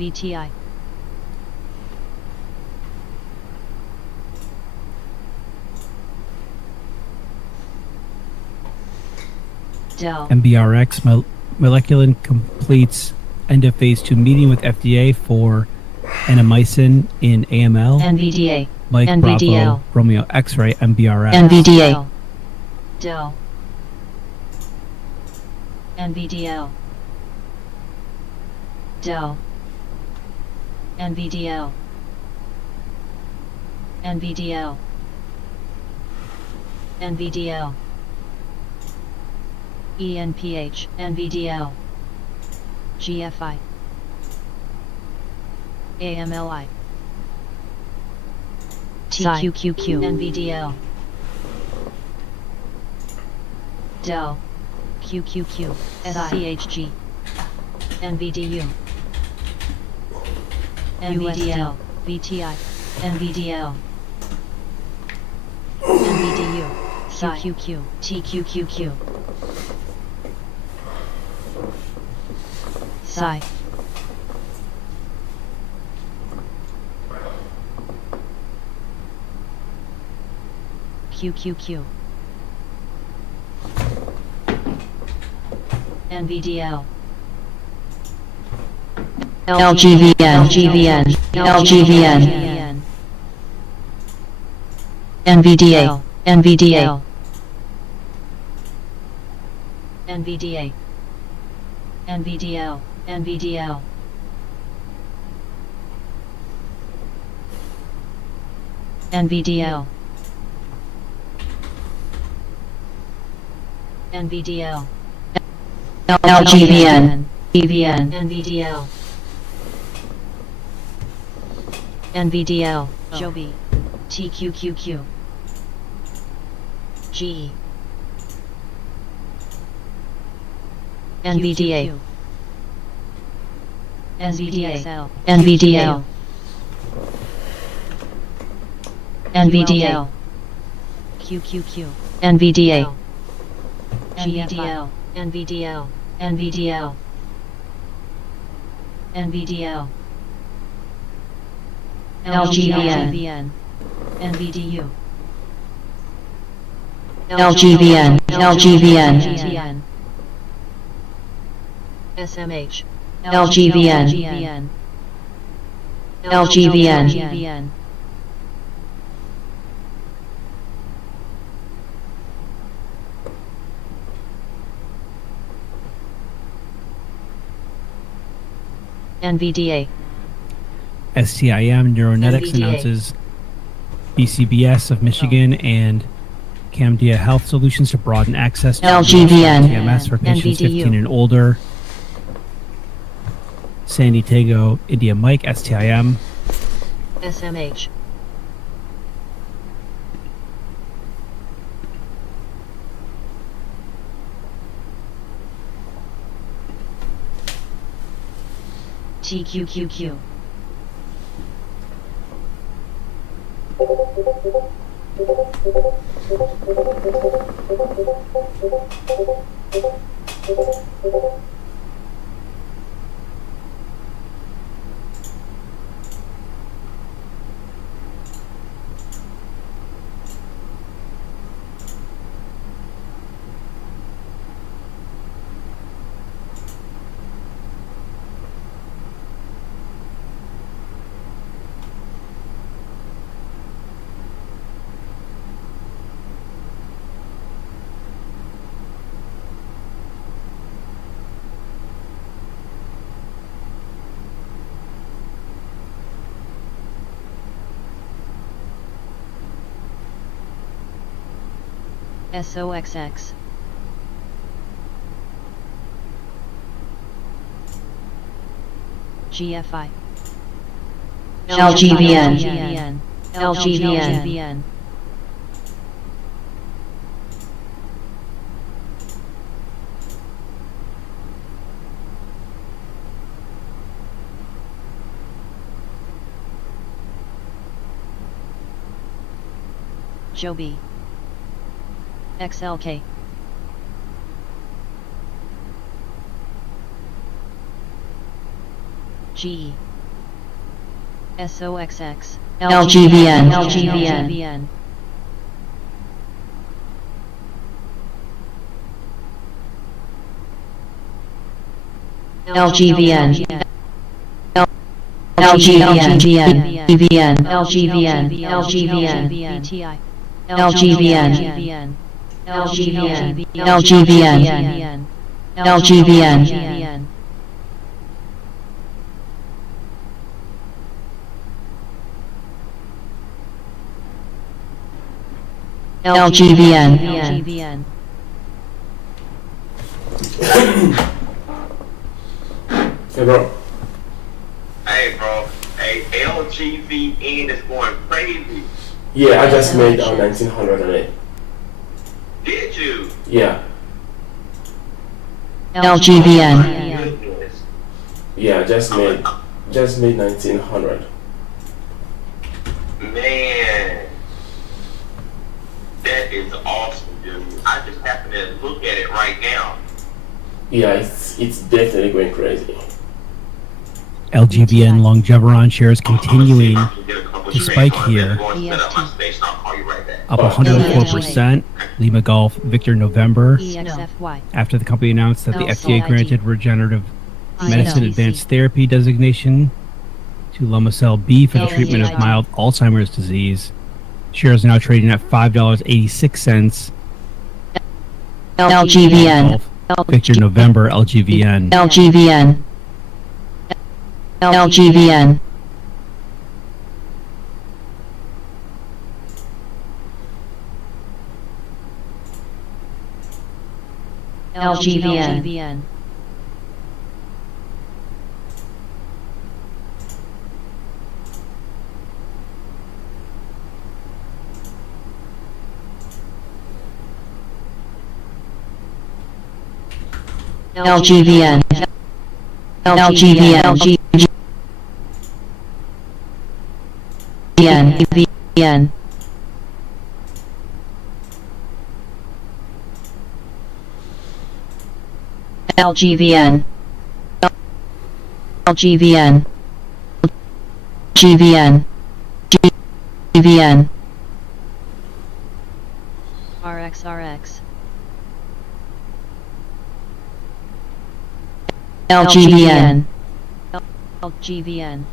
VTI. Dell. MBRX, Moleculin completes end of phase 2 meeting with FDA for Annamycin in AML. NVDA. Mike NVDL. Bravo, Romeo X-ray, MBRX. NVDA. Dell. NVDL. Dell. NVDL. NVDL. NVDL. ENPH. NVDL. GFI. AMLI. TQQQ. NVDL. Dell. QQQ. SCHG. NVDU. NVDL. VTI. NVDL. NVDU. QQQ. TQQQ. Psi. QQQ. NVDL. LGVN. GVN. LGVN. NVDA. NVDA. NVDA. NVDL. NVDL. NVDL. NVDL. LGVN. GVN. NVDL. NVDL. Joby. TQQQ. G. NVDA. NVDA. NVDL. NVDL. QQQ. NVDA. NVDL. NVDL. NVDL. NVDL. LGVN. NVDU. LGVN. LGVN. SMH. LGVN. LGVN. NVDA. STIM Neuronetics NVDA. announces BCBS of Michigan and Camdia Health Solutions to broaden access to LGVN. TMS for patients NVDU. 15 and older. San Diego, India Mike, STIM. SMH. TQQQ. SOXX. GFI. LGVN. LGVN. Joby. XLK. G. SOXX, LGVN, LGVN, LGVN, LGVN, LGVN, LGVN, LGVN, BTI, LGVN, LGVN, LGVN, LGVN, LGVN, LGVN, Hey, bro. Hey, bro. Hey, LGVN is going crazy. Yeah, I just made 1900 on it. Did you? Yeah. LGVN, Goodness. Yeah, just made 1900. Man. That is awesome, dude. I just happened to look at it right now. Yeah, it's definitely going crazy. LGVN Longeveron shares I'm gonna see continuing if I can get a couple to trades spike on it. here. Go and set up my station. I'll call you right back. up 104%. Lima Golf Victor November EXFY, after the company announced that the FDA LCID. granted regenerative medicine INTC. advanced therapy designation to Lomacel B for the treatment of LCID. mild Alzheimer's disease. Shares are now trading at $5.86. LGVN, Golf Victor November LGVN. LGVN, LGVN, LGVN, LGVN, LGVN, LGVN, LGVN, LGVN, GVN, GVN, RXRX, LGVN, LGVN,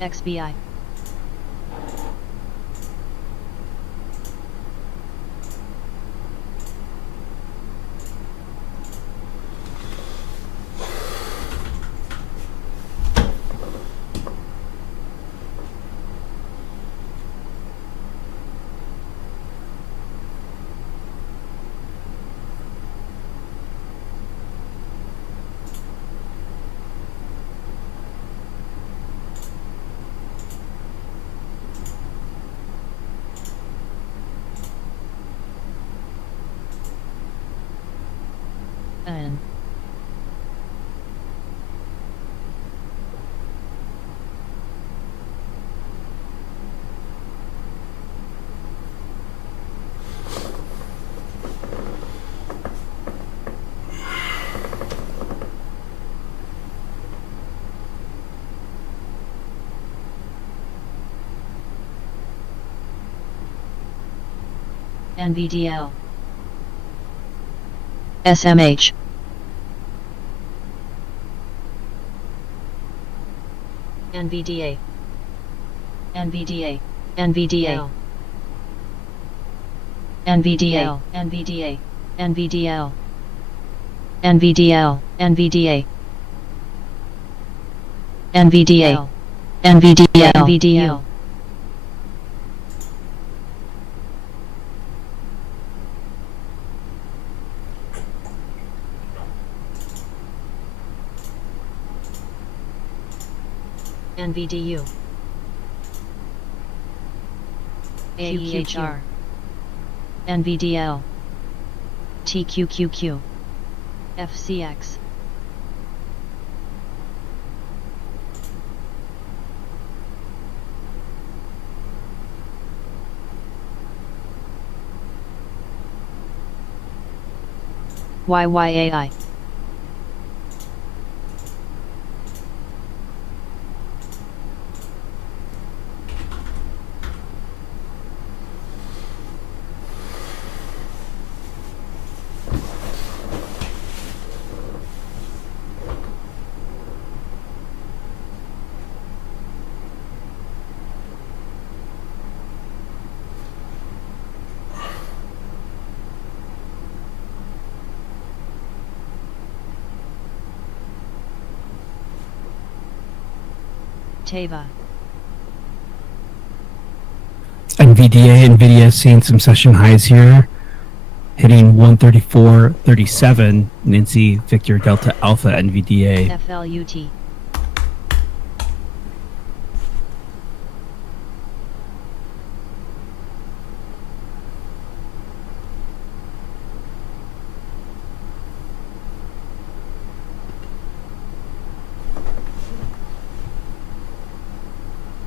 XBI, N. NVDL, SMH, NVDA, NVDA, NVDA, NVDA, NVDA, NVDL, NVDL, NVDA, NVDA, NVDL, NVDL, NVDU, AEHR, NVDL, TQQQ, FCX, YYAI. Teva. NVIDIA seeing some session highs here, hitting 134.37. Nancy Victor Delta Alpha NVDA. FLUT.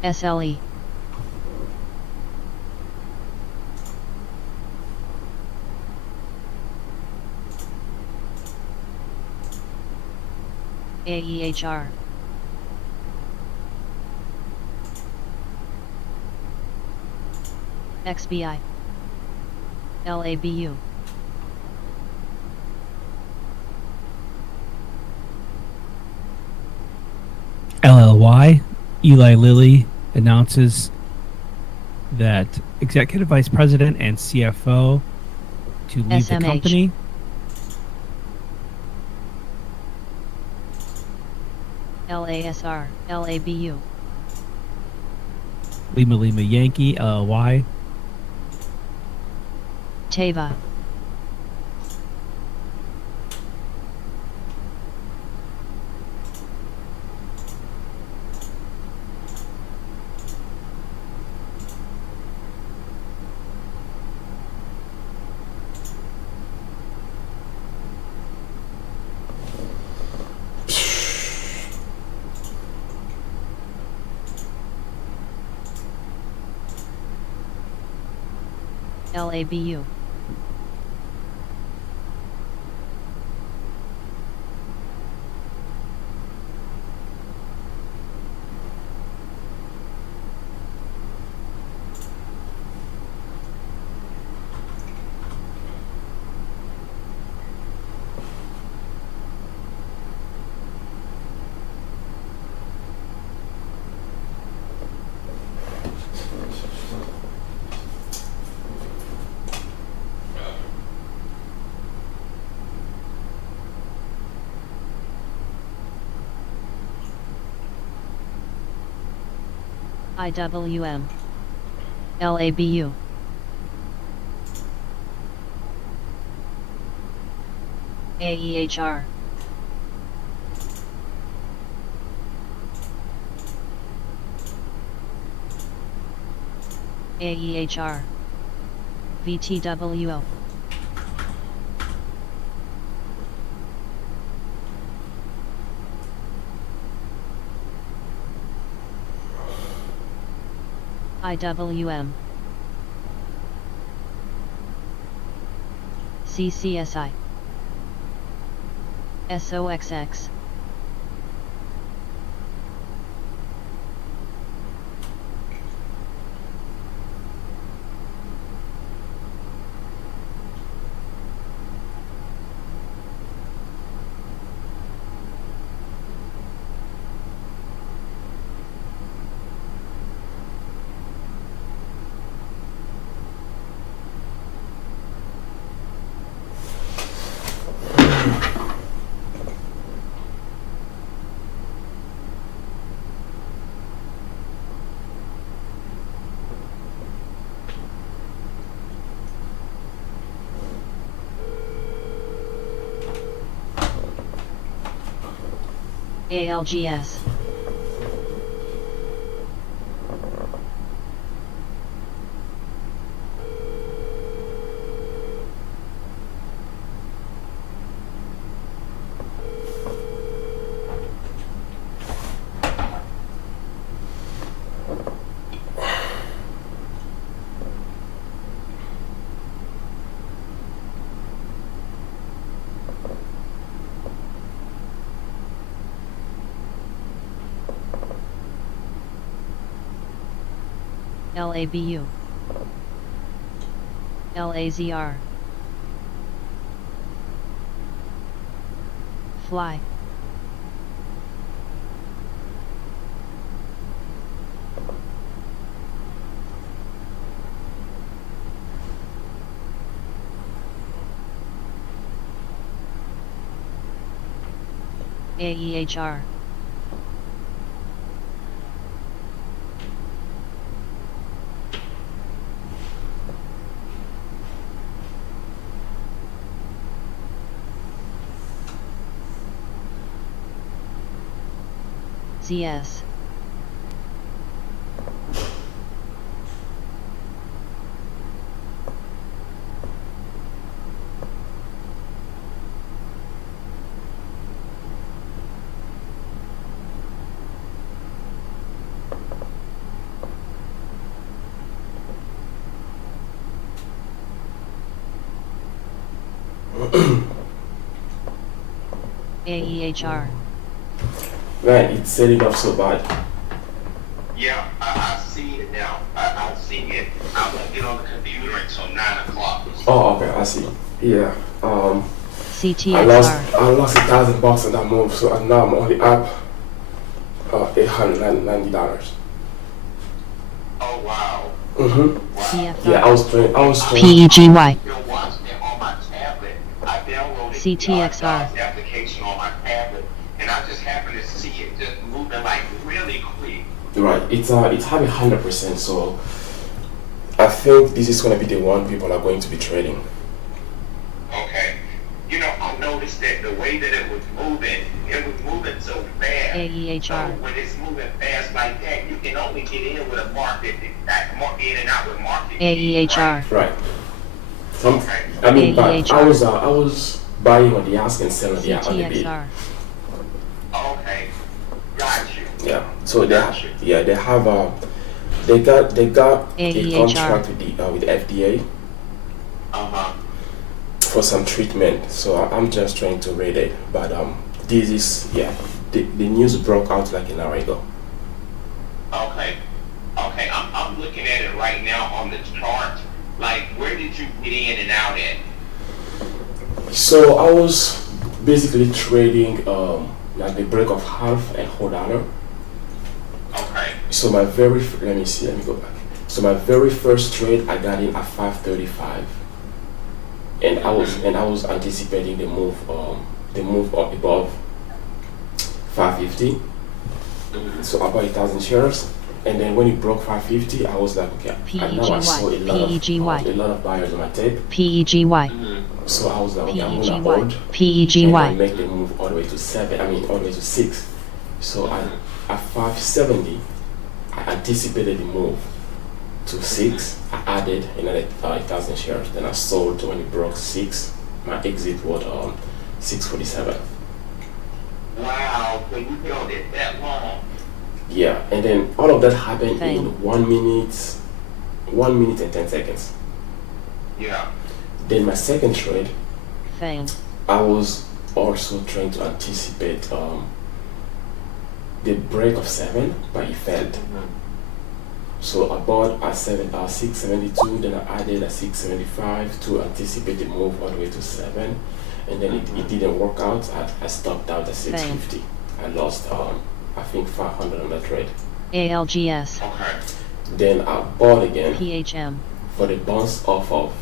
SLE. AEHR. XBI. LABU. LLY. Eli Lilly announces that Executive Vice President and CFO to leave the SMH. company. LASR. LABU. Lima Lima Yankee LLY. Teva. LABU. IWM. LABU. AEHR. AEHR. VTWO. IWM. CCSI. SOXX. ALGS. LABU. LAZR. Fly. AEHR. ZS. AEHR. Man, it's setting up so bad. Yeah, I see it now. I see it. I won't get on the computer until 9 o'clock. Oh, okay, I see. Yeah. I CTXR. lost $1,000 on that move, so now I'm only up $890. Oh, wow. Mm-hmm. Wow. CFR. Yeah, I was trying. PEGY. You're watching it on my tablet. I downloaded CTXR. the application on my tablet, and I just happened to see it just moving like really quick. Right, it's having 100%, so I think this is gonna be the one people are going to be trading. Okay. You know, I noticed that the way that it was moving so fast. AEHR. So when it's moving fast like that, you can only get in with a market, in and out with market. AEHR. Right. Okay. I mean, but AEHR. I was buying on the ask and selling on the bid. CTXR. Okay. Got you. Yeah. So they Gotcha. they have they got a AEHR. contract with the FDA Uh-huh. for some treatment. So I'm just trying to read it, but this is the news broke out like an hour ago. Okay. Okay. I'm looking at it right now on the chart. Like, where did you get in and out at? So I was basically trading like the break of half and whole dollar. Okay. So my let me go back. So my very first trade I got in at 535, and I was anticipating the move up above 550. So I bought 1,000 shares, and then when it broke 550, I was like, okay, and now I saw a lot of buyers on my tape. PEGY. So I was like, okay, I'm gonna hold PEGY. and then make the move all the way to 7. I mean, all the way to 6. So at 570, I anticipated the move to 6. I added another 1,000 shares. Then I sold when it broke 6. My exit was 647. Wow. So you held it that long? Yeah, and then all of that happened Fine. in 1 minute and 10 seconds. Yeah. Then my second trade, Fame. I was also trying to anticipate the break of 7, but it failed. So I bought at 672, then I added a 675 to anticipate the move all the way to 7, and then it didn't work out. I stopped out at 650. I lost I think 500 on that trade. ALGS. Okay. Then I bought again PHM. for the bounce off of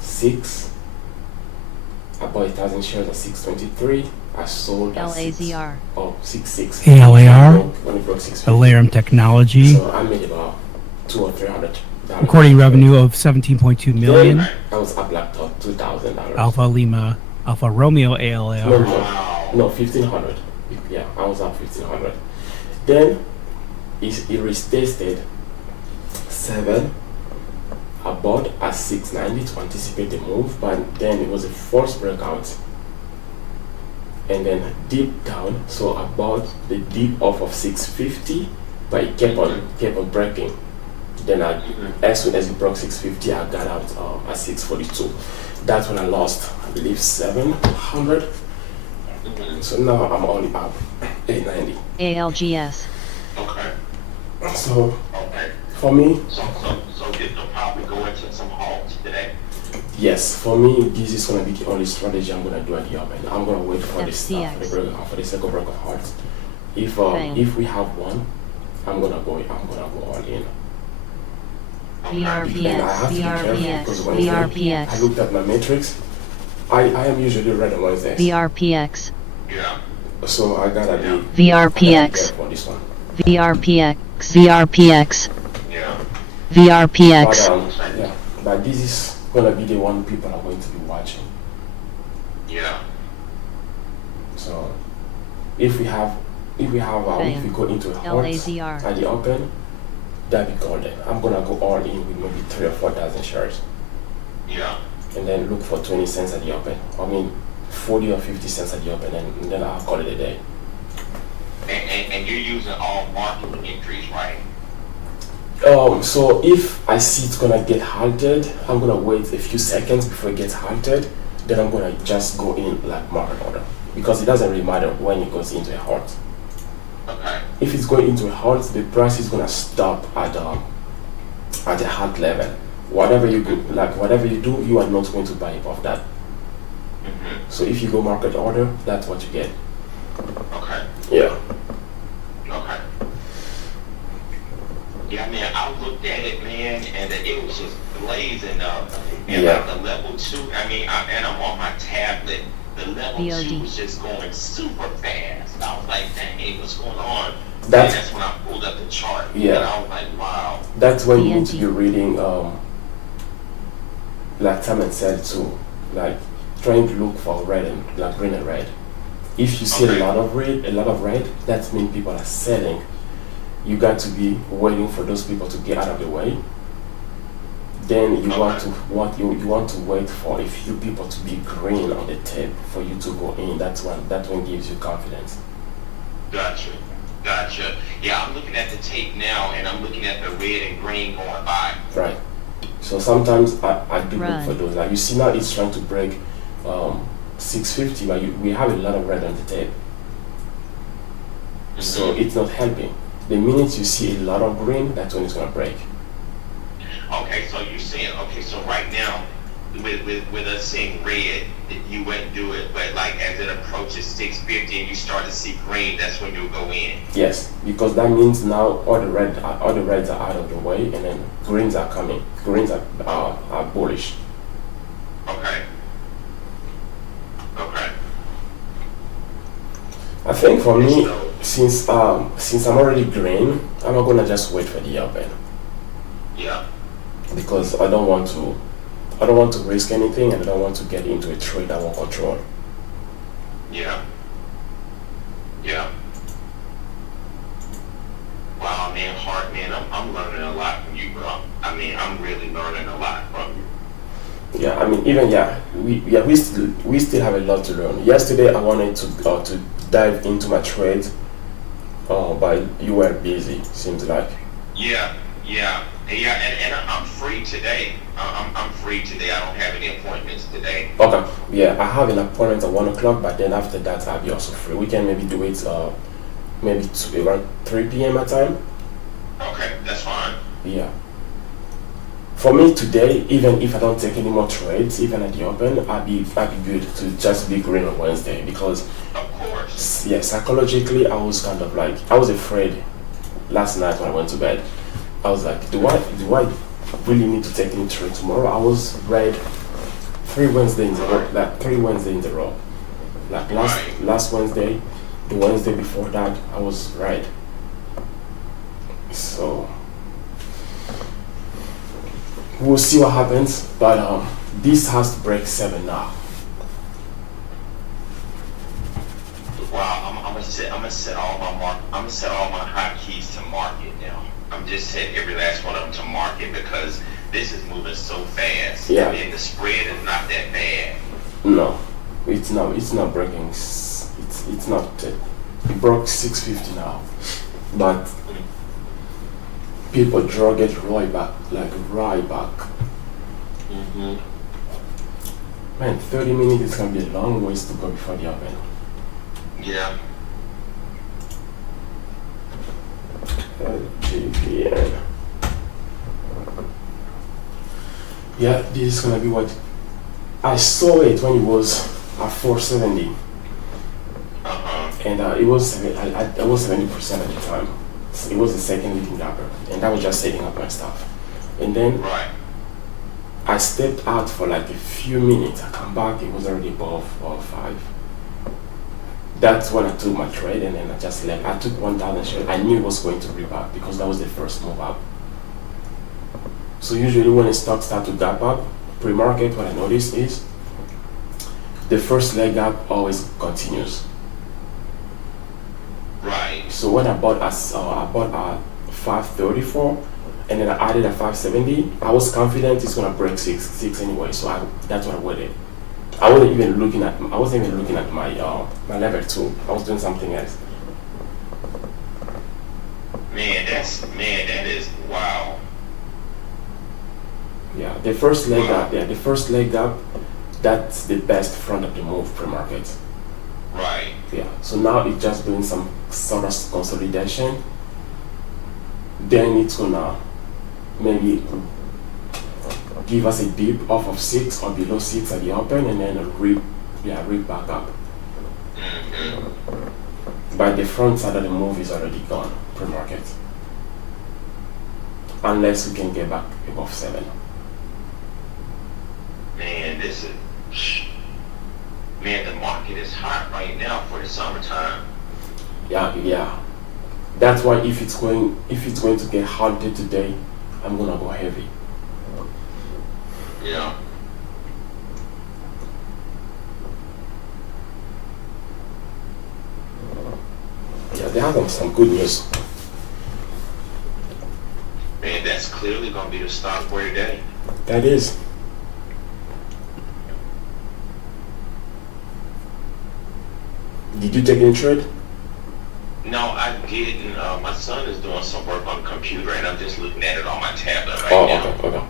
6. I bought 1,000 shares at 623. I sold at LAZR. 66. ALAR? When it broke 650. Alarium Technology. So I made about $200 or $300. Recording revenue of 17.2 million. Then I was up like $2,000. Alpha Lima, Alpha Romeo ALAR. No, 1,500. Yeah, I was up 1,500. Then it retested 7. I bought at 690 to anticipate the move, but then it was a false breakout. And then deep down, so I bought the dip off of 650, but it kept on breaking. Then as soon as it broke 650, I got out at 642. That's when I lost, I believe, 700. So now I'm only up 890. ALGS. Okay. So Okay. For me, So this will probably go into some halts today. yes. For me, this is gonna be the only strategy I'm gonna do at the open. I'm gonna wait for the start FCX. for the second break of hearts. Fail. If we have one, I'm gonna go all in. And I have to be careful because VRPX, Wednesday, I VRPX, looked at my matrix. I am usually red on Wednesdays, VRPX, Yeah. so I gotta be VRPX, careful on this one. VRPX, VRPX, Yeah. VRPX. Yeah, but this is gonna be the one people are going to be watching. Yeah. So if we go into a hot LAZR. at the open, that'd be golden. I'm gonna go all in with maybe 3 or 4,000 shares, Yeah. and then look for 20 cents at the open. I mean, 40 or 50 cents at the open, and then I'll call it a day. And you're using all market entries, right? So if I see it's gonna get halted, I'm gonna wait a few seconds before it gets halted. Then I'm gonna just go in like market order because it doesn't really matter when it goes into a halt. Okay. If it's going into a halt, the price is gonna stop at the halt level. Whatever you do, you are not going to buy above that. Mm-hmm. So if you go market order, that's what you get. Okay. Yeah. Okay. Yeah, man, I looked at it, man, and it was just blazing up. And Yeah. like the level 2, and I'm on my tablet. The level VOD. 2 was just going super fast. I was like, dang, what's going on? That's- And that's when I pulled up the chart. Yeah. And I was like, wow. That's when you need to TNT. be reading like Tam and said too, like trying to look for red and like green and red. If you see Okay. a lot of red, that means people are selling. You got to be waiting for those people to get out of the way. Then you want to wait for a few people to be green on the tape for you to go in. That one gives you confidence. Gotcha. Yeah, I'm looking at the tape now, and I'm looking at the red and green going by. Right. So sometimes I do Run. look for those. Like you see now it's trying to break 650, but we have a lot of red on the tape. So it's not helping. The minute you see a lot of green, that's when it's gonna break. Okay, so you're saying, so right now, with us seeing red, you wouldn't do it, but like as it approaches 650 and you start to see green, that's when you'll go in. Yes, because that means now all the reds are out of the way, and then greens are coming. Greens are bullish. Okay. I think for me, So, since I'm already green, I'm not gonna just wait for the open yeah. because I don't want to risk anything, and I don't want to get into a trade I won't control. Yeah. Wow, man, Hart, man, I'm learning a lot from you, bro. I'm really learning a lot from you. Yeah, we still have a lot to learn. Yesterday I wanted to dive into my trade, but you were busy. Seems like. Yeah, and I'm free today. I'm free today. I don't have any appointments today. Okay. Yeah, I have an appointment at 1 o'clock, but then after that I'll be also free. We can maybe do it maybe around 3 p.m. at time. Okay, that's fine. Yeah. For me today, even if I don't take any more trades, even at the open, I'd be good to just be green on Wednesday because, Of course. yeah, psychologically I was kind of like I was afraid last night when I went to bed. I was like, do I really need to take any trade tomorrow? I was red 3 Wednesdays in a row, like 3 Wednesdays in a row. Like last Wednesday, the Wednesday before that, I was red. So we'll see what happens, but this has to break 7 now. Wow, I'm gonna set all my hotkeys to market now. I'm just setting every last one of them to market because this is moving so fast. Yeah. And the spread is not that bad. No, it's not breaking. It's not. It broke 650 now, but people drag it right back. Mm-hmm. Man, 30 minutes is gonna be a long ways to go before the open. Yeah. GPN. Yeah, this is gonna be what I saw it when it was at 470, and it was I was 70% at the time. It was the second leading gapper, and I was just setting up my stuff, and then Right. I stepped out for like a few minutes. I come back, it was already above or five. That's when I took my trade, and then I just left. I took 1,000 shares. I knew it was going to rip up because that was the first move up. So usually when a stock start to gap up, pre-market, what I noticed is the first leg up always continues. Right. So when I bought at 534, and then I added at 570, I was confident it's gonna break six anyway. So that's what I waited. I wasn't even looking at my my level two. I was doing something else. Man, that is wow. Yeah, the first leg up. Yeah, the first leg up. That's the best front of the move pre-market. Right. Yeah. So now it's just doing some sort of consolidation. Then it's gonna maybe give us a dip off of 6 or below 6 at the open, and then a rip back up. But the front side of the move is already gone pre-market, unless we can get back above 7. Man, the market is hot right now for the summertime. Yeah. That's why if it's going to get halted today, I'm gonna go heavy. Yeah. Yeah, they have some good news. Man, that's clearly gonna be the stock for today. That is. Did you take any trade? No, I didn't. My son is doing some work on the computer, and I'm just looking at it on my tablet right Oh, now. okay.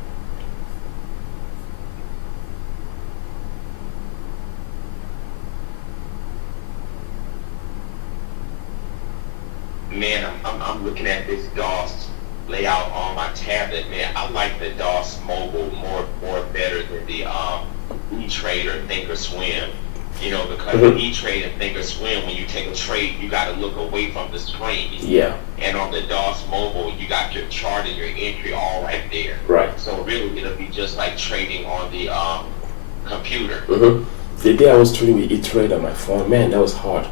Man, I'm looking at this DOS layout on my tablet. Man, I like the DOS mobile more better than the E-Trade or Thinkorswim. You know, because Mhm. E-Trade and Thinkorswim, when you take a trade, you got to look away from the screen. Yeah, And on the DOS mobile, you got your chart and your entry all right there. right. So really, it'll be just like trading on the computer. The day I was trading with E-Trade on my phone, man, that was hard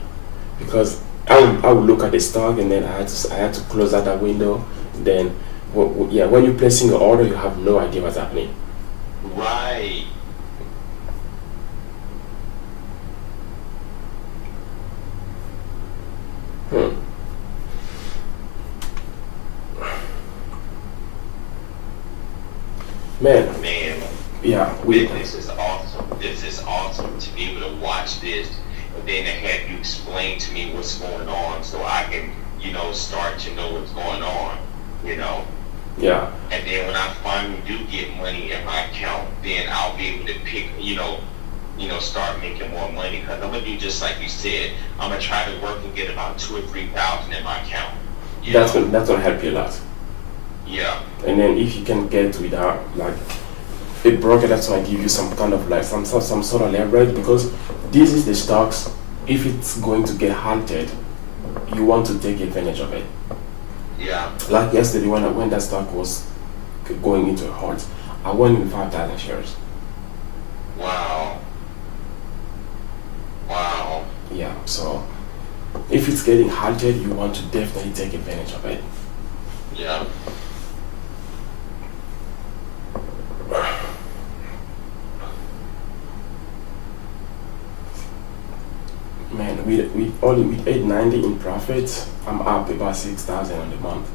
because I would look at the stock, and then I had to close out that window. Then, when you're placing an order, you have no idea what's happening. Right. Man, Man, yeah, this is awesome. This is awesome to be able to watch this, and then to have you explain to me what's going on, so I can, start to know what's going on. yeah, And then when I finally do get money in my account, then I'll be able to pick, start making more money. Because I'm gonna do just like you said. I'm gonna try to work and get about 2,000 or 3,000 in my account. that's gonna help you a lot. Yeah. And then if you can get with a broker, that's gonna give you some kind of like some sort of leverage, because this is the stocks. If it's going to get halted, you want to take advantage of it. Yeah. Like yesterday when that stock was going into a halt, I went in 5,000 shares. Wow. Yeah, so if it's getting halted, you want to definitely take advantage of it. Yeah. Man, with 890 in profit, I'm up about 6,000 on the month.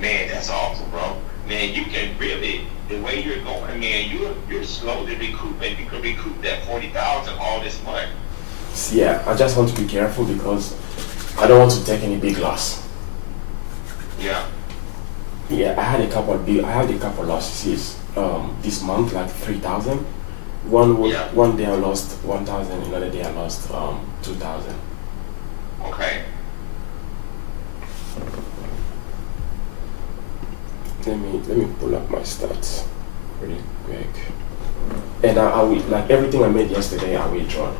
Man, that's awesome, bro. Man, you can really, the way you're going, man, you're slowly recouping. You can recoup that 40,000 all this month. Yeah, I just want to be careful because I don't want to take any big loss. Yeah. Yeah, I had a couple losses this month, like 3,000. Yeah. One day I lost 1,000, another day I lost 2,000. Okay. Let me pull up my stats. pretty quick. And I will, like everything I made yesterday, I withdraw.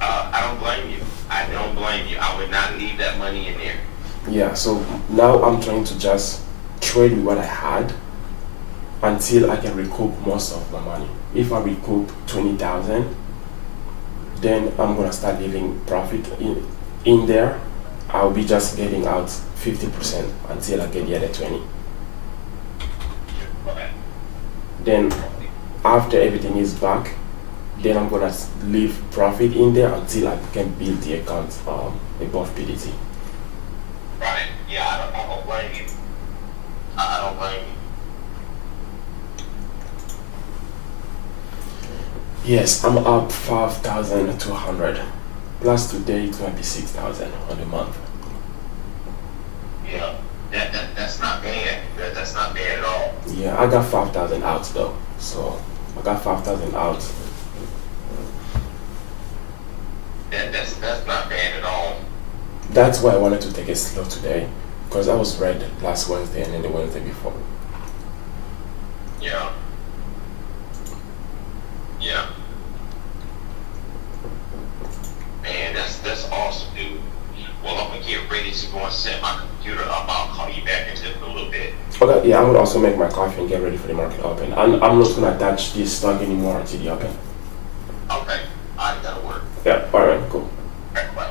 I don't blame you. I don't blame you. I would not leave that money in there. Yeah, so now I'm trying to just trade with what I had until I can recoup most of my money. If I recoup 20,000, then I'm gonna start leaving profit in there. I'll be just getting out 50% until I get the other 20. Okay. Then after everything is back, then I'm gonna leave profit in there until I can build the account above PDT. Right. Yeah, I don't blame you. I don't blame you. Yes, I'm up 5,200. Plus today it's gonna be 6,000 on the month. Yeah. That's not bad. That's not bad at all. Yeah, I got 5,000 out though. So I got 5,000 out. That's not bad at all. That's why I wanted to take it slow today, because I was red last Wednesday and then the Wednesday before. Yeah. Yeah. Man, that's awesome, dude. Well, I'm gonna get ready to go and set my computer up. I'll call you back in just a little bit. Okay, yeah, I'm gonna also make my coffee and get ready for the market open. I'm not gonna touch this stock anymore until the open. Okay. Alright, that'll work. Yeah, alright, cool. Right, right.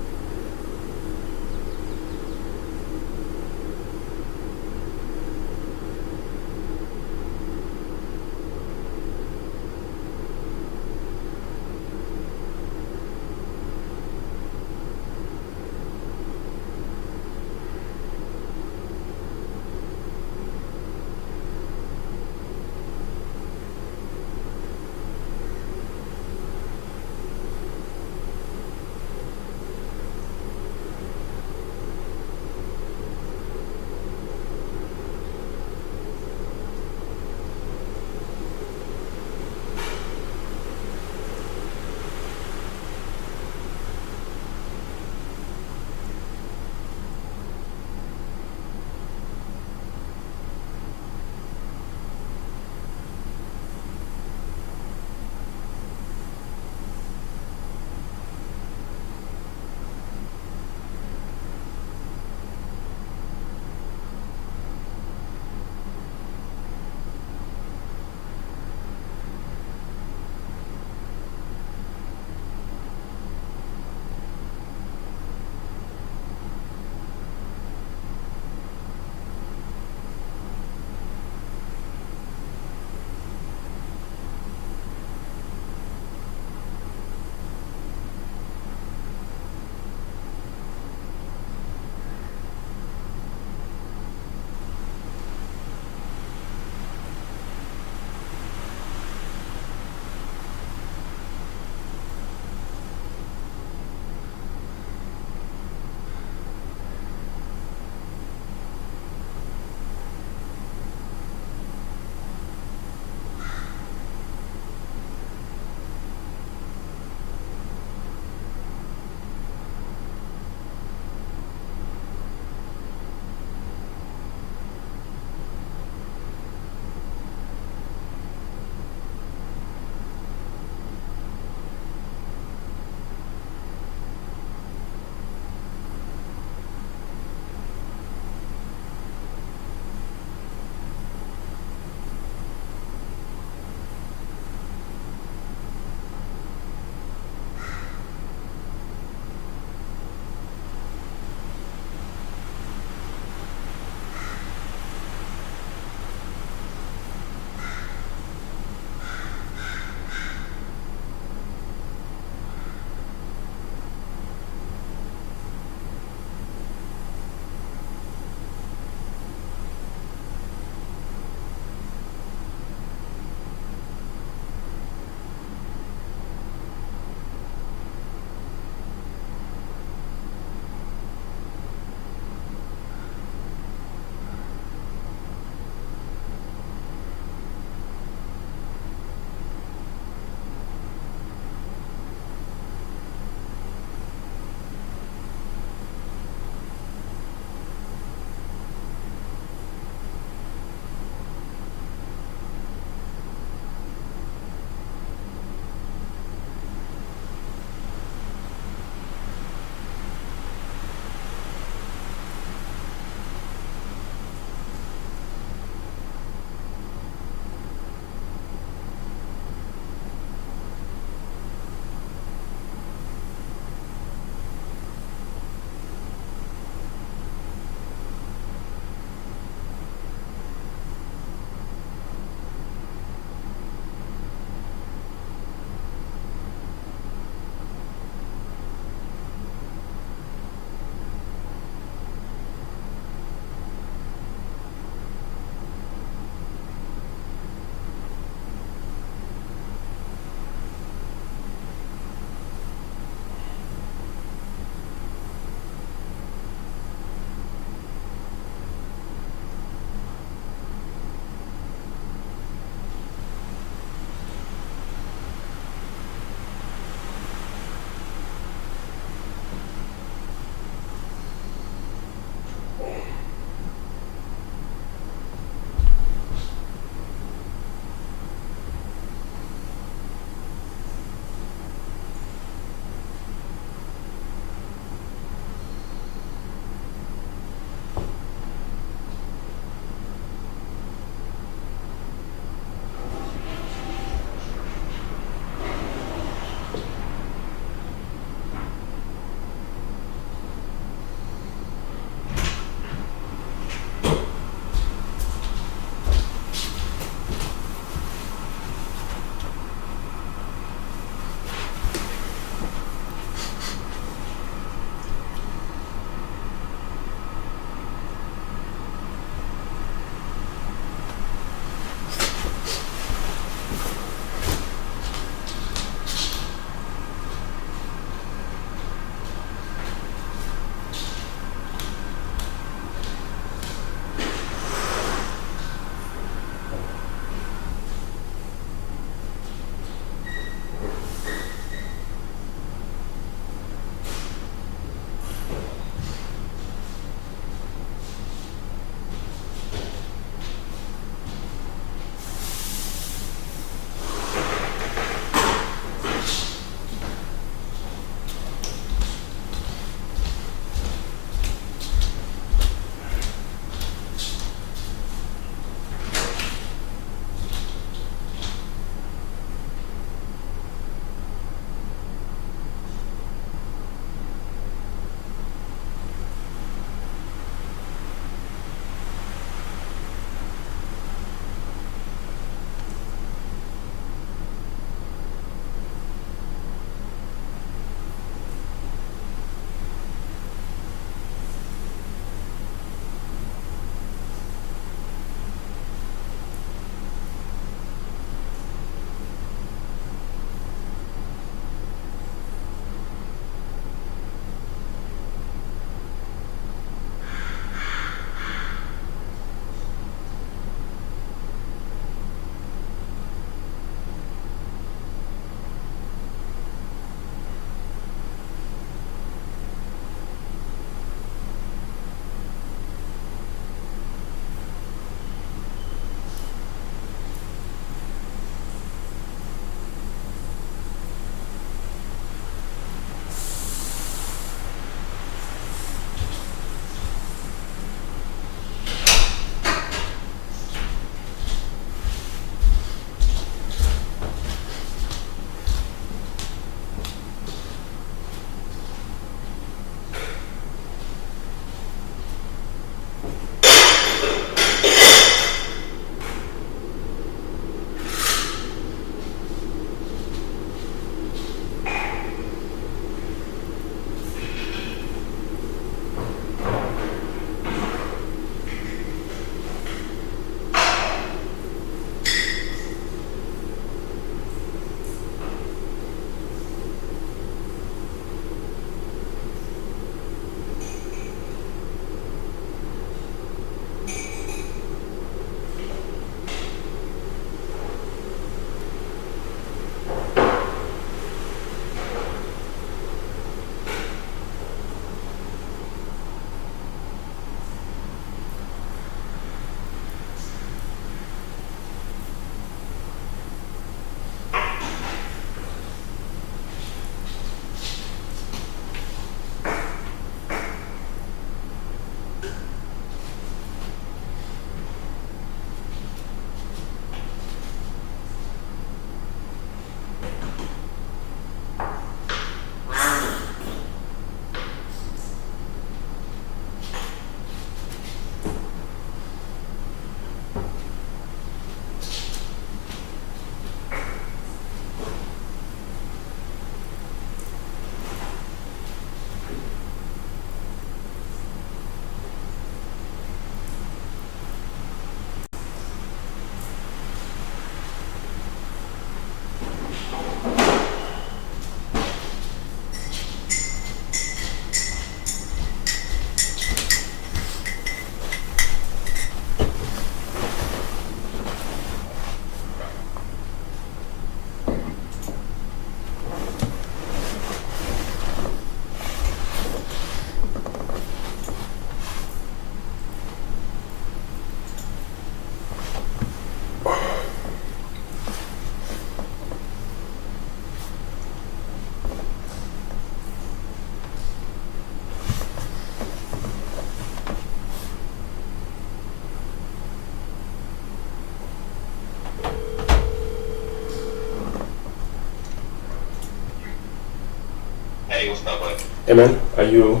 what's up, bud? Hey man, are you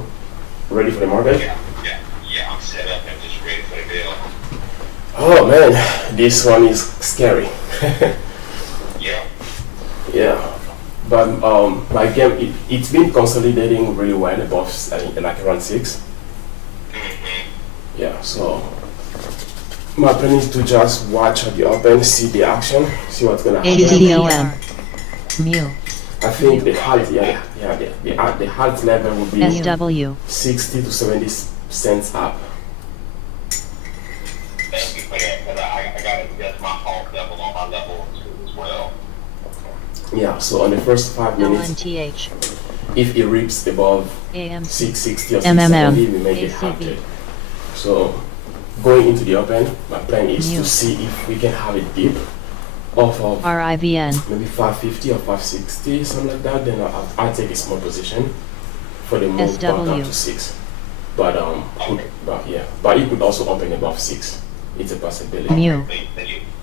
ready for the market? Yeah, I'm set up and just ready for the bill. Oh man, this one is scary. Yeah. Yeah, but my game it's been consolidating really well above like around 6. Yeah, so my plan is to just watch at the open, see the action, see what's gonna happen. QCOM. Mu. I think the halt, the halt level would be SW. 60 to 70 cents up. Thank you for that, because I gotta adjust my halt level on my level 2 as well. Yeah, so on the first 5 minutes, LNTH. if it rips above AM. 660 or MMM. 670, we may get ACV. halted. So going into the open, my plan is Mu. to see if we can have a dip off of RIVN. maybe 550 or 560, something like that. Then I'll take a small position for the move back SW. up to 6. But but it could also open above 6. It's a possibility. Mu. So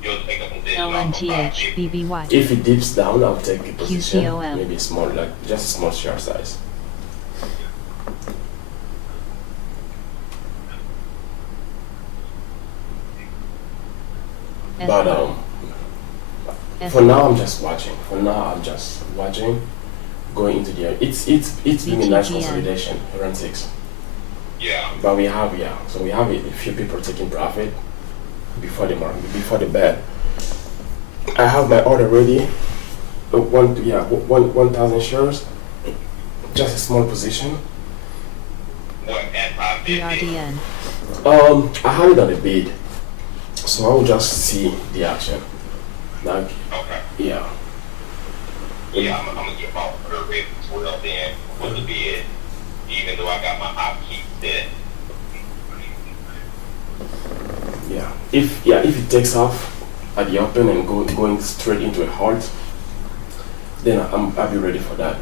you'll take a position off of LNTH. 550. BBY. If it dips down, I'll take a position, QCOM. maybe small, like just a small share size. But for now, I'm just watching. Going into the it's been a nice BTGN. consolidation around 6. Yeah. But we have a few people taking profit before the market, before the bed. I have my order ready. 1,000 shares. Just a small position. What, at 550? BRDN. I have it on the bid, so I will just see the action. Like, Okay. yeah. Yeah, I'm gonna get my order ready as well then for the bid, even though I got my hotkey set. Yeah. If it takes off at the open and going straight into a halt, then I'll be ready for that.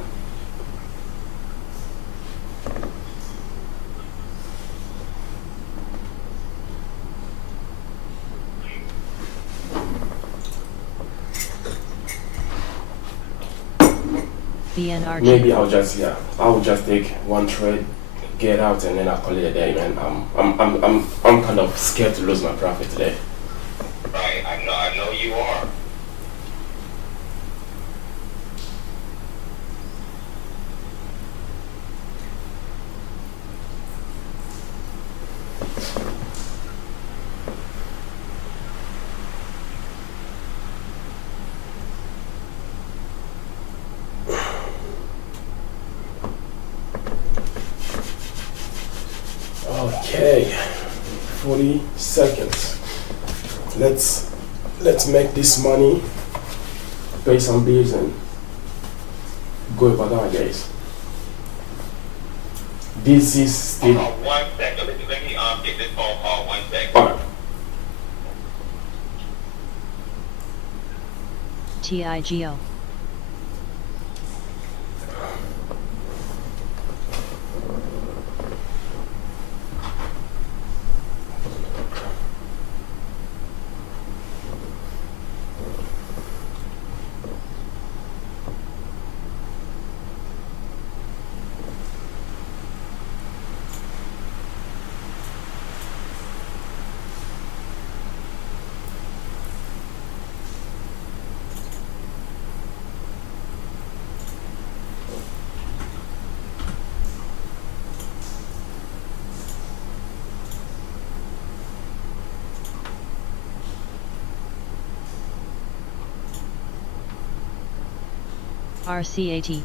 BNRG. Maybe I will just take one trade, get out, and then I'll call it a day, man. I'm kind of scared to lose my profit today. Right, I know you are. Okay, 40 seconds. Let's make this money, pay some bills, and go about our days. This is still. Hold on 1 second. Let me get this phone call 1 second. Alright. TIGO. RCAT.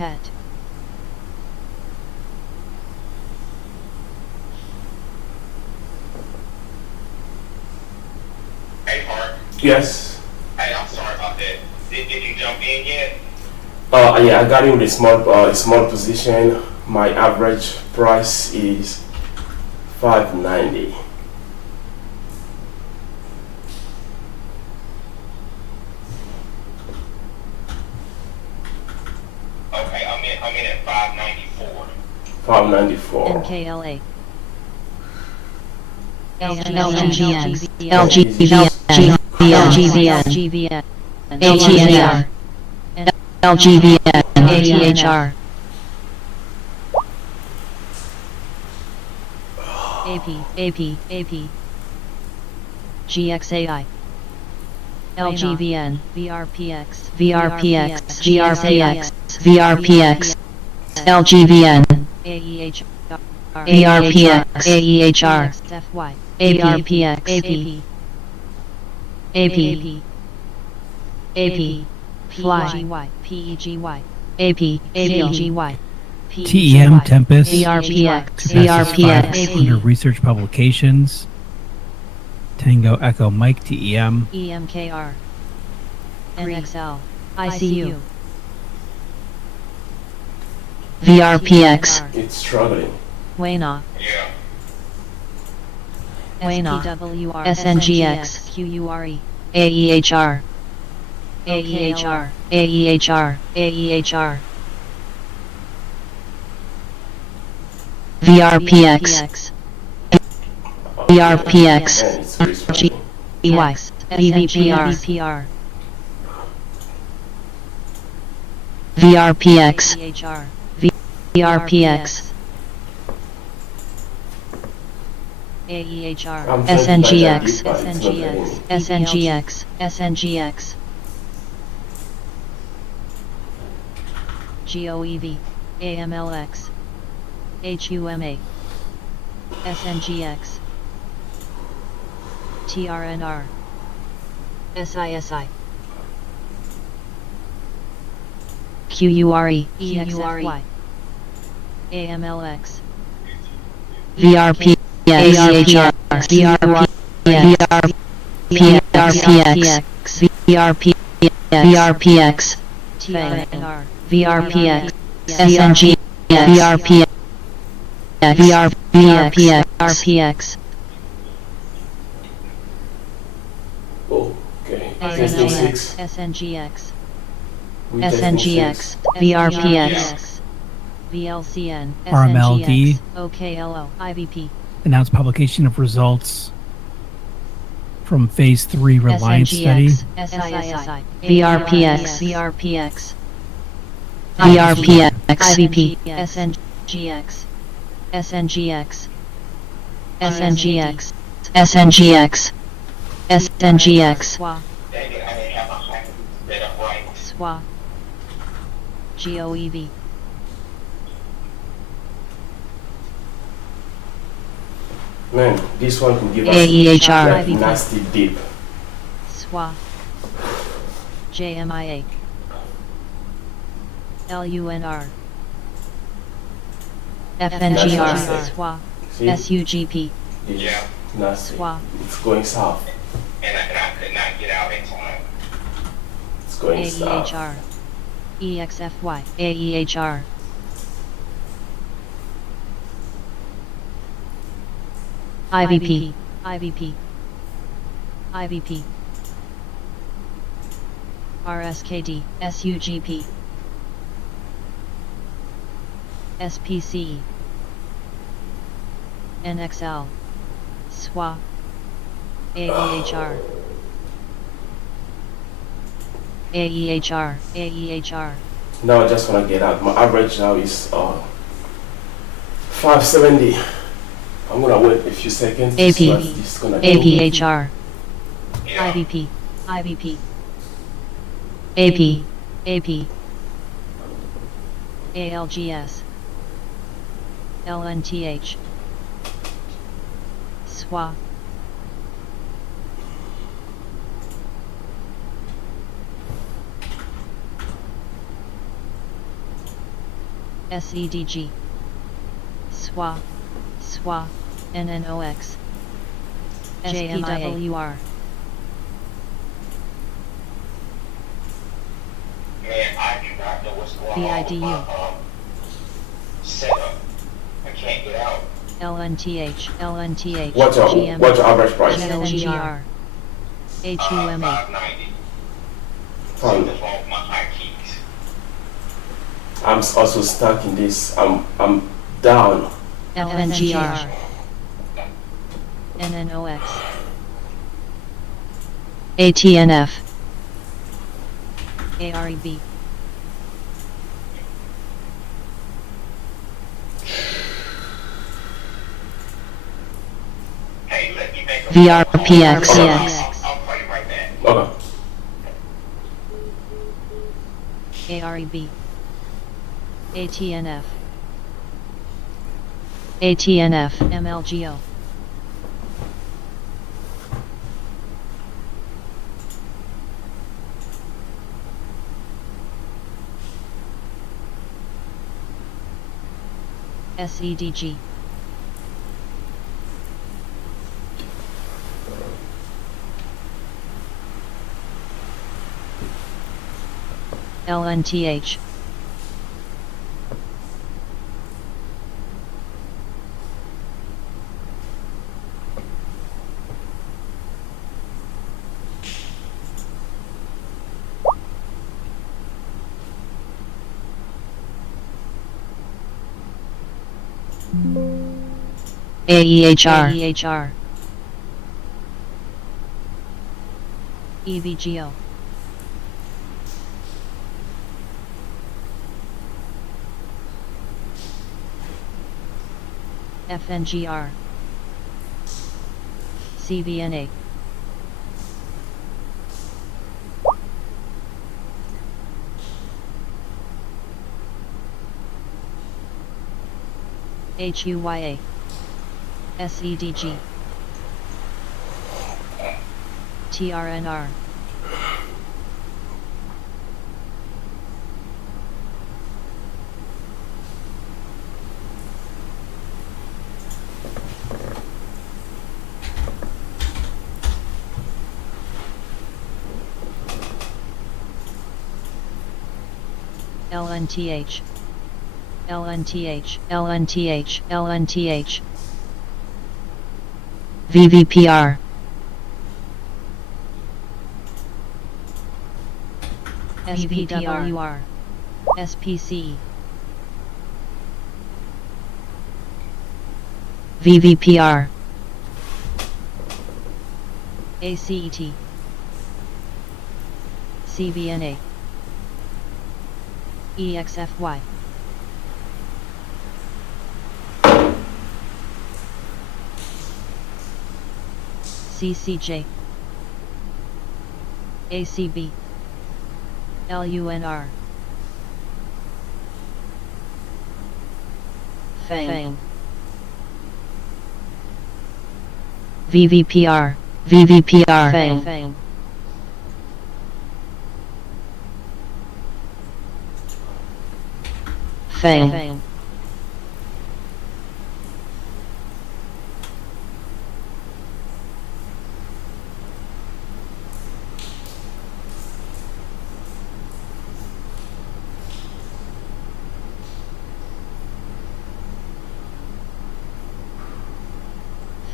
PET. Yes. Hey, I'm sorry about that. Did you jump in yet? Yeah, I got in with a small position. My average price is 590. Okay, I'm in at 594. 594. NKLA. LGVN, LGVN, ATNR, LGVN, ATHR, AP, GXAI, LGVN, VRPX, VRPX, VRPX, LGVN, AEH, VRPX, AEHR, FY, APPX, AP, AP, Fly, PEGY, AP, CLGY, TEM Tempest. VRPX, surpasses VRPX, five under research publications. Tango Echo Mike TEM. EMKR, NXL, ICU, VRPX, It's struggling. WANA, Yeah. SPWR, SNGX, QURE, AEHR, AEHR, AEHR, AEHR, VRPX, VRPX, And it's restarting. VVPR, VVPR, VRPX, EHR, VRPX, AEHR, I'm trying to find SNGX, that deep, but it's not letting me. SNGX, SNGX, GOEV, AMLX, HUMA, SNGX, TRNR, SISI, QURE, EXFY, AMLX, VRPX, AEHR, VRPX, VRPX, TRNR, VRPX, SNG, VRPX, VRPX, Okay. Testing AMLX, 6. SNGX, We testing SNGX, 6. VRPX, VLCN, RMLD. SNGX, OKLO, IVP, Announced publication of results from Phase 3 Reliance study. SNGX, SISI, VRPX, VRPX, VRPX, IVP, SNGX, SNGX, SNGX, SNGX, SNGX, SWA, Dang it, I didn't have my package set up right. SWA, GOEV, Man, this one can give us AEHR, like nasty dip. SWA, JMIA, LUNR, FNGR, SWA, See? SUGP, It's Yeah. nasty. SWA, It's going south. And I could not get out in time. It's going south. AEHR, EXFY, AEHR, IVP, IVP, IVP, RSKD, SUGP, SPCE, NXL, SWA, AEHR, AEHR, AEHR, Now I just want to get out. My average now is 570. I'm gonna wait a few seconds. to AP. see what this is gonna do. APHR, Yeah. IVP, IVP, AP, AP, ALGS, LNTH, SWA, SEDG, SWA, SWA, NNOX, SPWR, going on with my VIDU. setup. I can't get out. LNTH, LNTH, What's your average price? NLGR, HUMA, 590. Fine. Something's wrong with my hotkeys. I'm also stuck in this. I'm down. FNGR, NNOX, ATNF, AREB, Hey, let me make a VRPX, I'll call you right back. Okay. AREB, ATNF, ATNF, MLGO, SEDG, LNTH, AEHR, EVGO, FNGR, CVNA, HUYA, SEDG, TRNR, LNTH, LNTH, LNTH, LNTH, VVPR, SPWR, SPC, VVPR, ACET, CVNA, EXFY, CCJ, ACB, LUNR, FANG, VVPR, VVPR, FANG, FANG,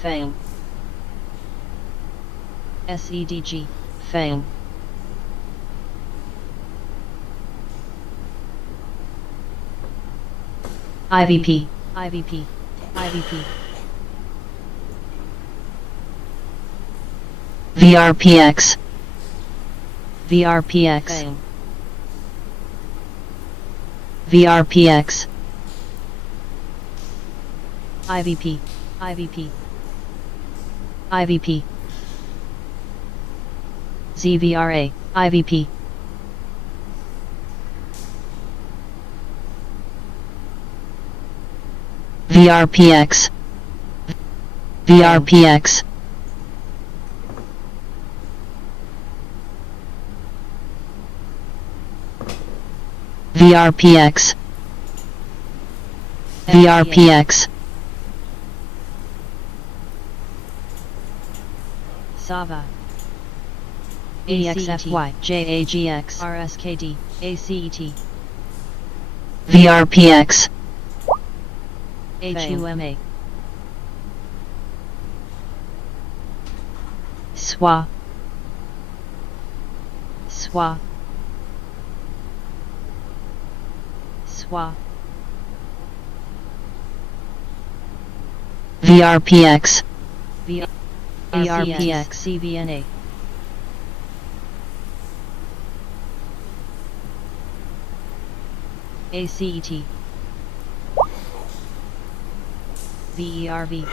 FANG, SEDG, FANG, IVP, IVP, IVP, VRPX, VRPX, VRPX, IVP, IVP, IVP, ZVRA, IVP, VRPX, VRPX, VRPX, VRPX, Sava, EXFY, JAGX, RSKD, ACET, VRPX, HUMA. SWA. SWA. SWA. VRPX, VRPX. CVNA. ACET. VERV.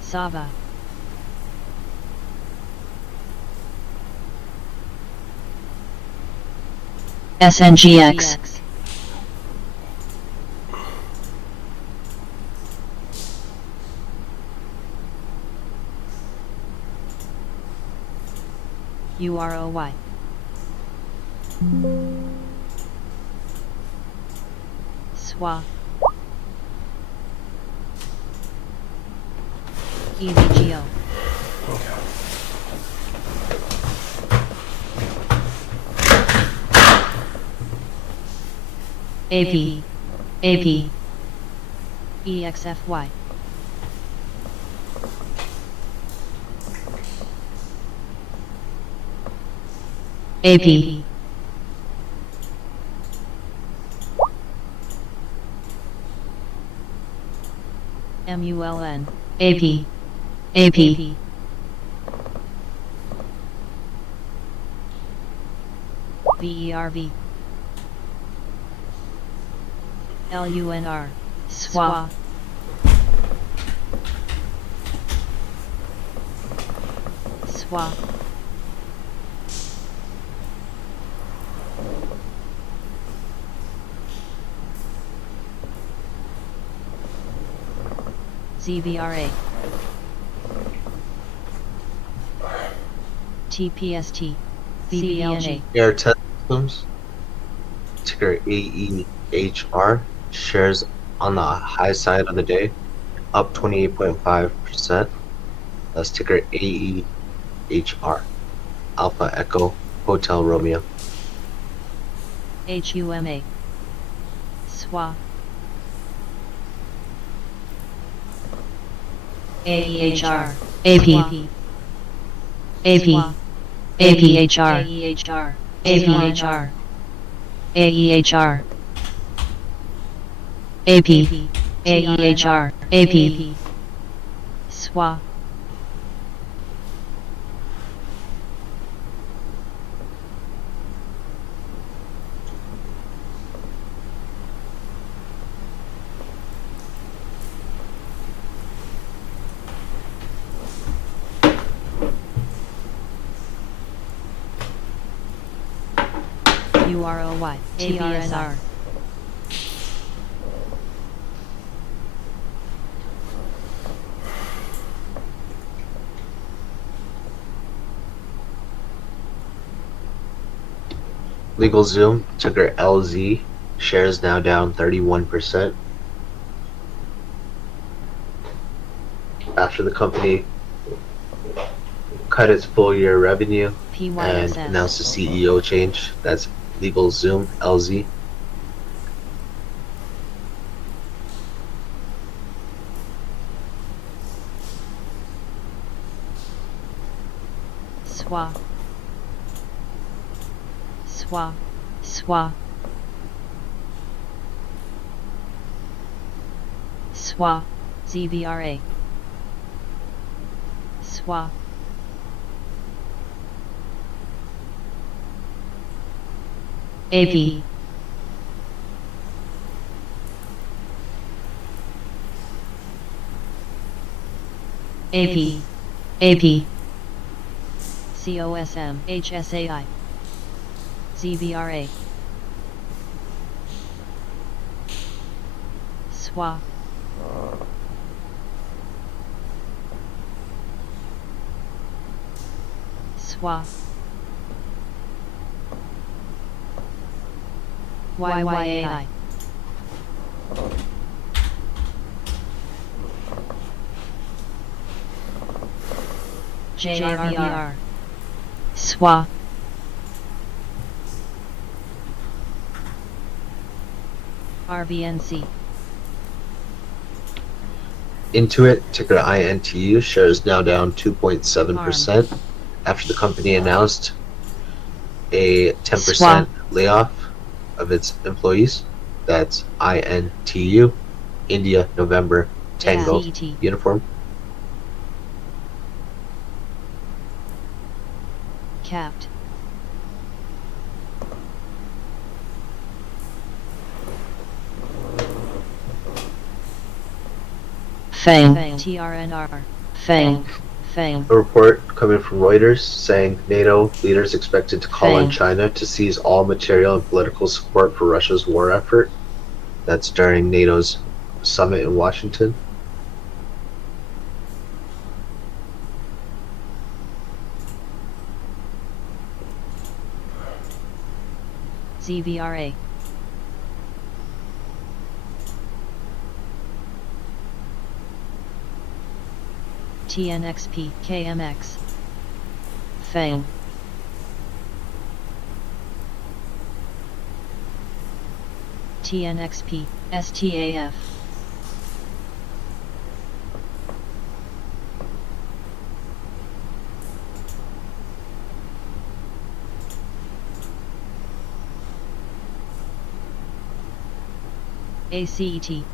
SAVA. SNGX, UROY. SWA. EVGO. Okay. AP, AP, EXFY. AP, MULN. AP, AP, VERV. LUNR. SWA, SWA. ZVRA. TPST. VBLG. Air Test Systems, ticker AEHR, shares on the high side of the day, up 28.5%. That's ticker AEHR, Alpha Echo Hotel Romeo. HUMA. SWA. AEHR, AP, AP, APHR, AEHR. APHR, AEHR, AP, AEHR, AP, SWA. UROY. TRNR. LegalZoom, ticker LZ, shares now down 31%. After the company cut its full year revenue and PYXS. announced a CEO change. That's LegalZoom, LZ. SWA. SWA. SWA. SWA. ZVRA. SWA. AP, AP, AP, COSM. HSAI. ZVRA. SWA. SWA. YYAI. JRBR. SWA. RBNC. Intuit, ticker INTU, shares now down 2.7% after the company announced a 10% layoff of its employees. That's INTU, India, November, Tango, CET. uniform. Capped. Fang. TRNR. Fang. Fang. A report coming from Reuters saying NATO leaders expected to call on Fang. China to seize all material and political support for Russia's war effort. That's during NATO's summit in Washington. ZVRA. TNXP. KMX. Fang. TNXP. STAF. ACET.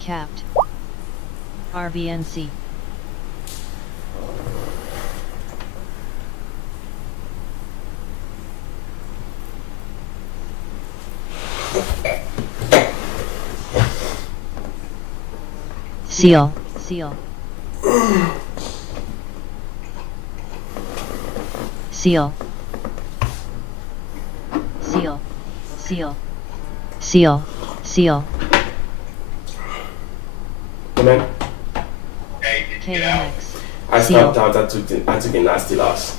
Capped. RBNC. Seal. Seal. Seal. Seal. Seal. Seal. Seal. Come in. Hey, did you get out? KMX. I Seal. stopped out. I took a nasty loss.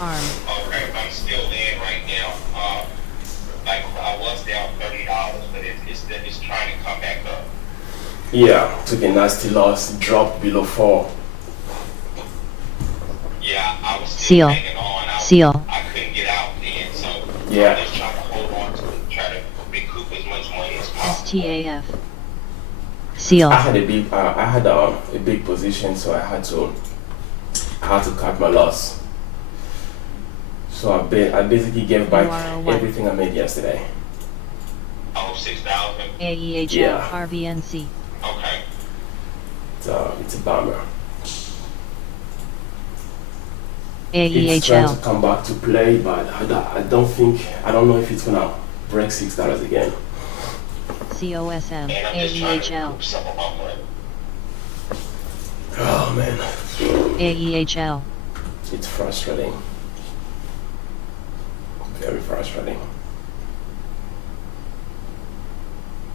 ARM. Okay, I'm still in right now. Like I was down $30, but it's trying to come back up. Yeah, took a nasty loss. Dropped below 4. Yeah, I was Seal. still hanging on. Seal. I couldn't get out then, so Yeah. I'm just trying to hold on to it, try to recoup as much money as possible. STAF. Seal. I had a big position, so I had to cut my loss. So I basically gave back URL1. everything I made yesterday. Oh, 6,000. AEHL. Yeah. RBNC. Okay. It's a bummer. It's trying to AEHL. come back to play, but I don't know if it's gonna break $6 again. COSM. And I'm just trying to AEHL. recoup some of my money. Oh man, AEHL. it's frustrating. Very frustrating.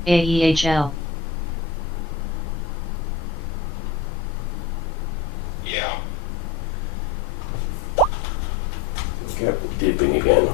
AEHL. Yeah. Kept dipping again.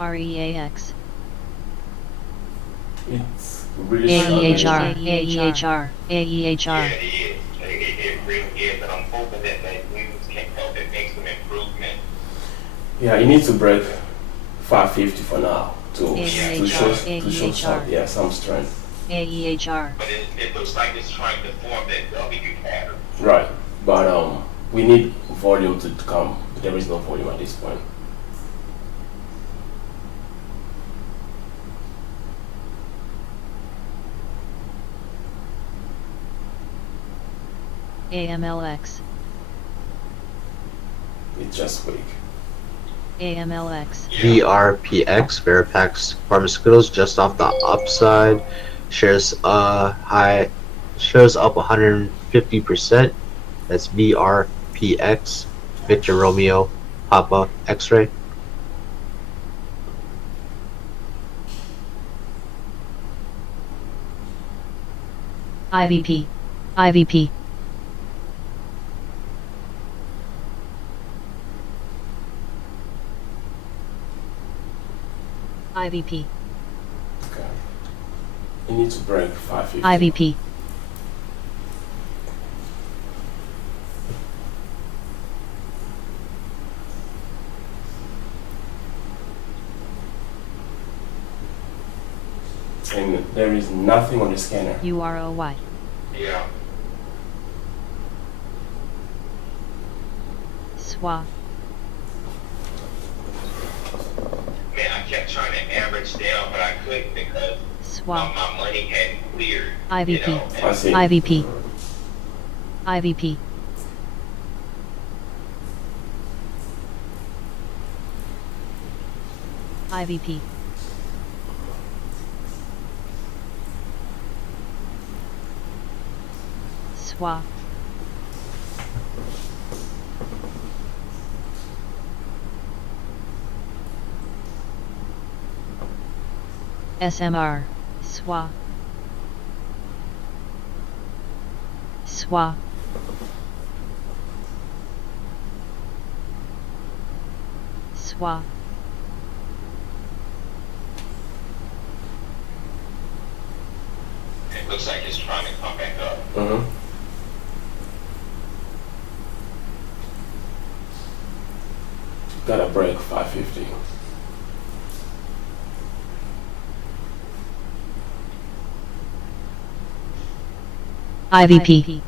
REAX. It's really struggling. AEHR. AEHR. Yeah, AEHR. it is. It really is, and I'm hoping that the news can help it make some improvement. Yeah, you need to break 550 for now to AEHR. show some strength. AEHR. But it looks like it's trying to form that W pattern. Right, but we need volume to come. But there is no volume at this point. AMLX, It's just weak. AMLX, VRPX, Veripax Pharmaceuticals, just off the upside, shares shares up 150%. That's VRPX, Victor Romeo Papa X-ray. IVP, IVP, IVP, Okay. You need to break 550. IVP, And there is nothing on the scanner. UROY, Yeah. SWA, Man, I kept trying to average down, but I couldn't because SWA, my money hadn't cleared. IVP. You know, I see. IVP, IVP, IVP, SWA, SMR, SWA, SWA, SWA, it looks like it's trying to come back up. Mm-hmm. Gotta break 550. IVP,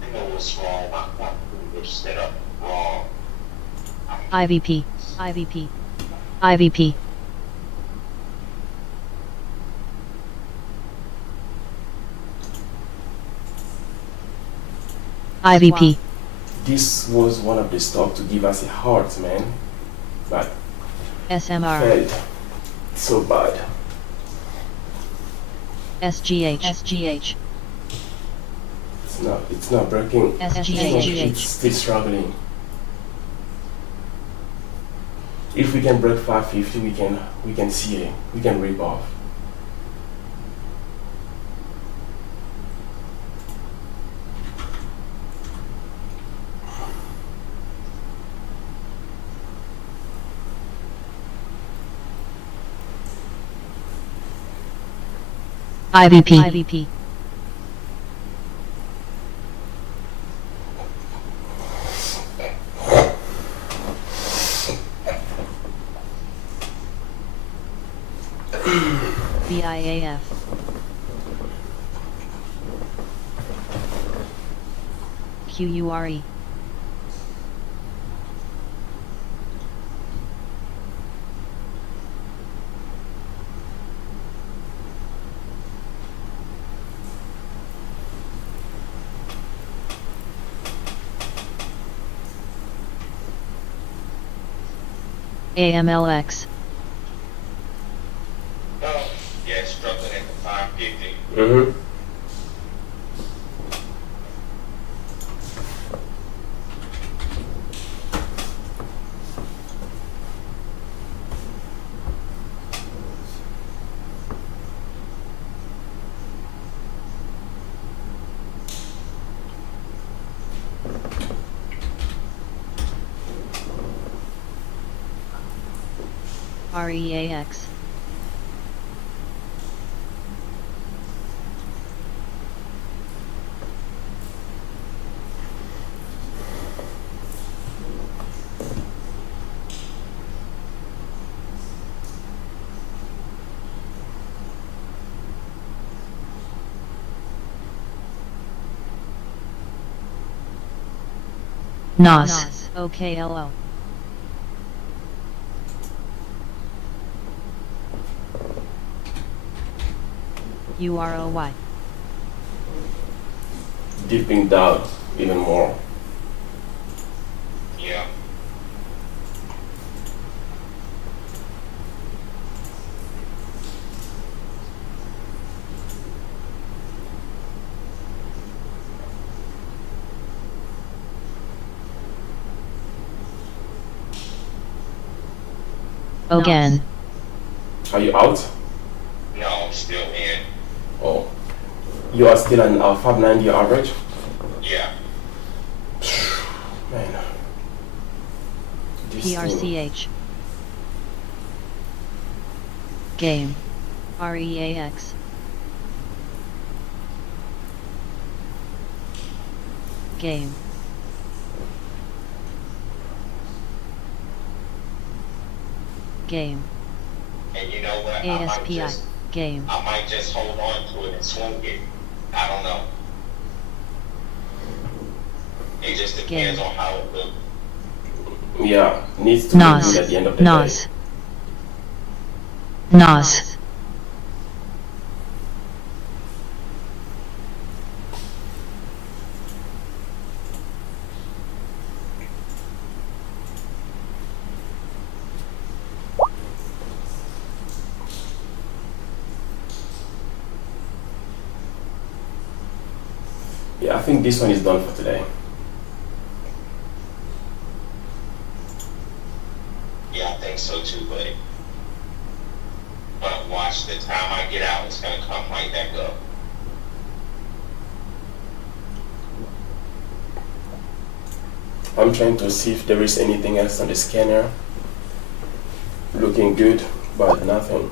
I know what's wrong. We're set up wrong. IVP, IVP, IVP, IVP, This was one of the stock to give us a heart, man. But SMR, failed. So bad. SGH, SGH, It's not breaking. SGH. It's still struggling. If we can break 550, we can see it. We can rip off. IVP, IVP, VIAF, QURE, AMLX, Oh, yeah, it's struggling at the 550. Mm-hmm. REAX, NOS, OKLO, UROY. Dipping down even more. Yeah. Again. Are you out? No, I'm still in. Oh, you are still an 590 average? Yeah. Man. This thing. PRCH. Game. REAX. Game. Game. And you know what? ASPI. Game. I might just hold on to it and swing it. I don't know. It just depends Game. on how it looks. Yeah, needs to be NOS. good at the end of the NOS. day. NOS. Yeah, I think this one is done for today. Yeah, I think so too, buddy. But watch, the time I get out, it's gonna come right back up. I'm trying to see if there is anything else on the scanner. Looking good, but nothing.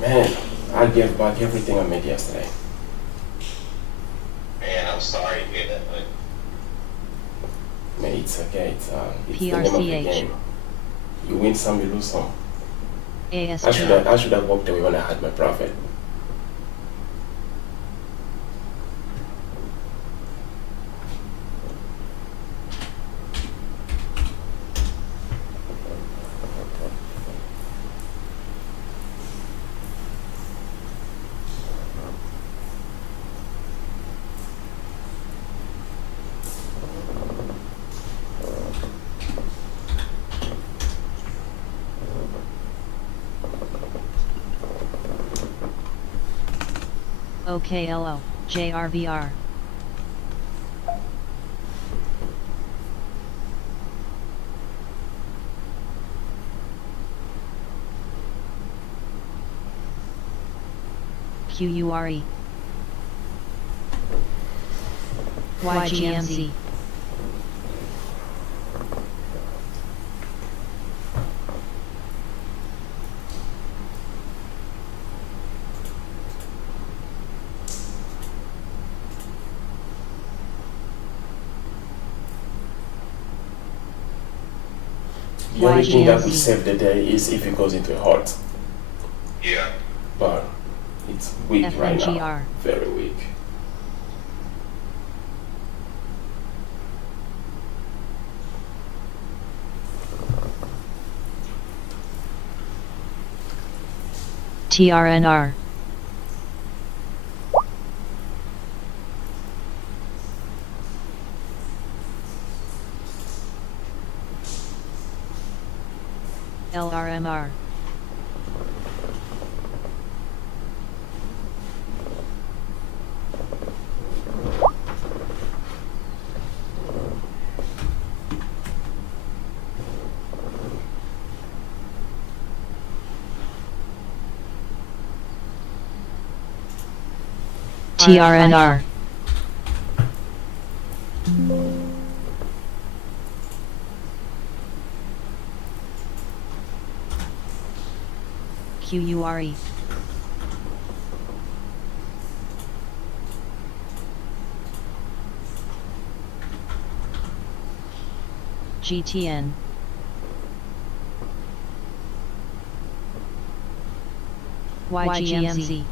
Man, I gave back everything I made yesterday. Man, I'm sorry to hear that, but Man, it's okay. It's the name of the PRCH. game. You win some, you lose some. I should ASPI. have walked away when I had my profit. OKLO. JRVR. QURE. YGMZ. The only thing that could YGMZ. save the day is if it goes into a halt. yeah. But it's weak right now. FNGR. Very weak. TRNR. LRMR. TRNR. QURE. GTN. YGMZ.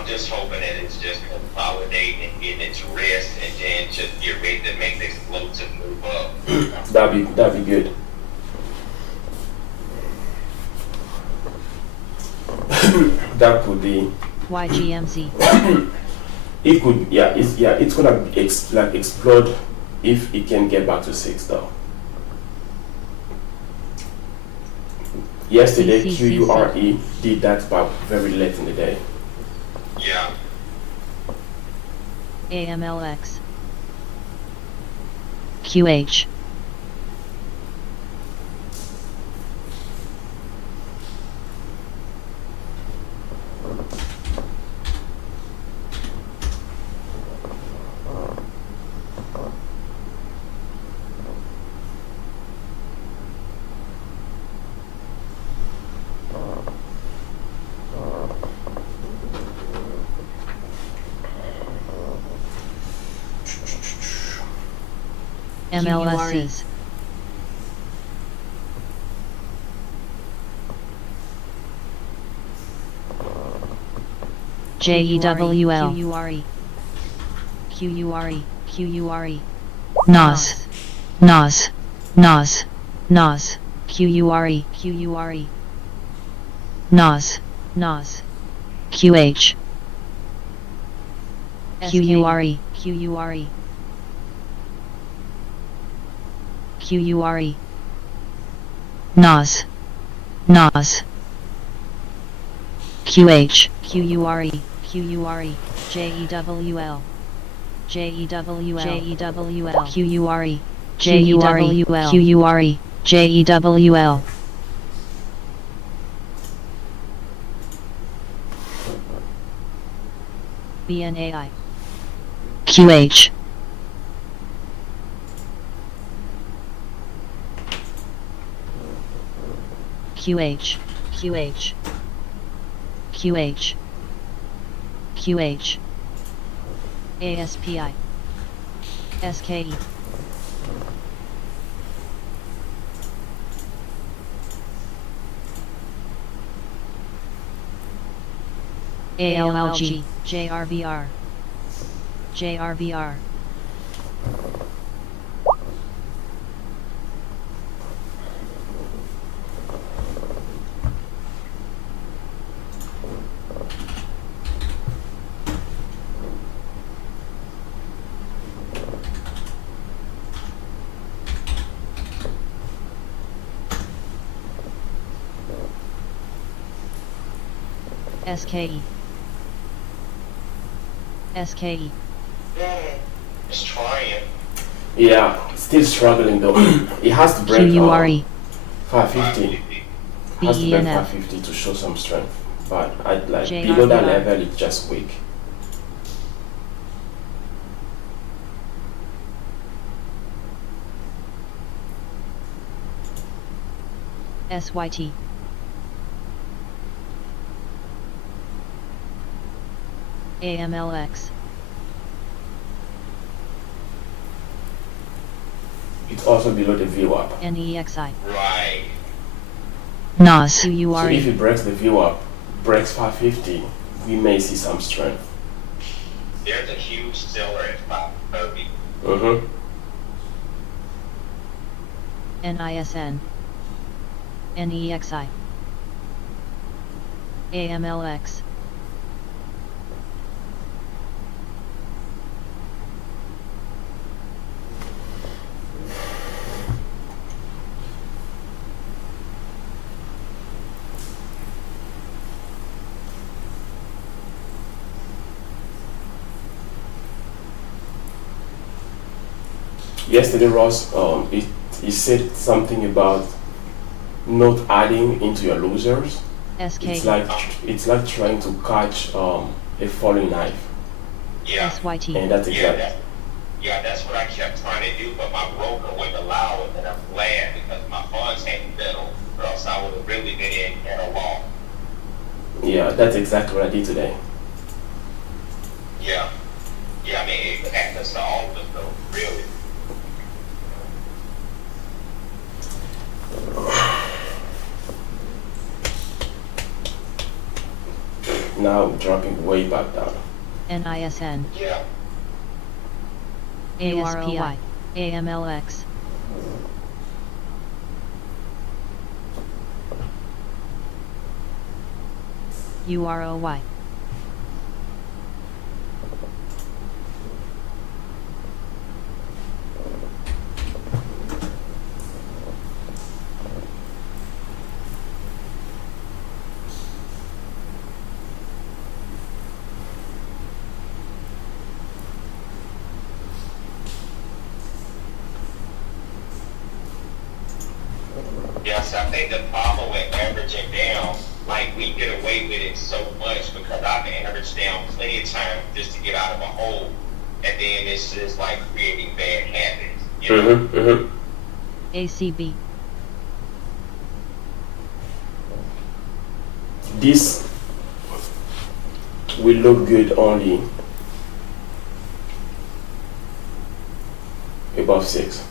I'm just hoping that it's just consolidating and getting it to rest and then just get ready to make the explosive move up. That'd be good. That could be. YGMZ. It could, it's gonna explode if it can get back to 6 though. Yesterday, CCCC. QURE did that about very late in the day. Yeah. AMLX. QH. MLSs. JEWL. QURE. QURE. QURE. NOS. NOS. NOS. NOS. QURE. QURE. NOS. NOS. QH. QURE. QURE. QURE. NOS. NOS. QH. QURE. QURE. JEWL. JEWL. JEWL. QURE. JEWL. QURE. JEWL. BNAI. QH. QH. QH. QH. QH. ASPI. SKE. ALLG. JRVR. JRVR. SKE. SKE. It's trying. Yeah, still struggling though. It has to break QURE. 550. Has to break BENF. 550 to show some strength. But below JRVR. that level, it's just weak. SYT. AMLX. It's also below the VWAP. NEXI. Right. NOS. So if QURE. it breaks the VWAP, breaks 550, we may see some strength. There's a huge seller at 530. Mm-hmm. NISN. NEXI. AMLX. Yesterday, Ross, it said something about not adding into your losers. SK. It's like trying to catch a falling knife, Yeah. SYT. and that's exactly. That's what I kept trying to do, but my broker wouldn't allow it, and I'm glad because my funds hadn't settled, or else I would have really been in at a loss. Yeah, that's exactly what I did today. Yeah. Yeah, I mean, it happens to all of us, though, really. now dropping way back down. NISN, Yeah. ASPI, AMLX, UROY, Yes, I think the problem with averaging down, like we get away with it so much because I've averaged down plenty of time just to get out of a hole, and then it's just like creating bad habits. You know? Mm-hmm, mm-hmm. ACB, This will look good only above 6.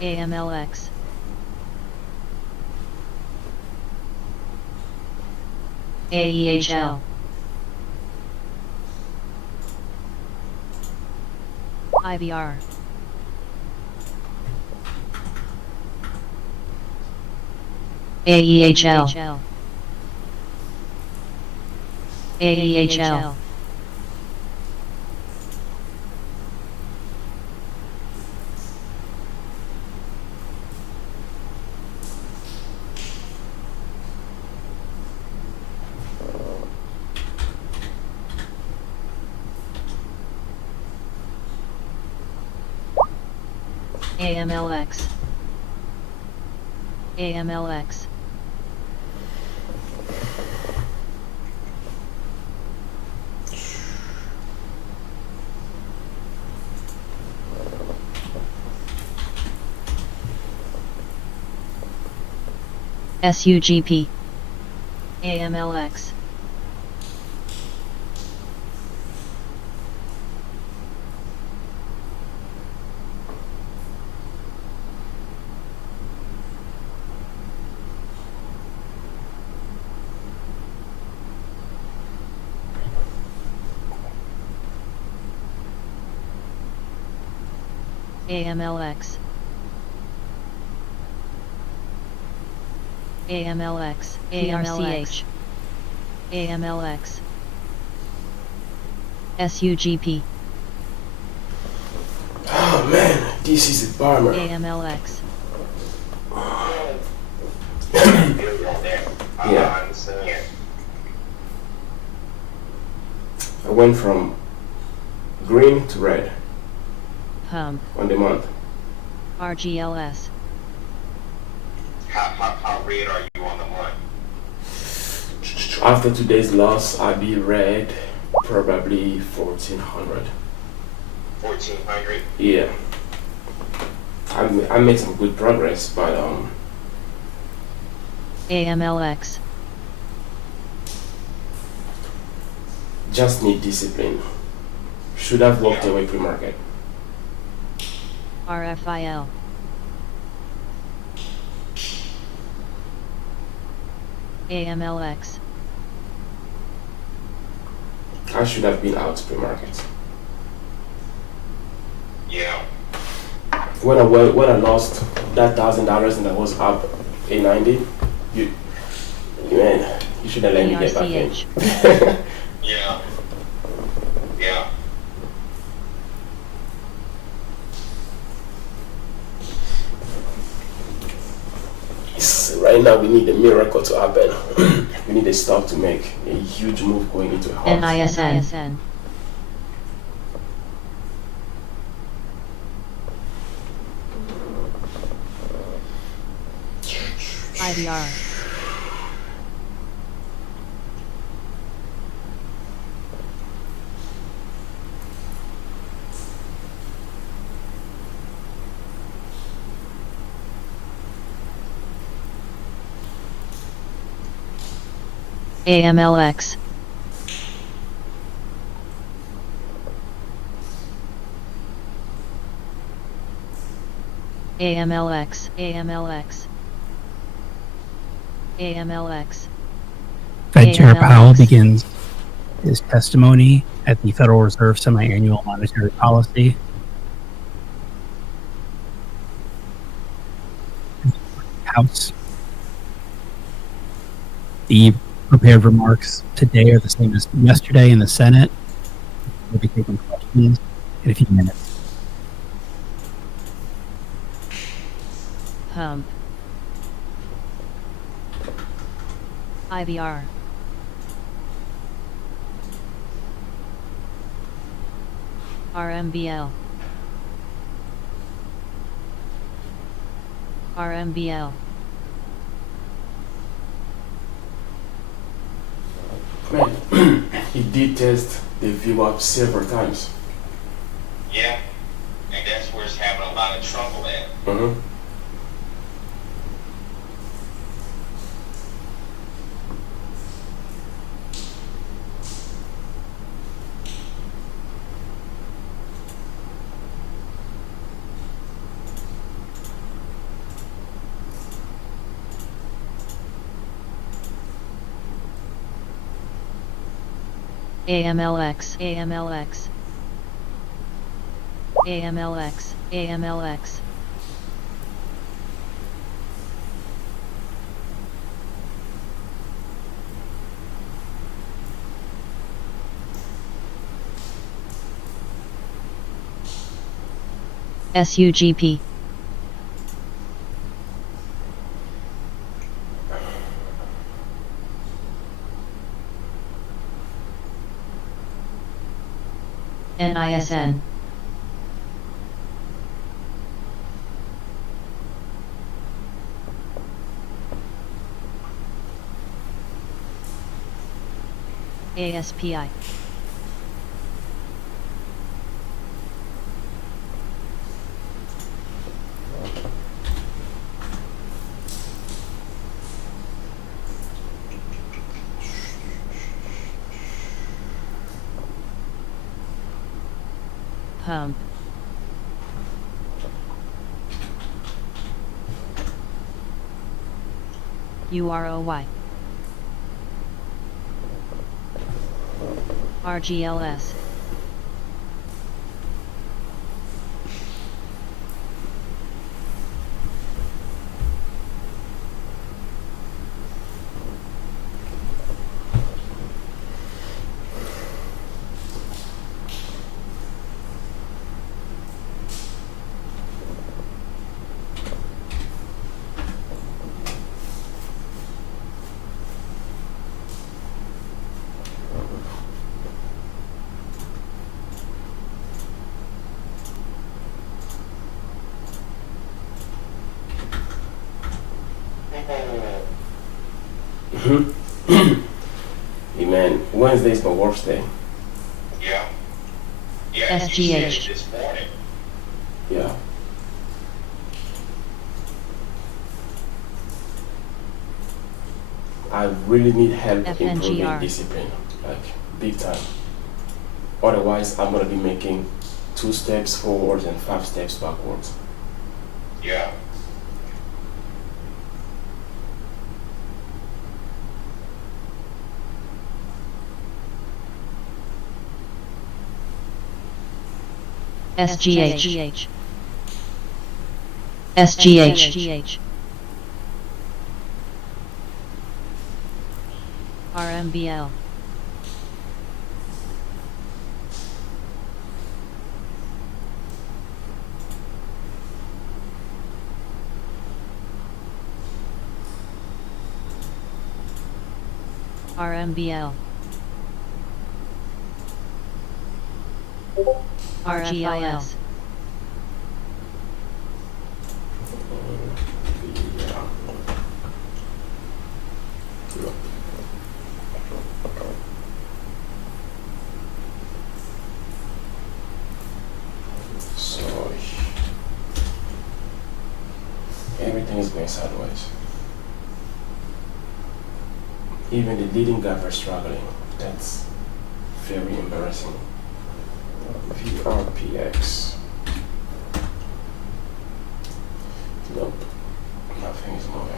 AMLX, AEHL, IVR, AEHL, AEHL, AMLX, AMLX, SUGP, AMLX, AMLX, AMLX, ARCH, AMLX, SUGP, Oh man, this is a bummer. AMLX, Yeah. I understand. I went from green to red PUM, on the month. RGLS, How red are you on the month? After today's loss, I'll be red probably 1400. 1400. Yeah. I made some good progress, but AMLX, just need discipline. Should have walked away pre-market. RFIL, AMLX, I should have been out pre-market. Yeah. When I lost that $1,000 and I was up 890, you should have let me get back in. ARCH, Yeah. Yeah. Right now we need a miracle to happen. you need a stock to make a huge move going into a heart. NISN. IVR. AMLX. AMLX. AMLX. AMLX. Fed Chair Powell AMLX. begins his testimony at the Federal Reserve Semi-Annual Monetary Policy. House. The prepared remarks today are the same as yesterday in the Senate. We'll be taking questions in a few minutes. Pump. IVR. RMBL. RMBL. Man, he did test the VWAP several times. Yeah, and that's where it's having a lot of trouble at. Mm-hmm. AMLX. AMLX. AMLX. AMLX. SUGP. NISN. ASPI. Pump. UROY. RGLS. Hey man, Wednesday is my worst day. Yeah. Yeah. You said it SGH. this morning. Yeah. I really need help improving FNGR. discipline, like big time. Otherwise, I'm gonna be making 2 steps forwards and 5 steps backwards. Yeah. SGH. SGH. RMBL. RMBL. RGIS. Yeah. So everything is going sideways. Even the leading guys are struggling. That's very embarrassing. VRPX. Nope. Nothing is moving.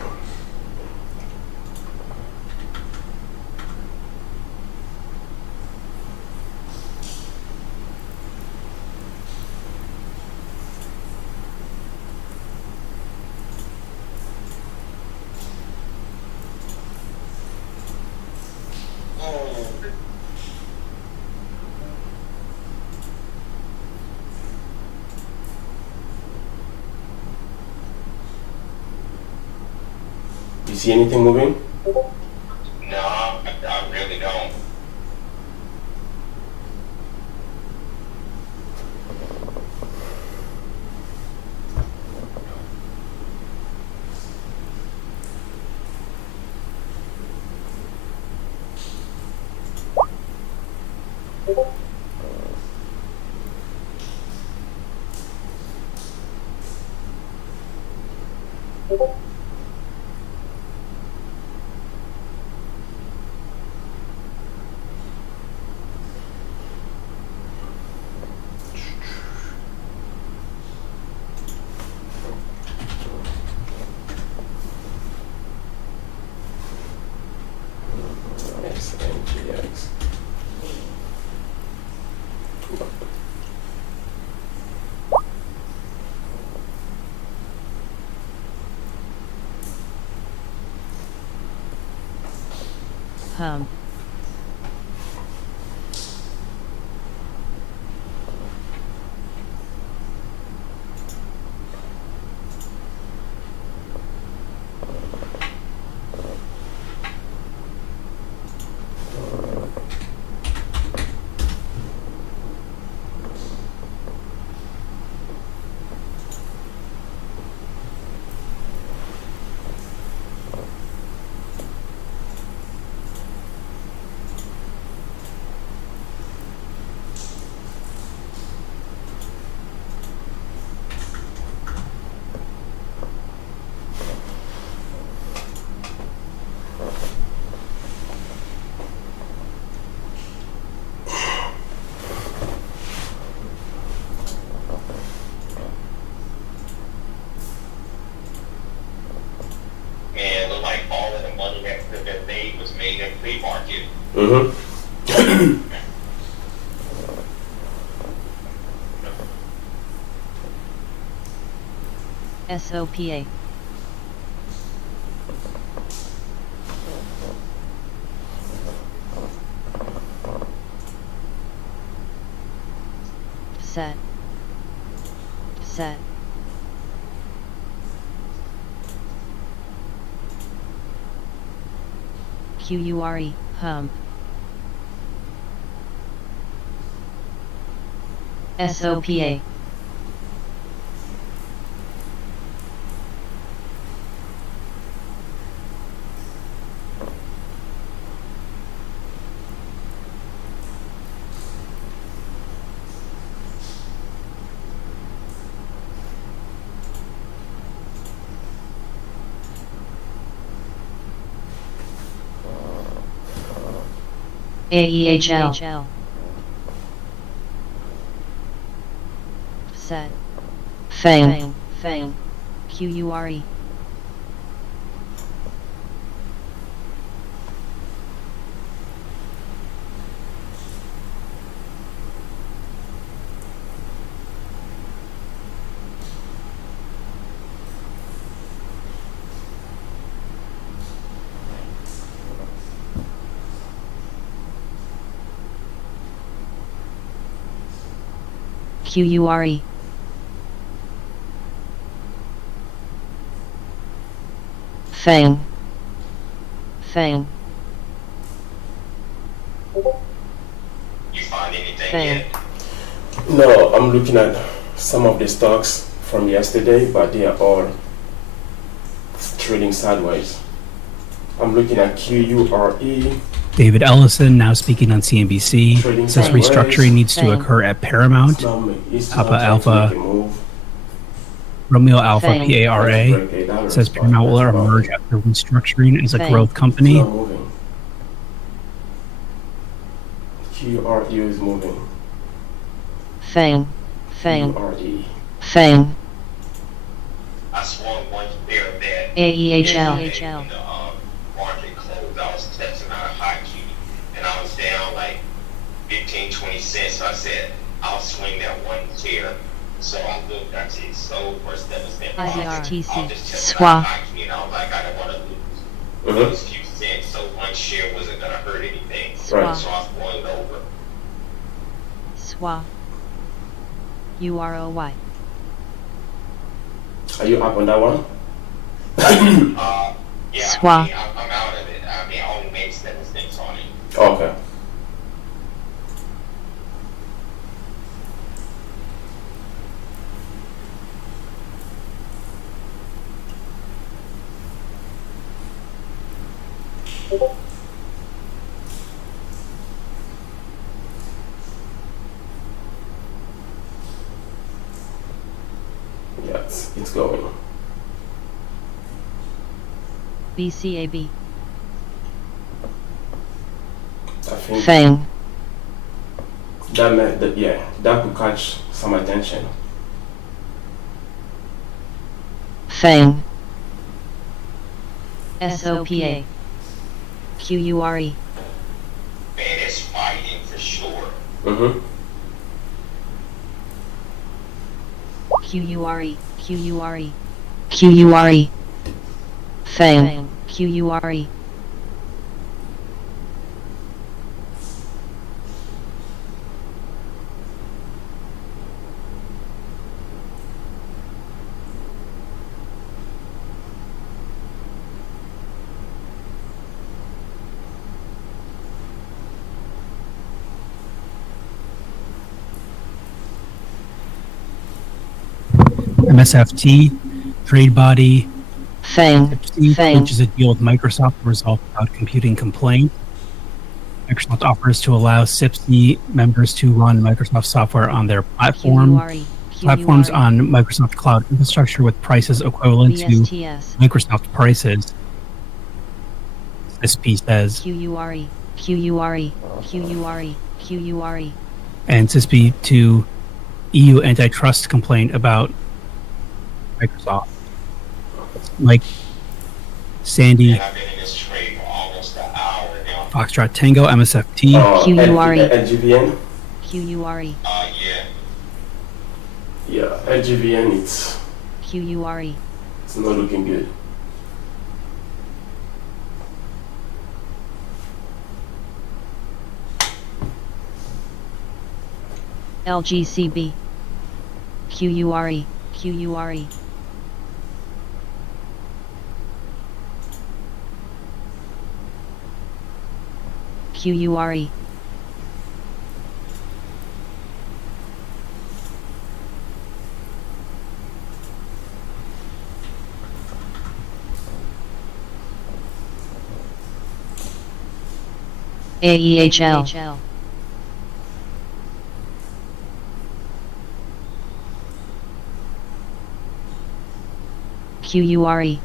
You see anything moving? No, I really don't. SNGX. Hum. Man, look like all of the money that could have been made was made in flea market. Mm-hmm. SOPA. Set. Set. QURE, hump. SOPA. AEHL. Set. Fame. Fame. QURE. QURE. Fame. Fame. Fang. yet? No, I'm looking at some of the stocks from yesterday, but they are all trading sideways. I'm looking at QURE. David Ellison, now speaking on CNBC, Trading says sideways. restructuring needs to Fang. occur at Paramount, It's Papa not trying to Alpha, make a move. Romeo Alpha Fang. PARA says Paramount will emerge after restructuring as a Fang. growth It's company. not moving. QRE is moving. Fang. Fang. QRE. Fang. I swung one pair of that. AEHL. When the market closed, I was testing out a hotkey, and I was down like 15, 20 cents. So I said, I'll swing that one pair. So I looked, I see it sold for 7 cents. IRTC. I'll just test SWA. out a hotkey, and I was like, I don't want to lose Mhm. those few cents. So one share wasn't going to hurt anything. SWA. So I was going over. SWA. UROY. Are you up on that one? Yeah, SWA. I mean, I'm out of it. I mean, I only made 7 cents on it. Okay. Yes, it's going. BCAB. I think Fang. that could catch some attention. Fang. SOPA. QURE. Man, it's fighting for sure. Mm-hmm. QURE. QURE. QURE. Fang. QURE. MSFT, trade body, Fang. SIPC, Fang. which is a deal with Microsoft to resolve cloud computing complaint. Microsoft offers to allow SIPC members to run Microsoft software on their platform. QURE. Platforms on Microsoft Cloud infrastructure with prices equivalent to BSTS. Microsoft prices. SISP says, QURE. QURE. QURE. QURE. and SISP to EU antitrust complaint about Microsoft. Like Sandy, And I've been in this trade for almost an hour now. Foxtrot Tango, MSFT. QURE. LGVN? QURE. Yeah. Yeah, LGVN, it's QURE. not looking good. LGCB. QURE. QURE. QURE. AEHL. QURE.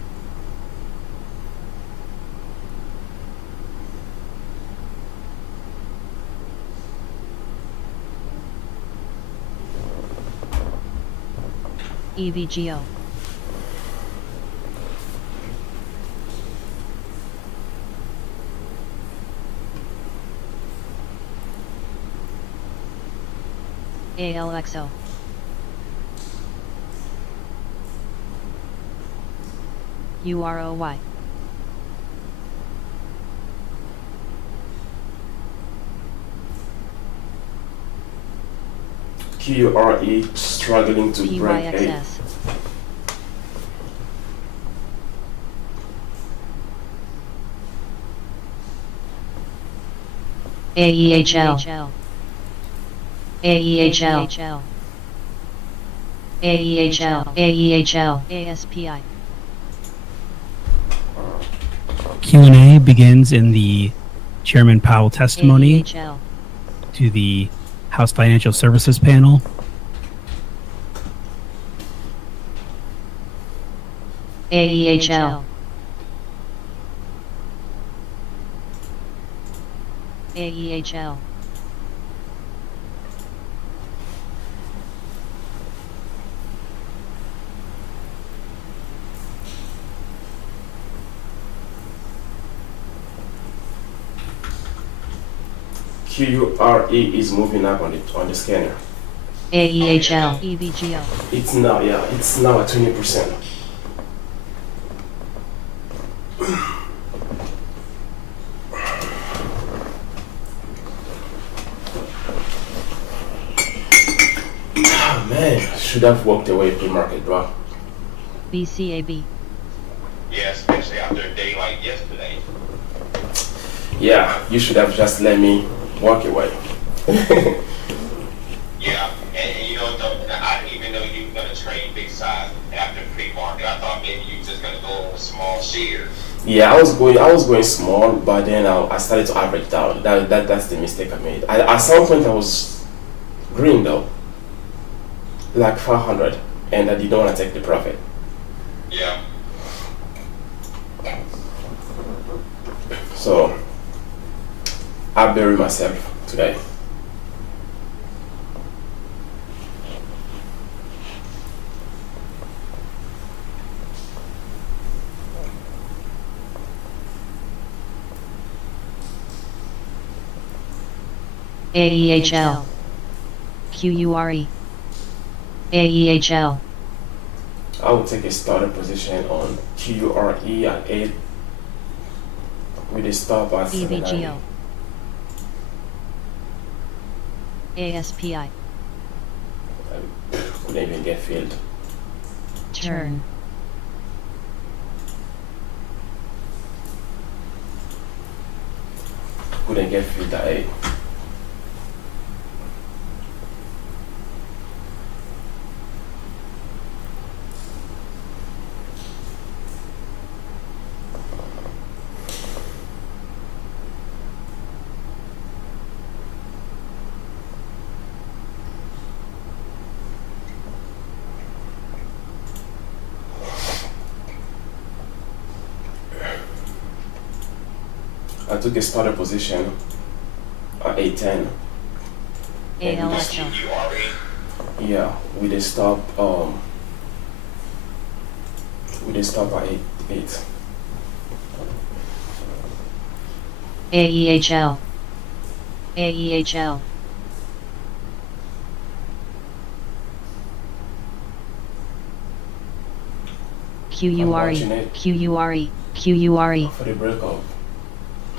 EVGO. ALXO. UROY. QRE struggling to break 8. PYXS. AEHL. AEHL, AEHL, AEHL, ASPI, Q&A begins in the Chairman Powell testimony AEHL, to the House Financial Services panel. AEHL, AEHL, QURE is moving up on the scanner. AEHL, EVGO, It's now, yeah, it's now at 20%. Oh man, should have walked away pre-market drop. BCAB, Yeah, especially after a day like yesterday. Yeah, you should have just let me walk away. Yeah, and you know, I didn't even know you were gonna trade big size after pre-market. I thought maybe you were just gonna go with small shares. Yeah, I was going small, but then I started to average down. That's the mistake I made. At some point I was green though, like 500, and I didn't want to take the profit. Yeah. So I bury myself today. AEHL, QURE, AEHL, I will take a starter position on QURE at 8 with a stop at 790. EVGO, ASPI, Couldn't even get filled. turn, Couldn't get filled at 8. I took a starter position at 810. ALSL, QURE. Yeah, with a stop at 8. AEHL, AEHL, QURE, watching it. QURE, QURE, For the breakout.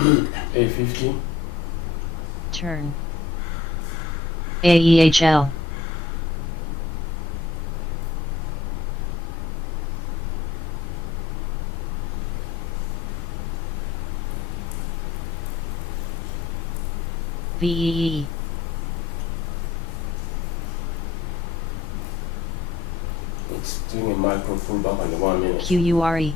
850. turn, AEHL, VEE, It's doing a micro pullback on the 1 minute. QURE,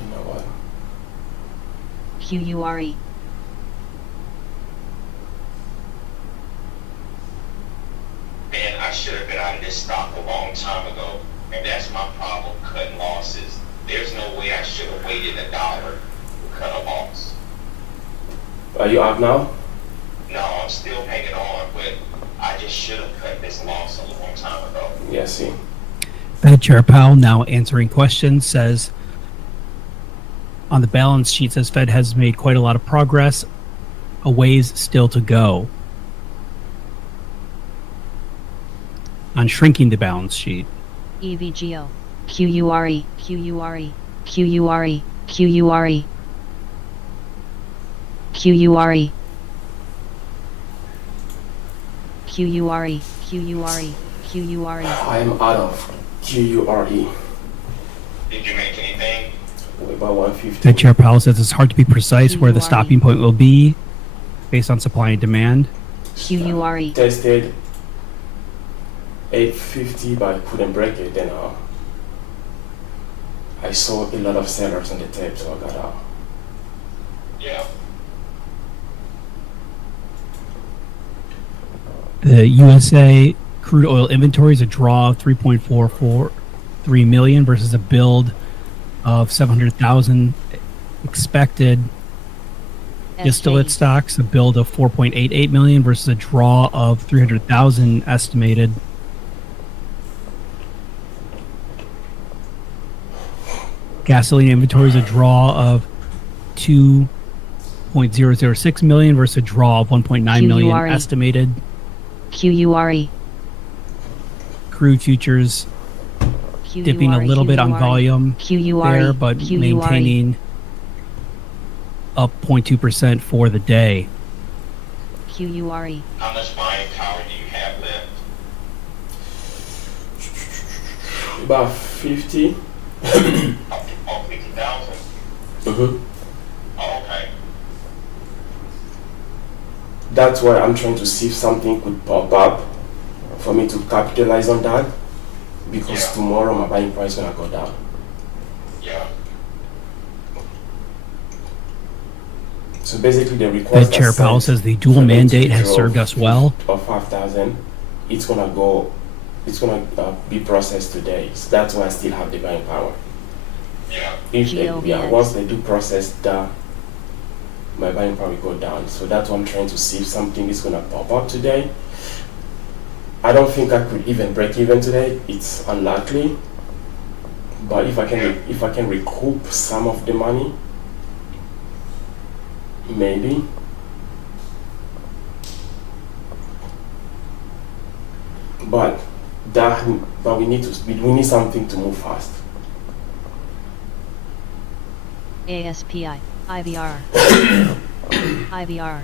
You know what? QURE, Man, I should have been out of this stock a long time ago. And that's my problem, cutting losses. There's no way I should have waited $1 to cut a loss. Are you out now? No, I'm still hanging on, but I just should have cut this loss a long time ago. Yeah, see. Fed Chair Powell, now answering questions, says on the balance sheet, says Fed has made quite a lot of progress. A ways still to go on shrinking the balance sheet. EVGO, QURE, QURE, QURE, QURE, QURE, QURE, QURE, QURE, I am out of QURE. Did you make anything? About 150. The Chair Powell says it's hard to be precise where the QURE. stopping point will be based on supply and demand. QURE. Tested 850, but I couldn't break it. Then I saw a lot of sellers on the tape, so I got out. Yeah. The USA crude oil inventory is a draw of 3.443 million versus a build of 700,000 expected. Distillate SJE. stocks, a build of 4.88 million versus a draw of 300,000 estimated. Gasoline inventory is a draw of 2.006 million versus a draw of 1.9 million QURE. estimated. QURE. Crude futures dipping a little bit on volume there, but maintaining up 0.2% for the day. QURE. How much buying power do you have left? About 50. Oh, 50,000. Mm-hmm. Oh, okay. That's why I'm trying to see if something could pop up for me to capitalize on that, because Yeah. tomorrow my buying price is gonna go down. Yeah. So basically, the The request Chair Powell says the dual mandate has served us well. Of 5,000, it's gonna be processed today. So that's why I still have the buying power. Yeah. If they, GOVX. once they do process that, my buying power will go down. So that's why I'm trying to see if something is gonna pop up today. I don't think I could even break even today. It's unlikely. But if I can recoup some of the money, maybe. But we need something to move fast. ASPI. IVR. IVR.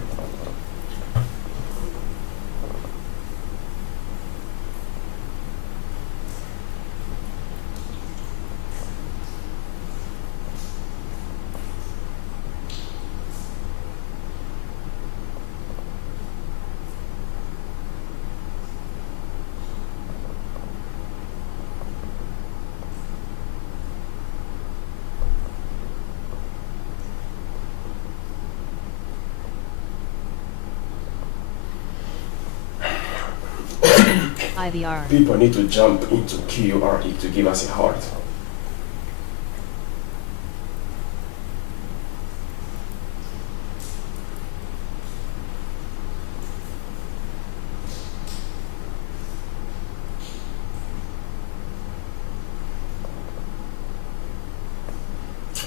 IVR. People need to jump into QURE to give us a heart.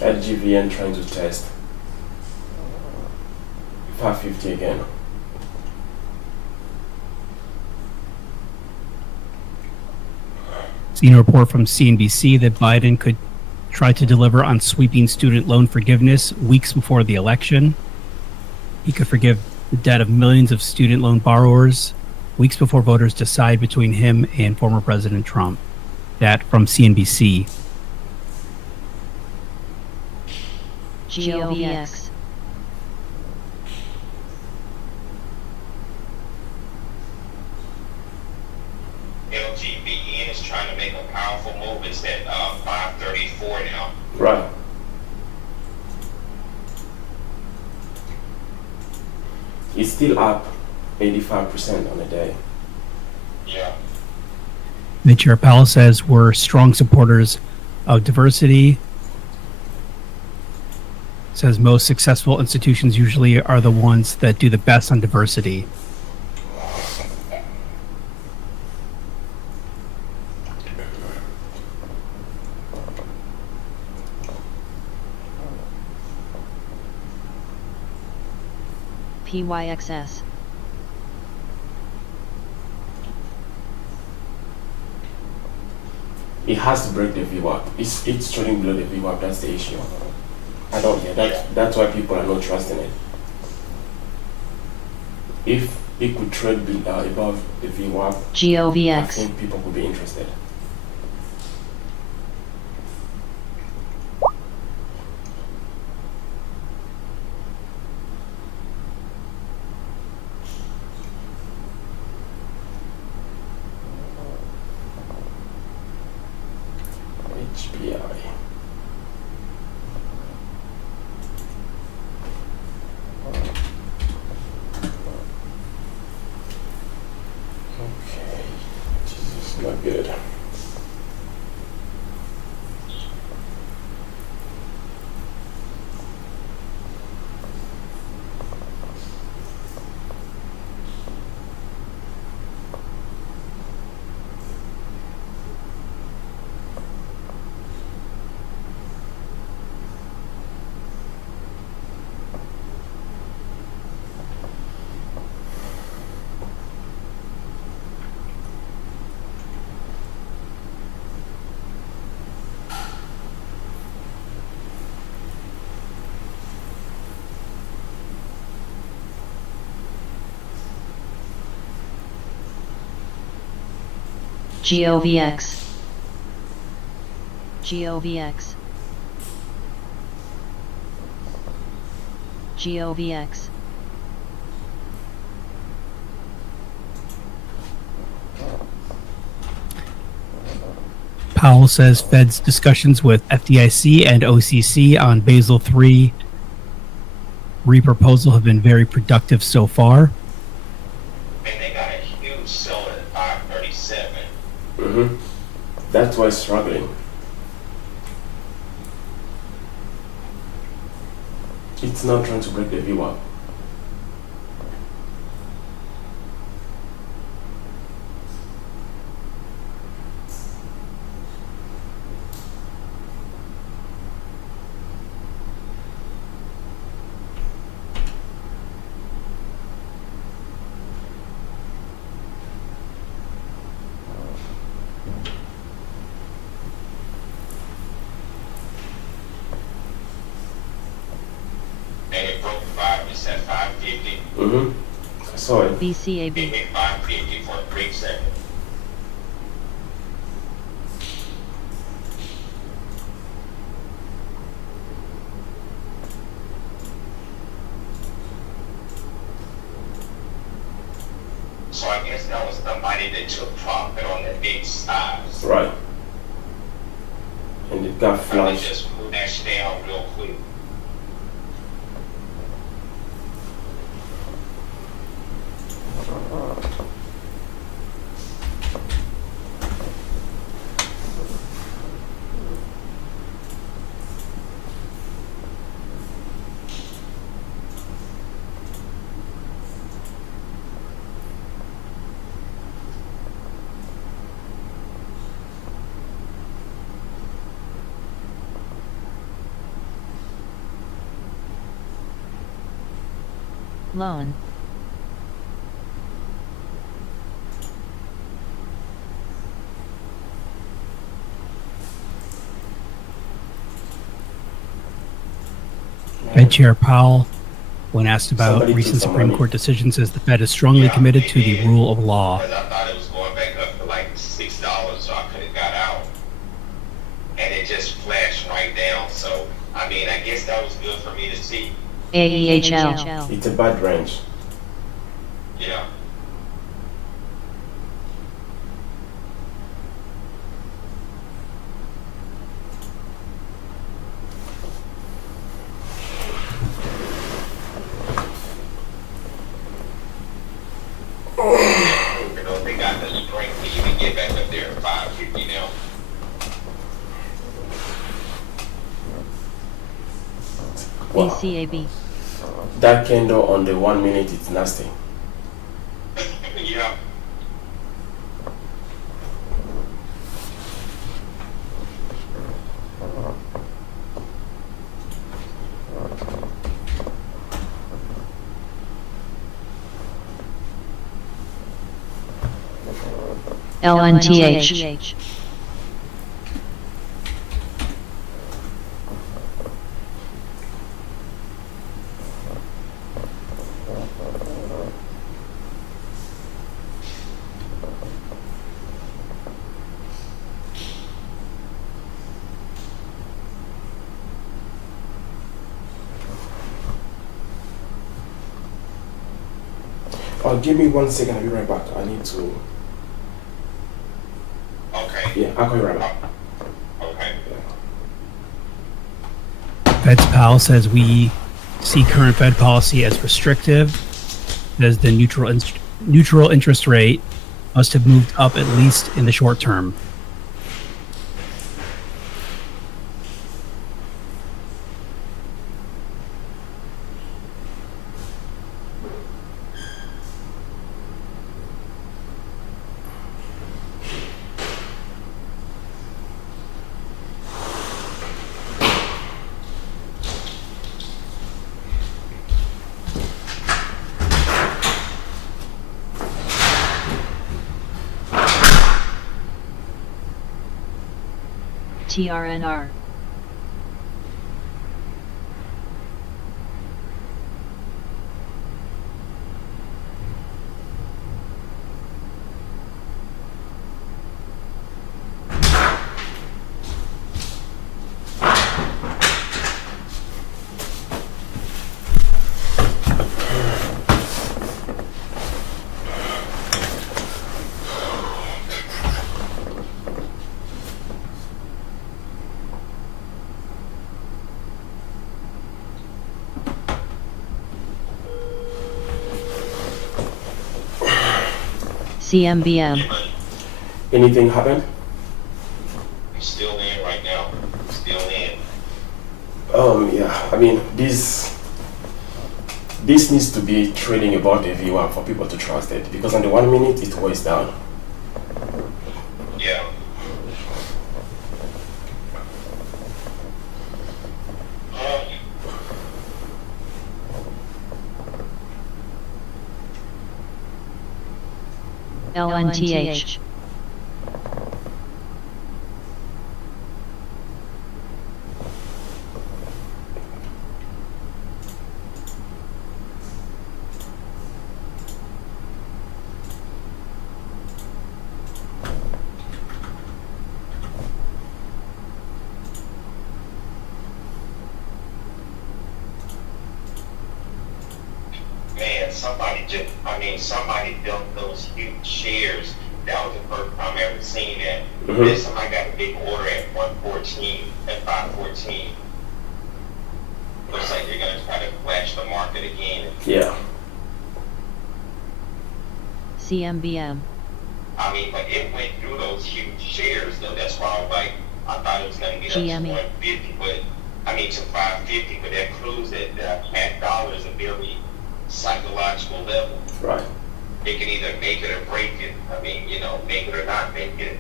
LGVN trying to test 550 again. Seen a report from CNBC that Biden could try to deliver on sweeping student loan forgiveness weeks before the election. He could forgive the debt of millions of student loan borrowers weeks before voters decide between him and former President Trump. That from CNBC. GOVX. LGBN is trying to make a powerful move. It's at 534 now. Right. It's still up 85% on the day. Yeah. The Chair Powell says we're strong supporters of diversity. Says most successful institutions usually are the ones that do the best on diversity. PYXS. It has to break the VWAP. It's trading below the VWAP. That's the issue. I don't. Yeah, that's why people are not trusting it. If it could trade above the VWAP, I GOVX. think people could be interested. Not good. GOVX. GOVX. GOVX. Powell says Fed's discussions with FDIC and OCC on Basel III reproposal have been very productive so far. And they got a huge sell at 537. Mm-hmm. That's why it's struggling. It's not trying to break the VWAP. And it broke 5, it's at 550. Mm-hmm. I saw it. It BCAB. hit 550 for a brief second. So I guess that was somebody that took profit on the big size. Right. And it got And they flashed. just dashed down real quick. Loan. Fed Chair Powell, when asked about Somebody recent took some Supreme money. Court decisions, says the Fed is strongly Yeah, committed they to the did. rule of law. Because I thought it was going back up to like $6, so I could have got out. And it just flashed right down. So, I mean, I guess that was good for me to see. AEHL. It's a bad range. Yeah. You know, they got the strength to even get back up there at 550 now. Wow. BCAB. That candle on the 1 minute, it's nasty. Yeah. LNTH. Oh, give me 1 second. I'll be right back. I need to. Okay. Yeah, I'll call you right back. Okay. Fed's Powell says we see current Fed policy as restrictive, as the neutral interest rate must have moved up at least in the short term. TRNR. CMBM. Anything happened? I'm still in right now. Still in. Yeah, I mean, this needs to be trading about a viewer for people to trust it, because on the 1 minute it weighs down. Yeah. LNTH. Man, somebody built those huge shares. That was the first time I ever seen that. This time I got a big order at 114, at 514. Looks like they're gonna try to flash the market again. Yeah. CMBM. I mean, but it went through those huge shares though. That's why I was like, I thought it was gonna get up to GME. 150, but I mean to 550, but that cruise at $100 is a very psychological level. Right. It can either make it or break it. I mean, make it or not make it.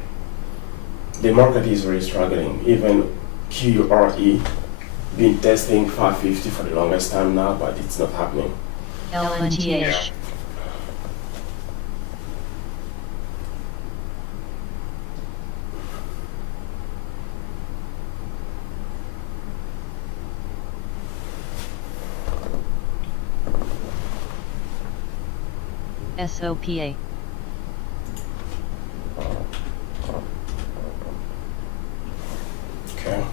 The market is really struggling. Even QRE been testing 550 for the longest time now, but it's not happening. LNTH. SOPA. Okay.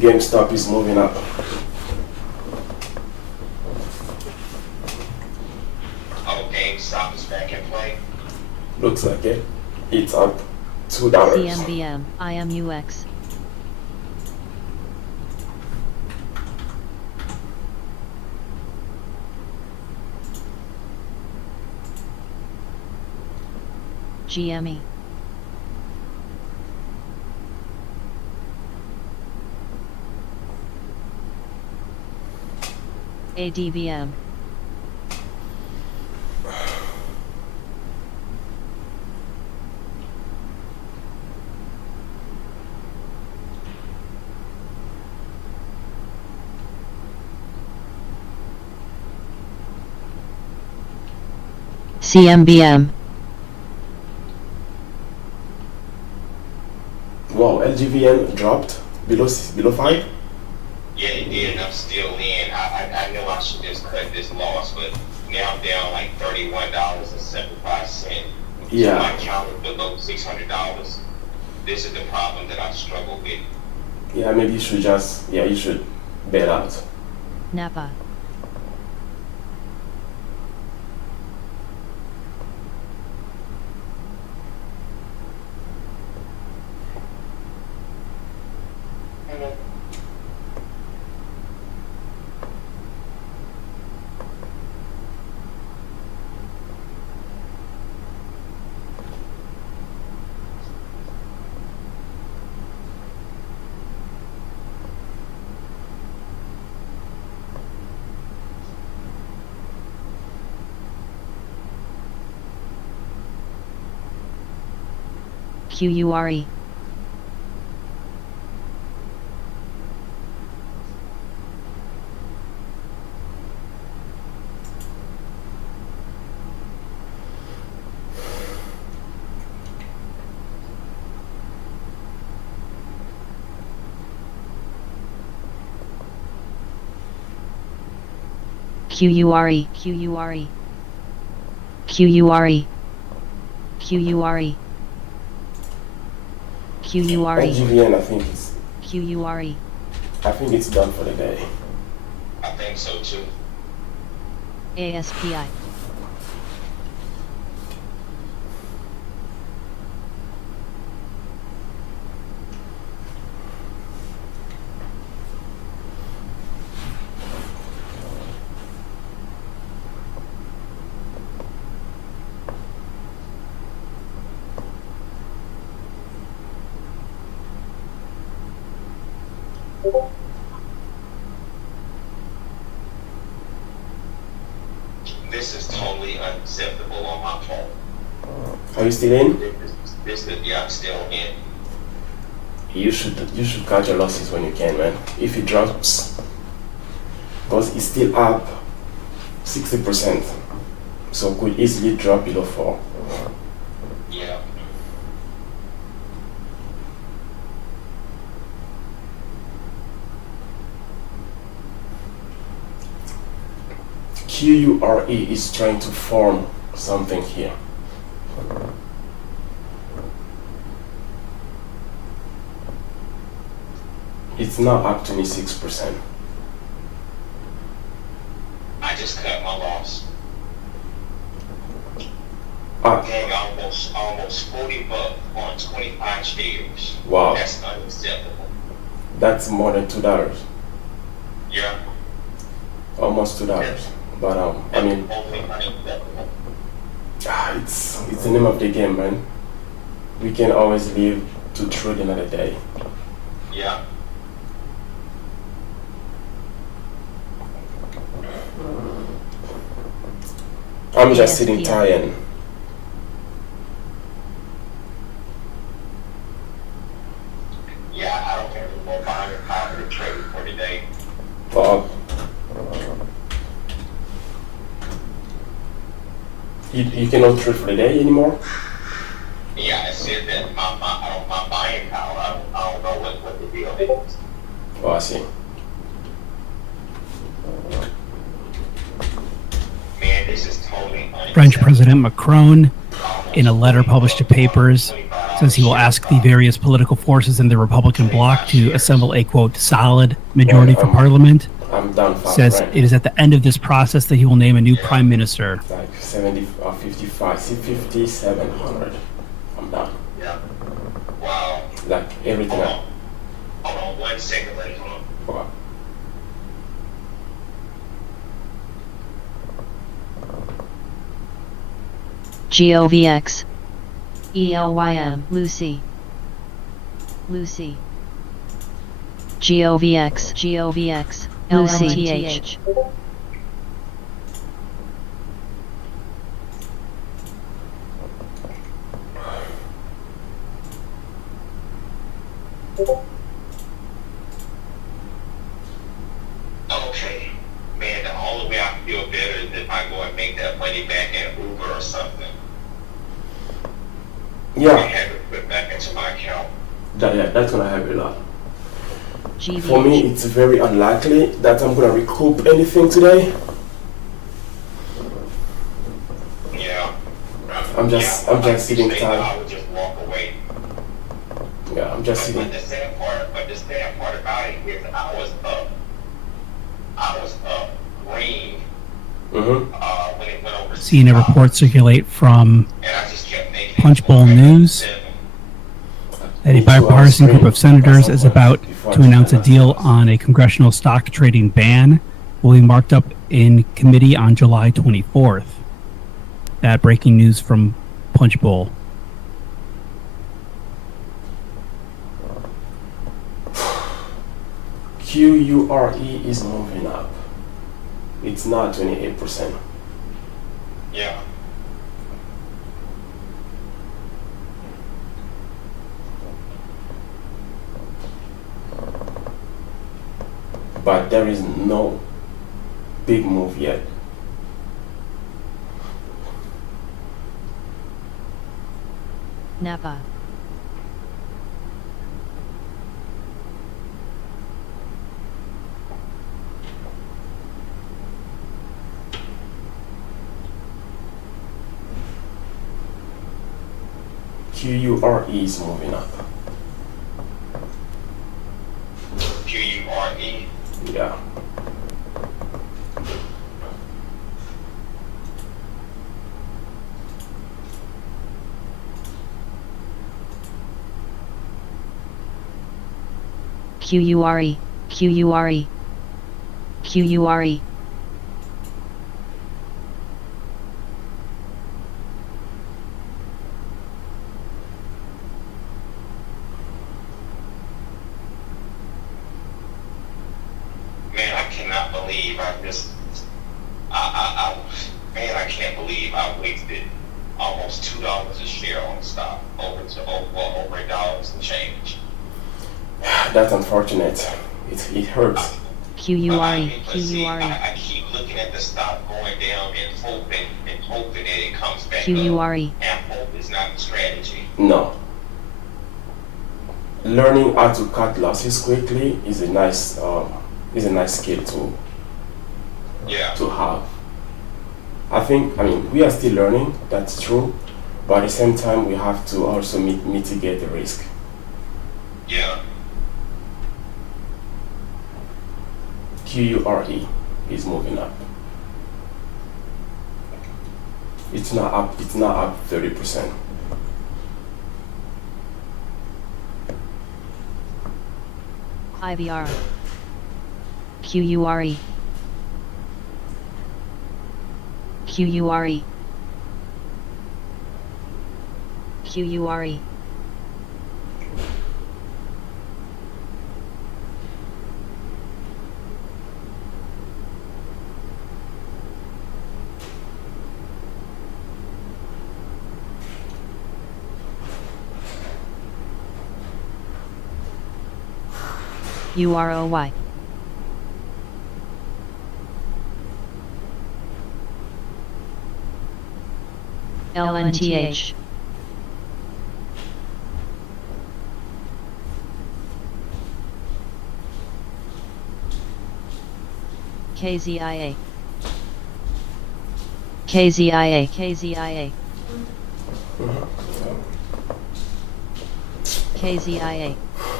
GameStop is moving up. Oh, GameStop is back in play. Looks like it. It's up $2. CMBM. IMUX. GME. ADVM. CMBM. Wow, LGVN dropped below 5. Yeah, it did, and I'm still in. I know I should just cut this loss, but now I'm down like $31.75. Yeah. So my account is below $600. This is the problem that I struggle with. Yeah, maybe you should you should bail out. Napa. QURE. QURE. QURE. QURE. QURE. QURE. GVN, QURE. I think it's done for the day. I think so too. ASPI. This is totally unacceptable on my part. Are you still in? Yeah, I'm still in. You should cut your losses when you can, man. If it drops, because it's still up 60%, so could easily drop below 4. Yeah. QURE is trying to form something here. It's now up 26%. I just cut my loss. Ah, Dang, almost $40 on 25 shares. wow, That's unacceptable. that's more than $2, Yeah. almost $2. But I mean, Only unacceptable. it's the name of the game, man. We can always live to trade another day. Yeah. I'm just sitting ASPI. tired. Yeah, I don't have any more buying power to trade for today. But you cannot trade for the day anymore. Yeah, I said that my buying power, I don't know what the deal is. Oh, I see. Man, this is totally French unacceptable. President Macron, in a letter published to papers, says he will ask the various political forces in the Republican bloc to assemble a, quote, solid majority for parliament. I'm done fast, Says right? it is at the end of this process that he will name a new prime minister. Like 70 or 55, see 5,700. I'm done. Yeah. Wow. Like everything. Hold on. Hold on 1 second, ladies. Hold on. Wow. GOVX. ELYM. Lucy. Lucy. GOVX. GOVX. LCTH. Okay. Man, the only way I feel better is if I go and make that money back in Uber or something. And Yeah, have it put back into my account. that's gonna help a lot. GVH. For me, it's very unlikely that I'm gonna recoup anything today. Yeah. I'm just sitting I tight. would just walk away. Yeah, I'm just But sitting. the sad part about it is I was up green when it went over. Seeing a report circulate from And I just kept making Punch Bowl News that a bipartisan group of senators is about to announce a deal on a congressional stock trading ban will be marked up in committee on July 24th. That breaking news from Punch Bowl. QURE is moving up. It's now 28%. Yeah. but there is no big move yet. Napa. QURE is moving up. QURE. Yeah. QURE. QURE. QURE. Man, I cannot believe man, I can't believe I wasted almost $2 a share on the stock over $1 and change. That's unfortunate. It hurts. QURE. But see, QURE. I keep looking at the stock going down and hoping that it comes back up. QURE. And hope is not the strategy. No. Learning how to cut losses quickly is a nice skill Yeah. to have. I mean, we are still learning, that's true, but at the same time, we have to also mitigate the risk. Yeah. QURE is moving up. It's not up 30%. IVR. QURE. QURE. QURE. UROY. LNTH. KZIA. KZIA. KZIA. KZIA.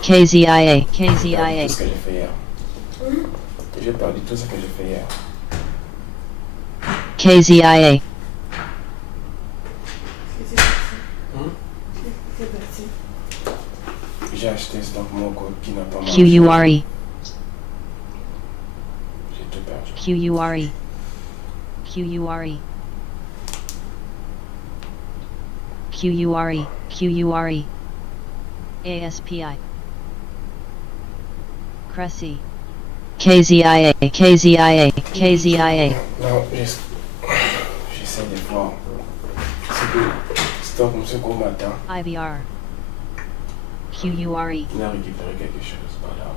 KZIA. KZIA. Tout ce que j'ai fait hier. J'ai perdu tout ce que j'ai fait hier. KZIA. J'ai acheté stock Moko qui n'a pas marché. QURE. J'ai tout perdu. QURE. QURE. QURE. QURE. ASPI. Cressy. KZIA. KZIA. KZIA. Non, j'essaie de voir. C'est que stock M. Gros matin, IVR. QURE. il a récupéré quelque chose. Voilà.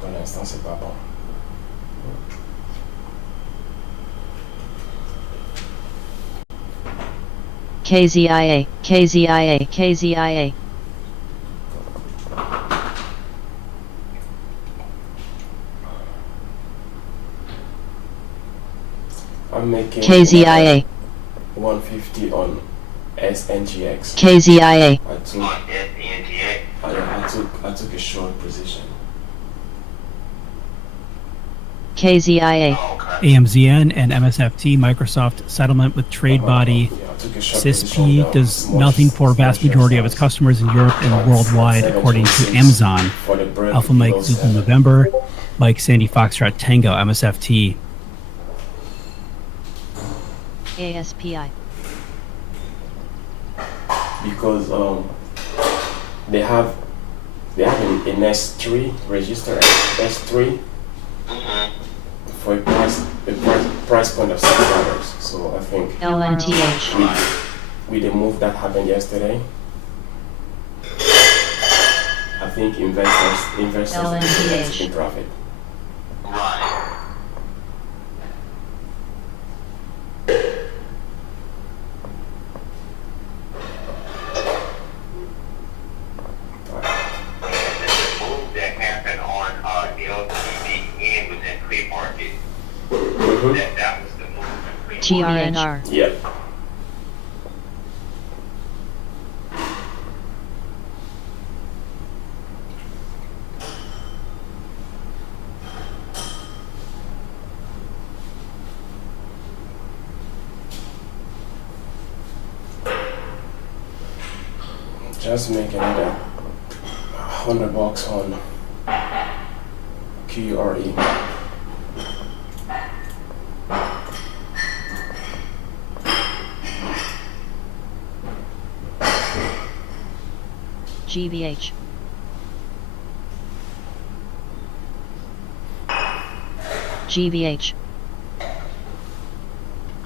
Pour l'instant, c'est pas bon. KZIA. KZIA. KZIA. I'm making KZIA. 150 on SNGX. KZIA. On FNTA. I took a short position. KZIA. Oh, okay. AMZN and MSFT Microsoft settlement with trade body Yeah, I took a short CISP position, does small- nothing for a vast small majority of its shares. customers in Europe and worldwide, according to 726 Amazon. for the break Alpha Mike below Zulu 7. November, Mike Sandy Foxtrot Tango MSFT. ASPI. Because they have an S3 register, S3 for a price point of $6. So I think LNTH. with the move that happened yesterday, I think investors are taking profit. Right. The move that happened on LTV and within pre-market, Mm-hmm. that was the move in pre-market. TRNR. Yep. Just make another $100 on QRE. GBH. GBH.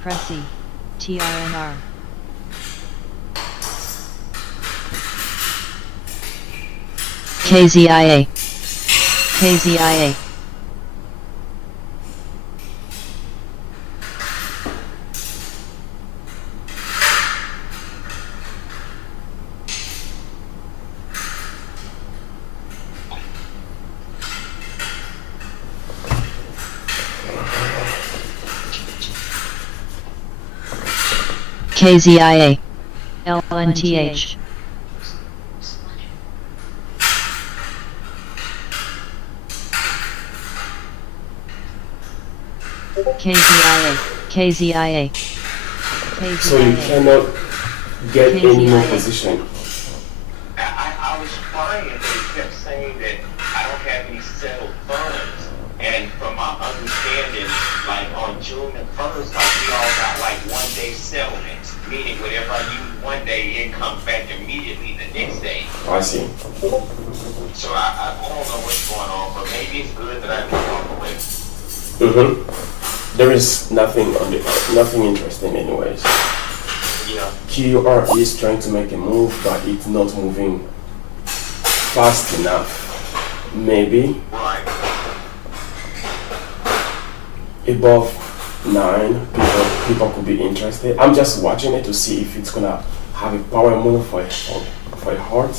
Cressy. TRNR. KZIA. KZIA. KZIA. LNTH. KZIA. KZIA. So you KZIA. cannot get any more KZIA. position. I was trying, but he kept saying that I don't have any settled funds. And from my understanding, like on June the 1st, like we all got like 1 day settlements, meaning whatever I use 1 day, it comes back immediately the next day. I see. So I don't know what's going on, but maybe it's good that I can walk away. Mm-hmm. There is nothing interesting anyways. Yeah. QR is trying to make a move, but it's not moving fast enough. Maybe Right. above 9, people could be interested. I'm just watching it to see if it's gonna have a power move for a heart.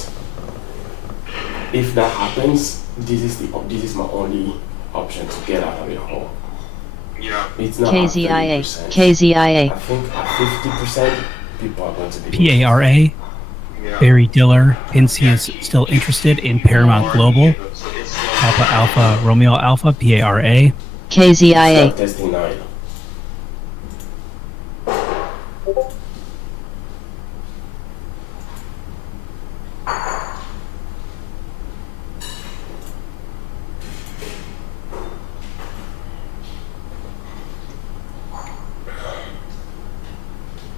If that happens, this is my only option to get out of the hole. Yeah. It's not KZIA. at 30%. KZIA. I think at 50%, people are going to be PARA. Yeah. Barry Diller hints he is still interested in Paramount Global. So it's Alpha Alpha Romeo Alpha PARA. KZIA. Start testing 9.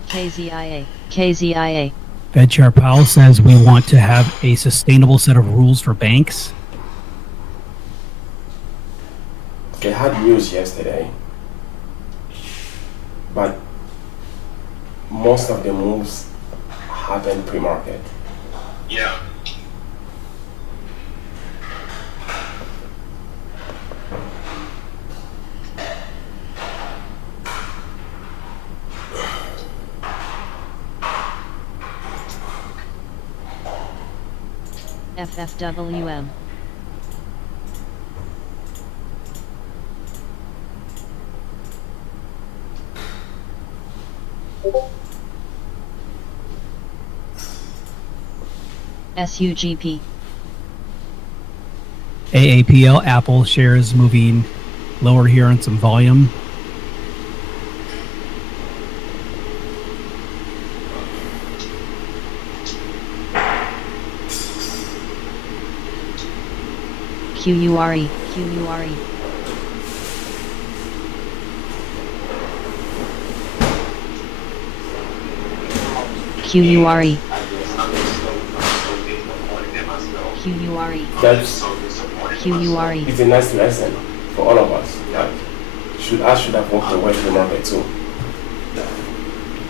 KZIA. KZIA. Fed Chair Powell says we want to have a sustainable set of rules for banks. They had news yesterday, but most of the moves happened pre-market. Yeah. FFWM. SUGP. AAPL Apple shares moving lower here on some volume. QURE. QURE. QURE. I guess I'm just so disappointed in myself. QURE. That's So disappointed in QURE. myself. it's a nice lesson for all of us. Like, I should have walked away from the market too.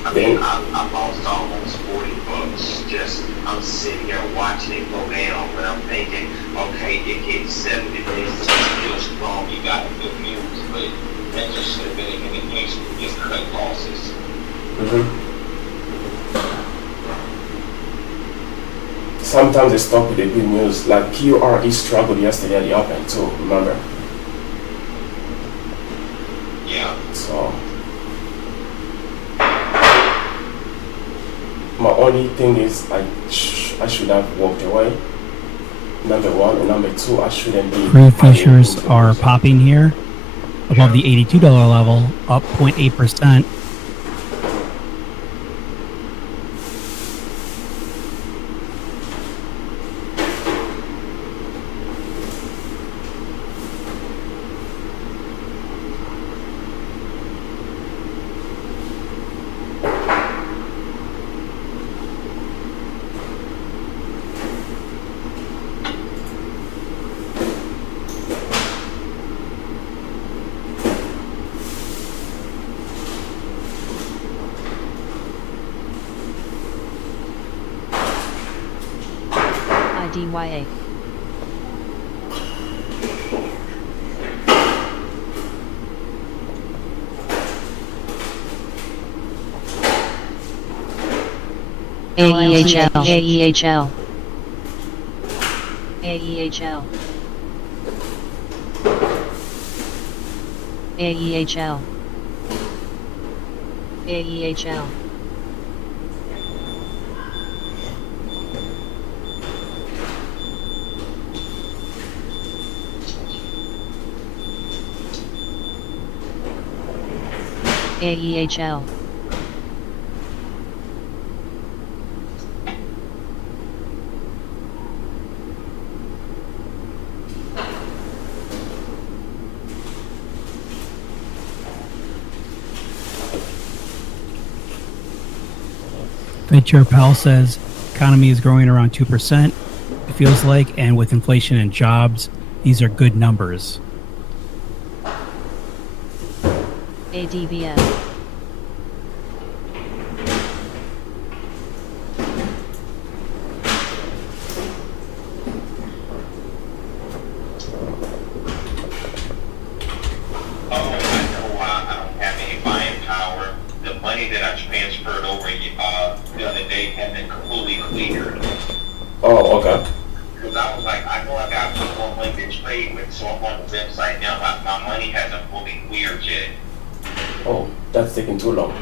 I mean, I lost almost 40 bucks. Just, I'm sitting here watching it go down, but I'm thinking, okay, it hit 70 days, it's still strong. You got good news, but that just should have been an indication to just cut losses. Sometimes they stop with the good news. Like QRE struggled yesterday at the open too, remember? Yeah. So my only thing is I should have walked away. Number one, and number two, I shouldn't be. Crude futures are popping here above the $82 level, up 0.8%. IDYA. AEHL. AEHL. AEHL. AEHL. AEHL. AEHL. Fed Chair Powell says economy is growing around 2%, it feels like, and with inflation and jobs, these are good numbers. ADVM. Oh, I know why I don't have any buying power. The money that I transferred over the other day had been completely cleared. Oh, okay. Because I was like, I know I got one more money to trade with, so I'm on the website now. My money hasn't fully cleared yet. Oh, that's taking too long.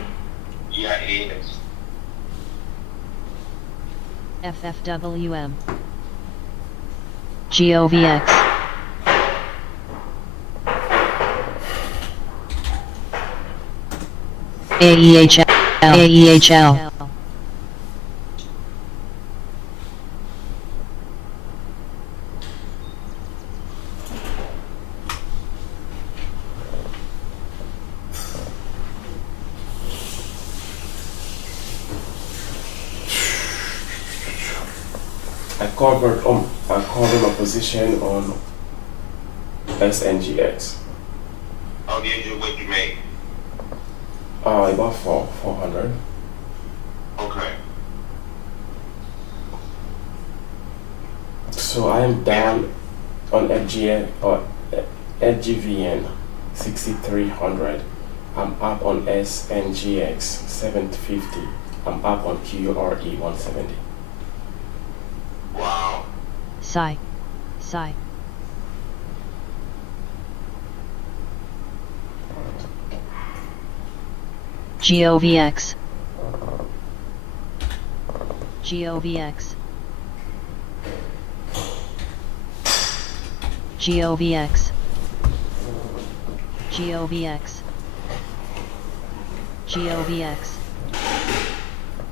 Yeah, it is. FFWM. GOVX. AEHL. AEHL. I covered my position on SNGX. Oh, did you? What you make? About 400. Okay. So I am down on FGN or FGVN 6300. I'm up on SNGX 750. I'm up on QRE 170. Wow. Psi. Psi. GOVX. GOVX. GOVX. GOVX. GOVX.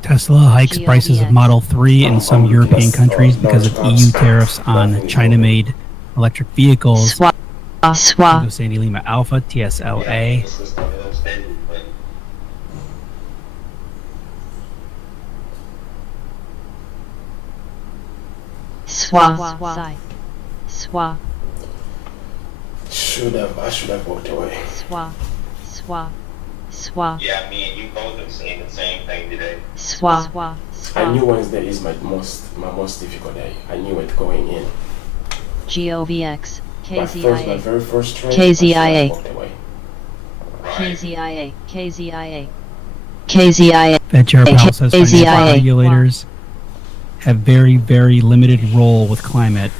Tesla hikes prices of Model 3 in some European countries because of EU tariffs on China-made electric vehicles. SWA. SWA. Sandy Lima Alpha, TSLA. This is one of those things, but SWA. Psi. SWA. I should have walked away. SWA. SWA. Swa. Yeah, me and you both are saying the same thing today. Swa. I knew Swa. Wednesday is my most difficult day. I knew it going in. GOVX. My KZIA. very first trade. KZIA. I walked away. Right. KZIA. KZIA. KZIA. Fed Chair Powell says financial KZIA. regulators have very, very limited role with climate.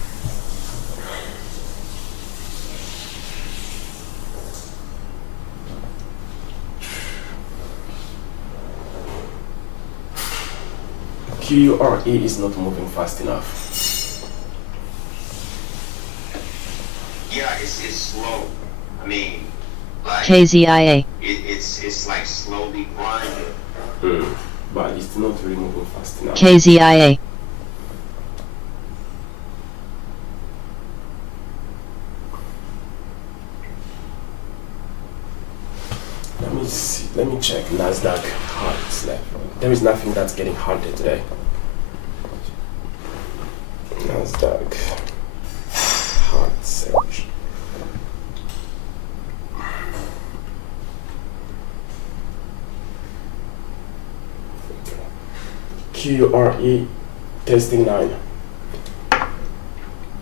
QURE is not moving fast enough. Yeah, it's slow. I mean, like KZIA. it's like slowly grinding. But it's not really moving fast enough. KZIA. Let me see. Let me check Nasdaq hunts left. There is nothing that's getting hunted today. Nasdaq hunt search. QRE testing 9.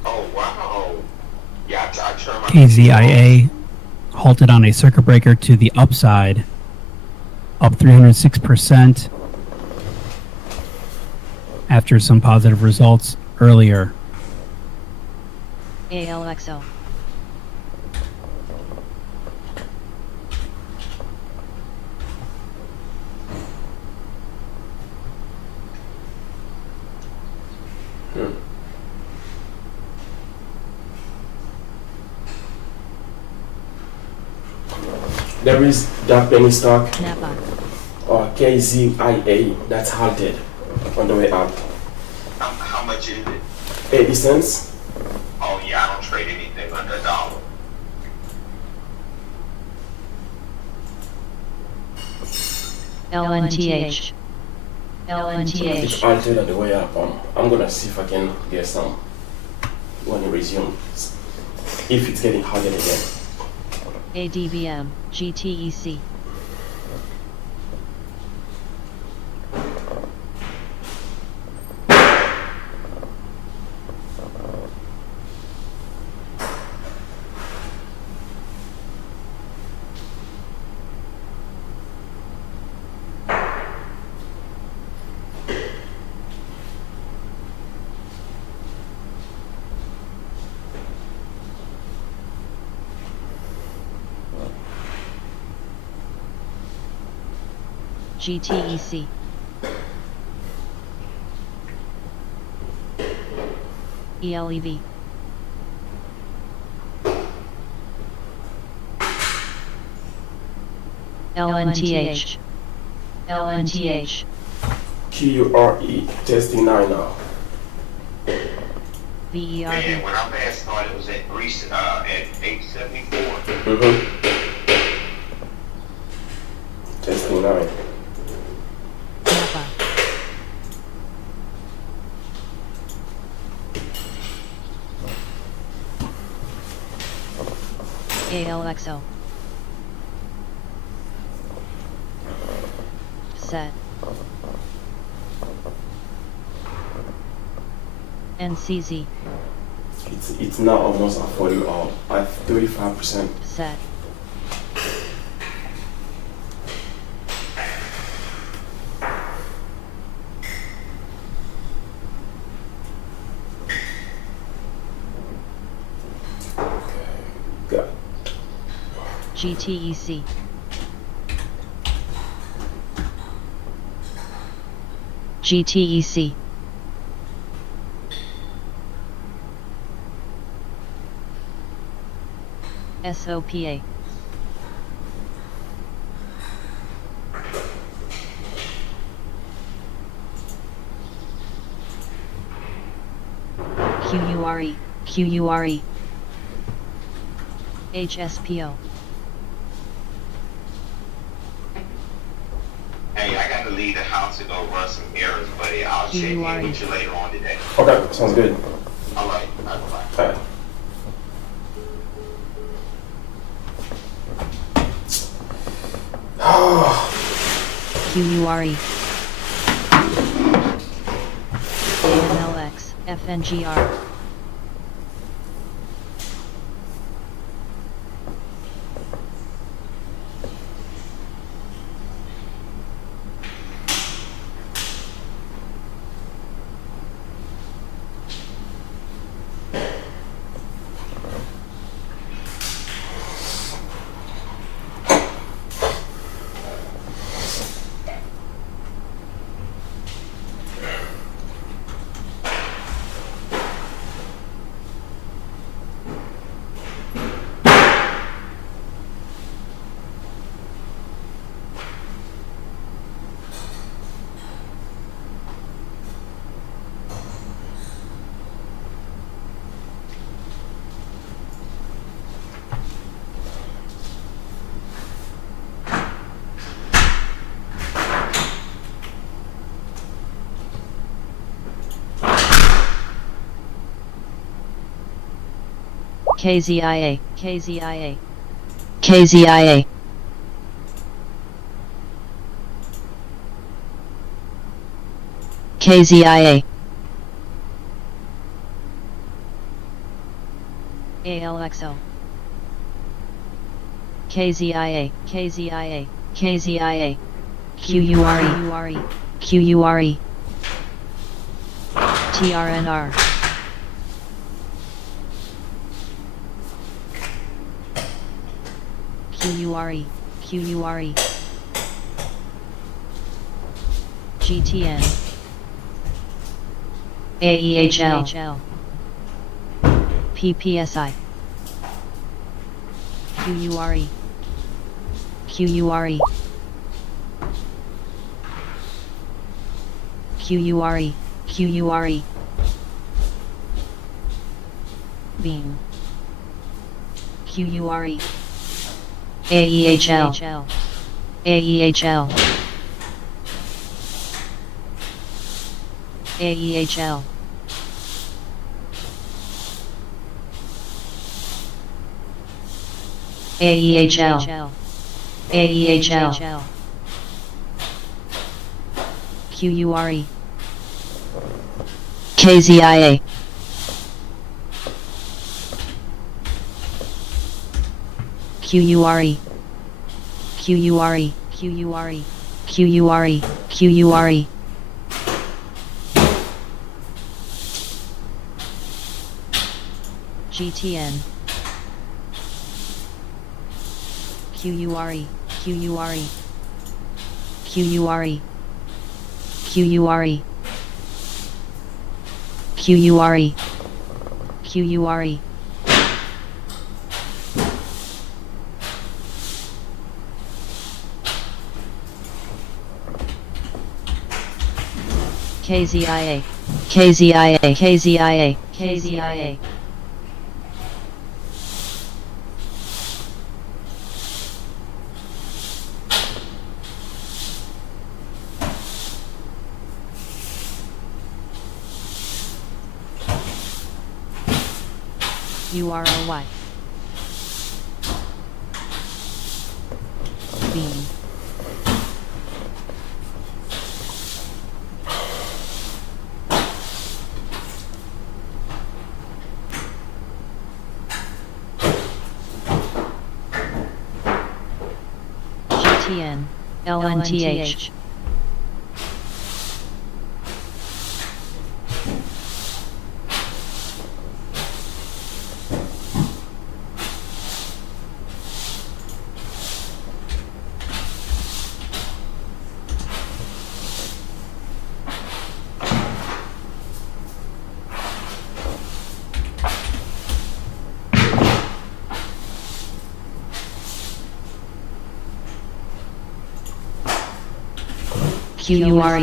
Oh wow. Yeah, I turned my KZIA halted on a circuit breaker to the upside, up 306% after some positive results earlier. ALXO. There is that penny stock NAPA. or KZIA that's halted on the way up. How much is it? 80 cents. Oh yeah, I don't trade anything under $1. LNTH. It's LNTH. halted on the way up. I'm gonna see if I can get some when it resumes. If it's getting halted again. ADBM. GTEC. GTEC. ELEV. LNTH. LNTH. QRE testing 9 now. VERB. Man, when I last started, it was at 874. Testing 9. NAPA. ALXO. Set. NCZ. It's now almost at 40 or at 35%. Set. Got GTEC. GTEC. SOPA. QURE. QURE. HSPO. Hey, I got to leave the house to go run some errands, buddy. I'll check in with you later on today. Okay, sounds good. All right. Bye. Alright. QURE ANLX FNGR KZIA KZIA KZIA KZIA ALXO KZIA KZIA KZIA QURE QURE TRNR QURE QURE GTN AEHL PPSI QURE QURE QURE QURE Beam QURE AEHL AEHL AEHL AEHL AEHL QURE KZIA QURE QURE QURE QURE QURE GTN QURE QURE QURE QURE QURE QURE KZIA KZIA KZIA KZIA UROY Beam GTN LNTH QURE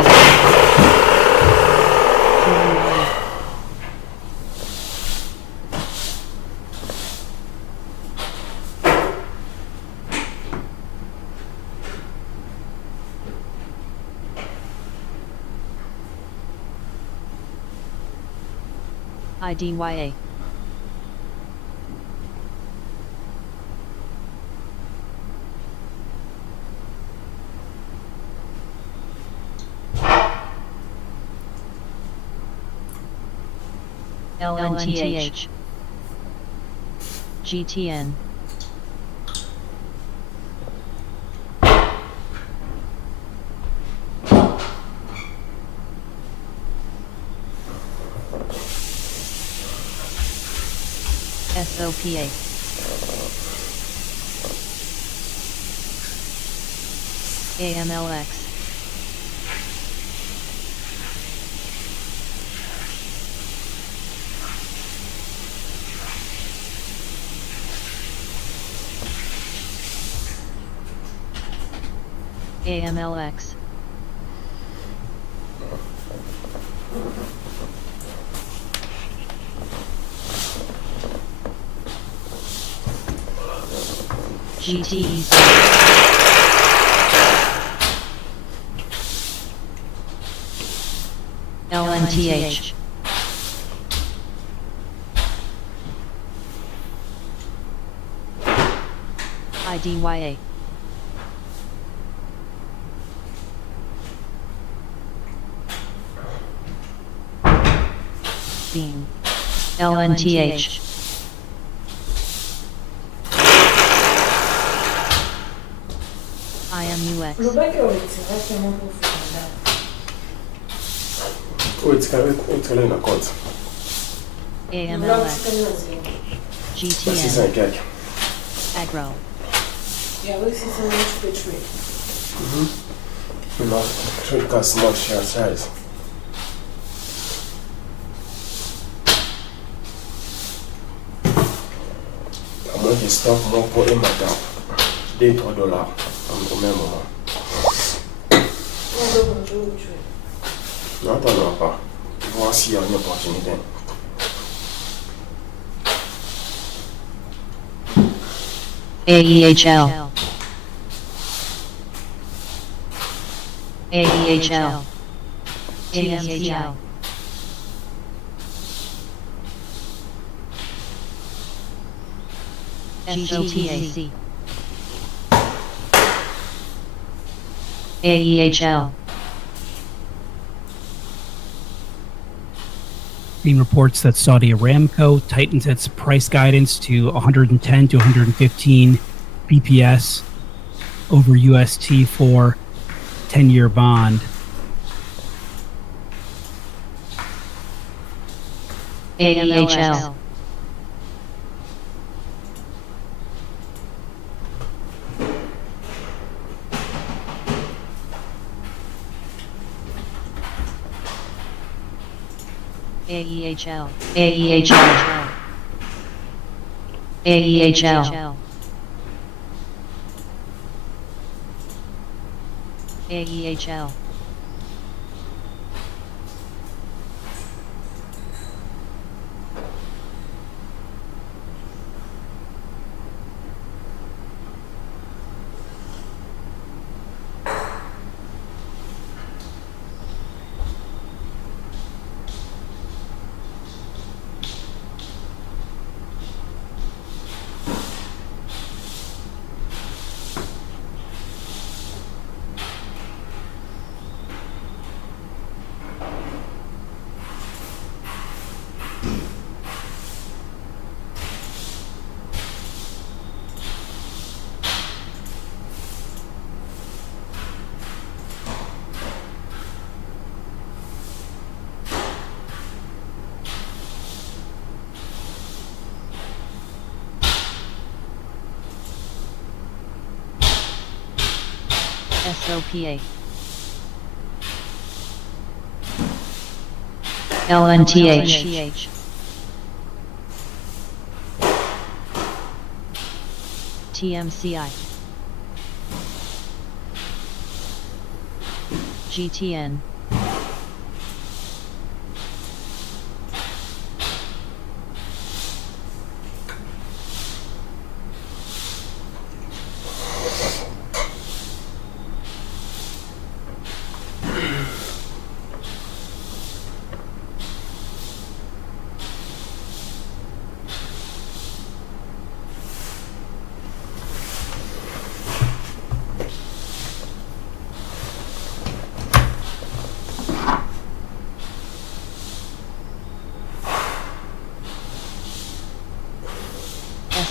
IDYA LNTH GTN SOPA AMLX AMLX GTEC LNTH IDYA Beam LNTH IMUX Rebecca wait, I can move from that. Wait, can I not count? AMLX This is GTN a gag. Agro Yeah, this is a much better. You know, trade costs much share size. I'm going to stop more for him at that. $8. I'm remember. Not a lot. You want to see on your opportunity. AEHL AEHL TMCI GTAC AEHL Being reports that Saudi Aramco tightens its price guidance to 110 to 115 BPS over UST for 10-year bond. AEHL AEHL AEHL AEHL AEHL SOPA LNTH TMCI GTN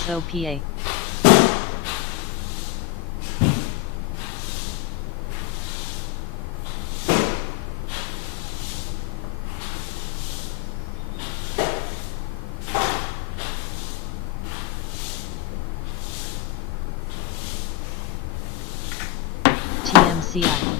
OPA. TMCI.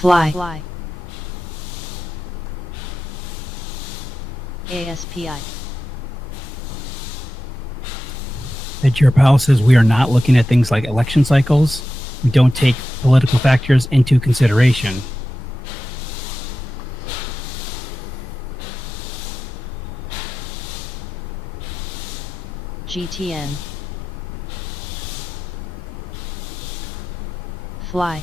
Fly. ASPI. Ed Chair Powell says we are not looking at things like election cycles. We don't take political factors into consideration. GTN. Fly.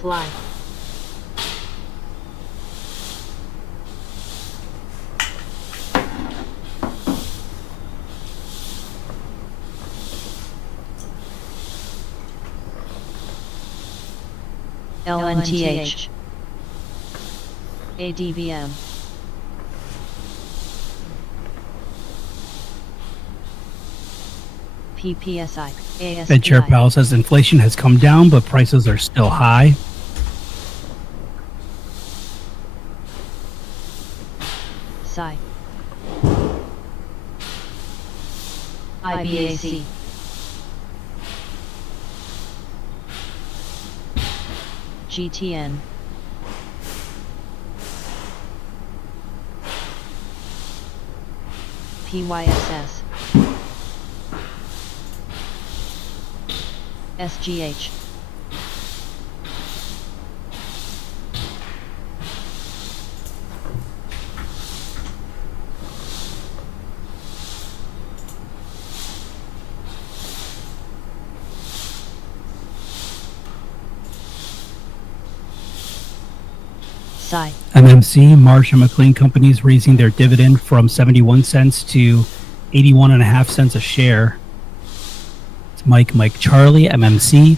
Fly. LNTH. ADVM. PPSI. Ed Chair ASPI. Powell says inflation has come down, but prices are still high. Psi. IBAC. GTN. PYSS. SGH. Psi. MMC, Marsh and McLean Companies raising their dividend from 71 cents to 81.5 cents a share. It's Mike Charlie, MMC.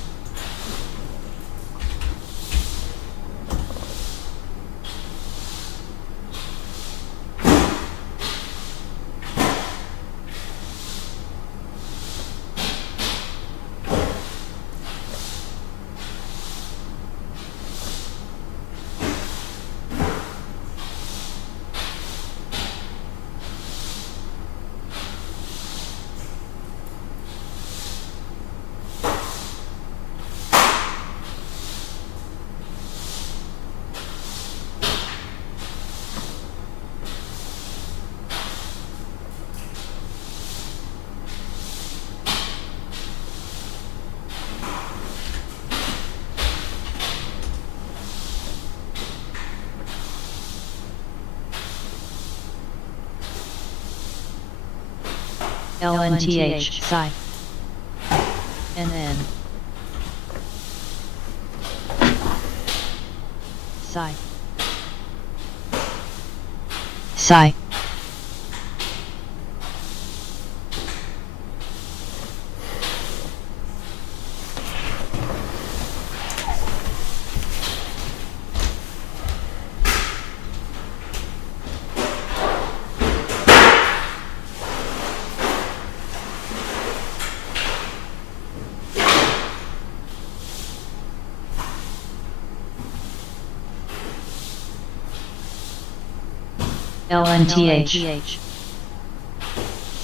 LNTH. Psi. NN. Psi. Psi. LNTH.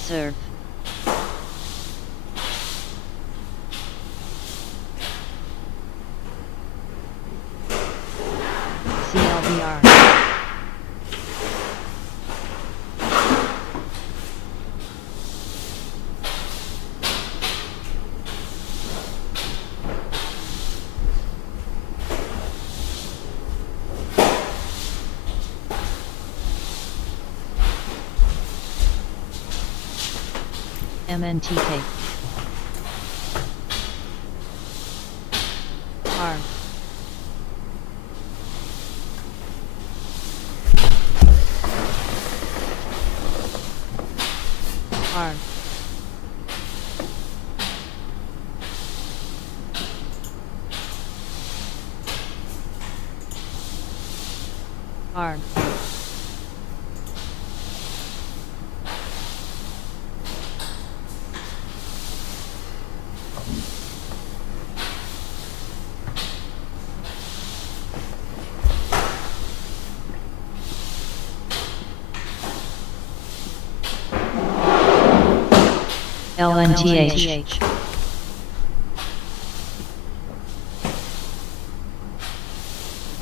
Serve. NBR. MNTK. R. R. R. LNTH.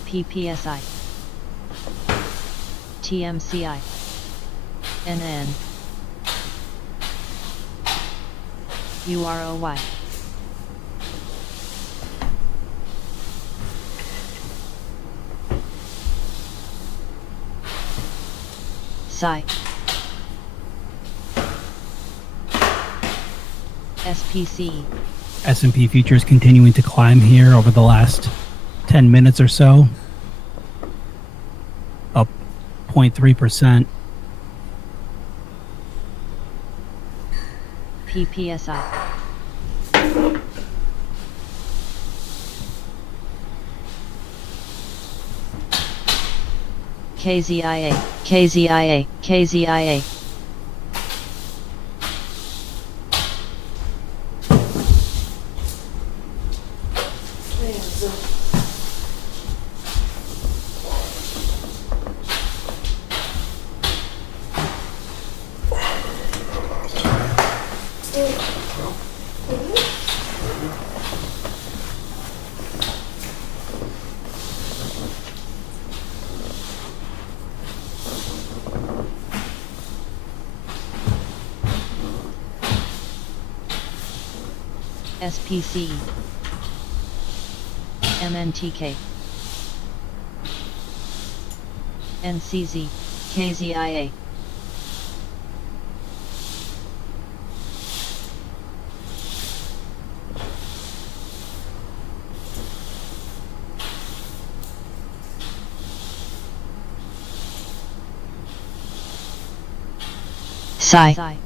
PPSI. TMCI. NN. UROY. Psi. SPC. S&P futures continuing to climb here over the last 10 minutes or so. Up 0.3%. PPSI. KZIA. KZIA. KZIA. SPC. MNTK. NCZ. KZIA. Psi.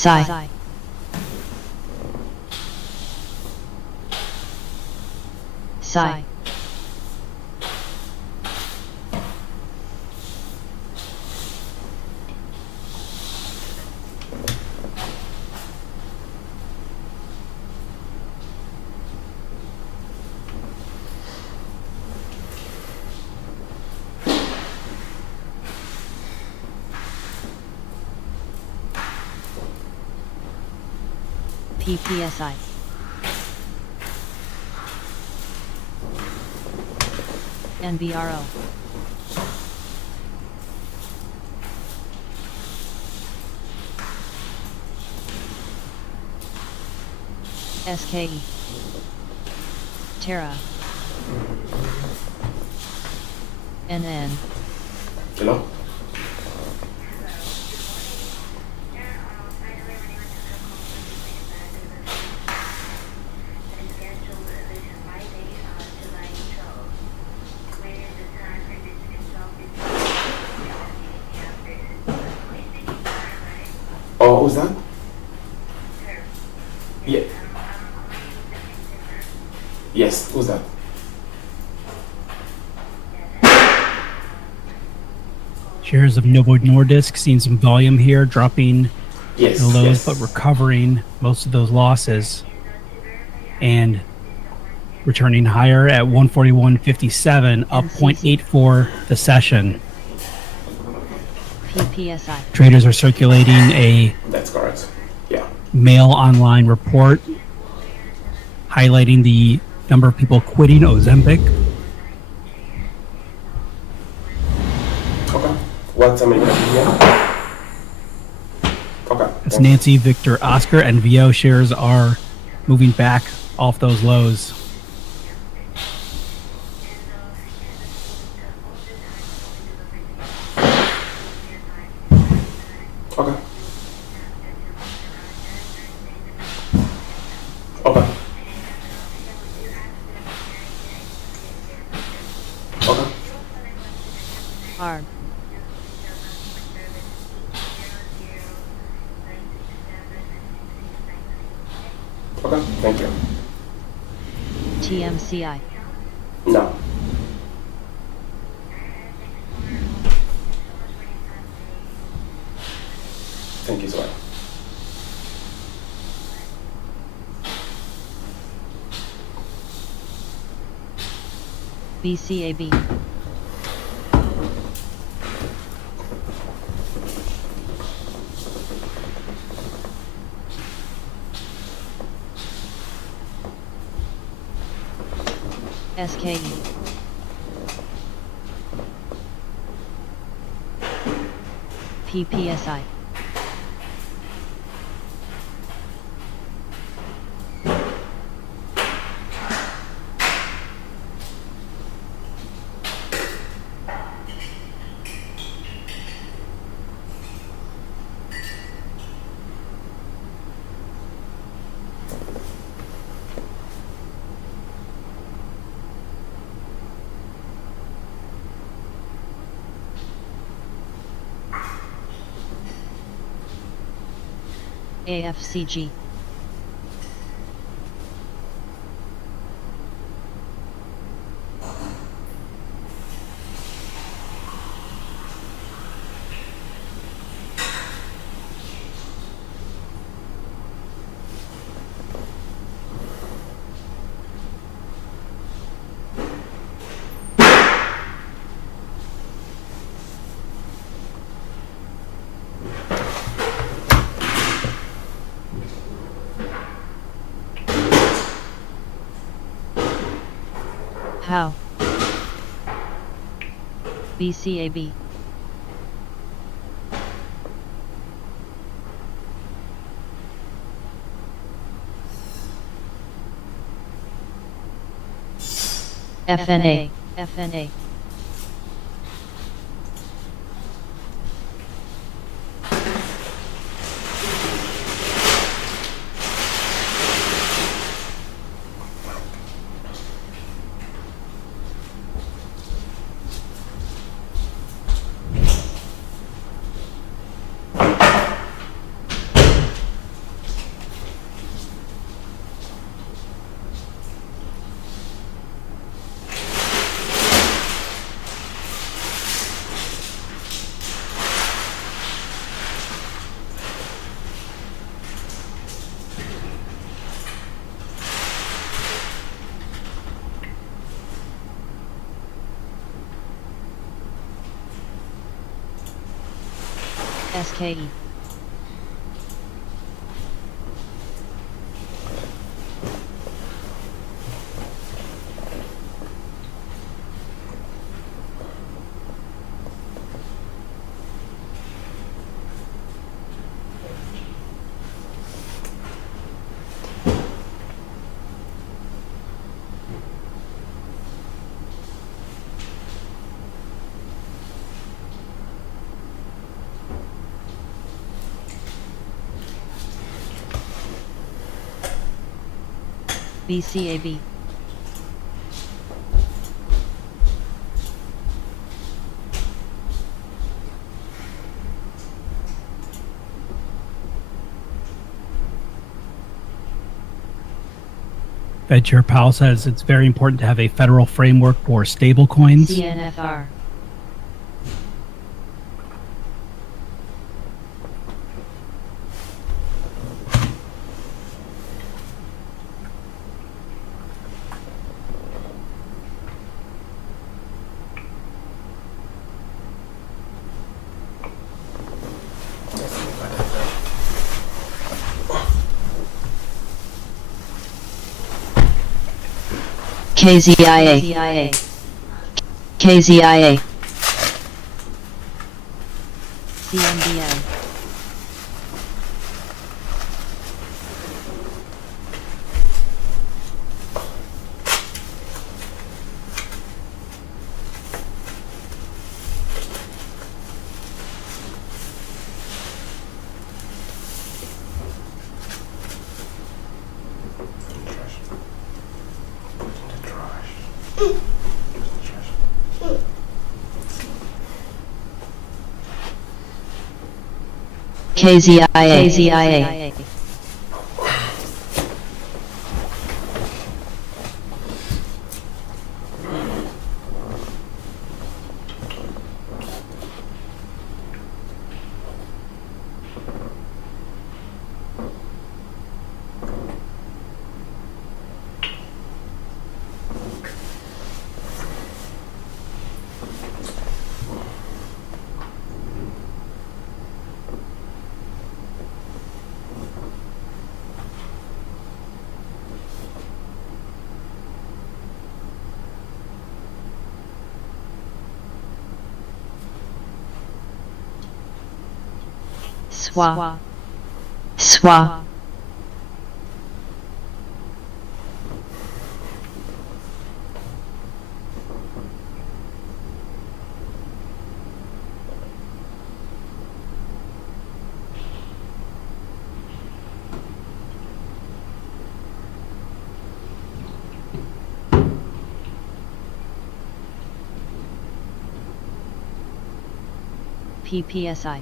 Psi. Psi. PPSI. NBRO. SKE. Terra. NN. Hello? Oh, who's that? Yeah. Yes, who's that? Shares of Novo Nordisk seeing some volume here, dropping Yes. the lows, yes. but recovering most of those losses and returning higher at 141.57, up 0.84 the session. PPSI. Traders are circulating a That's correct. Yeah. Mail Online report highlighting the number of people quitting Ozempic. Okay. What's I'm gonna be here? Okay. It's Nancy, Victor, Oscar, and VO shares are moving back off those lows. Okay. Okay. Okay. R. Okay. Thank you. TMCI. No. Thank you, sir. BCAB. SKE. PPSI. AFCG. How? BCAB. FNA. FNA. SKE. BCAB. Fed Chair Powell says it's very important to have a federal framework for stablecoins. CNFR. KZIA, KZIA, CMBM, KZIA, KZIA, SWA, SWA, PPSI,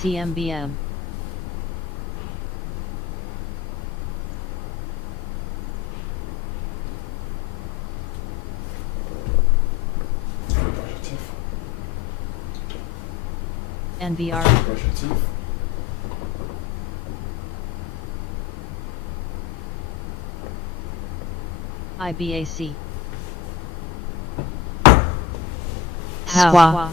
CMBM, Brush your teeth. NBR, Brush your teeth. IBAC, SWA,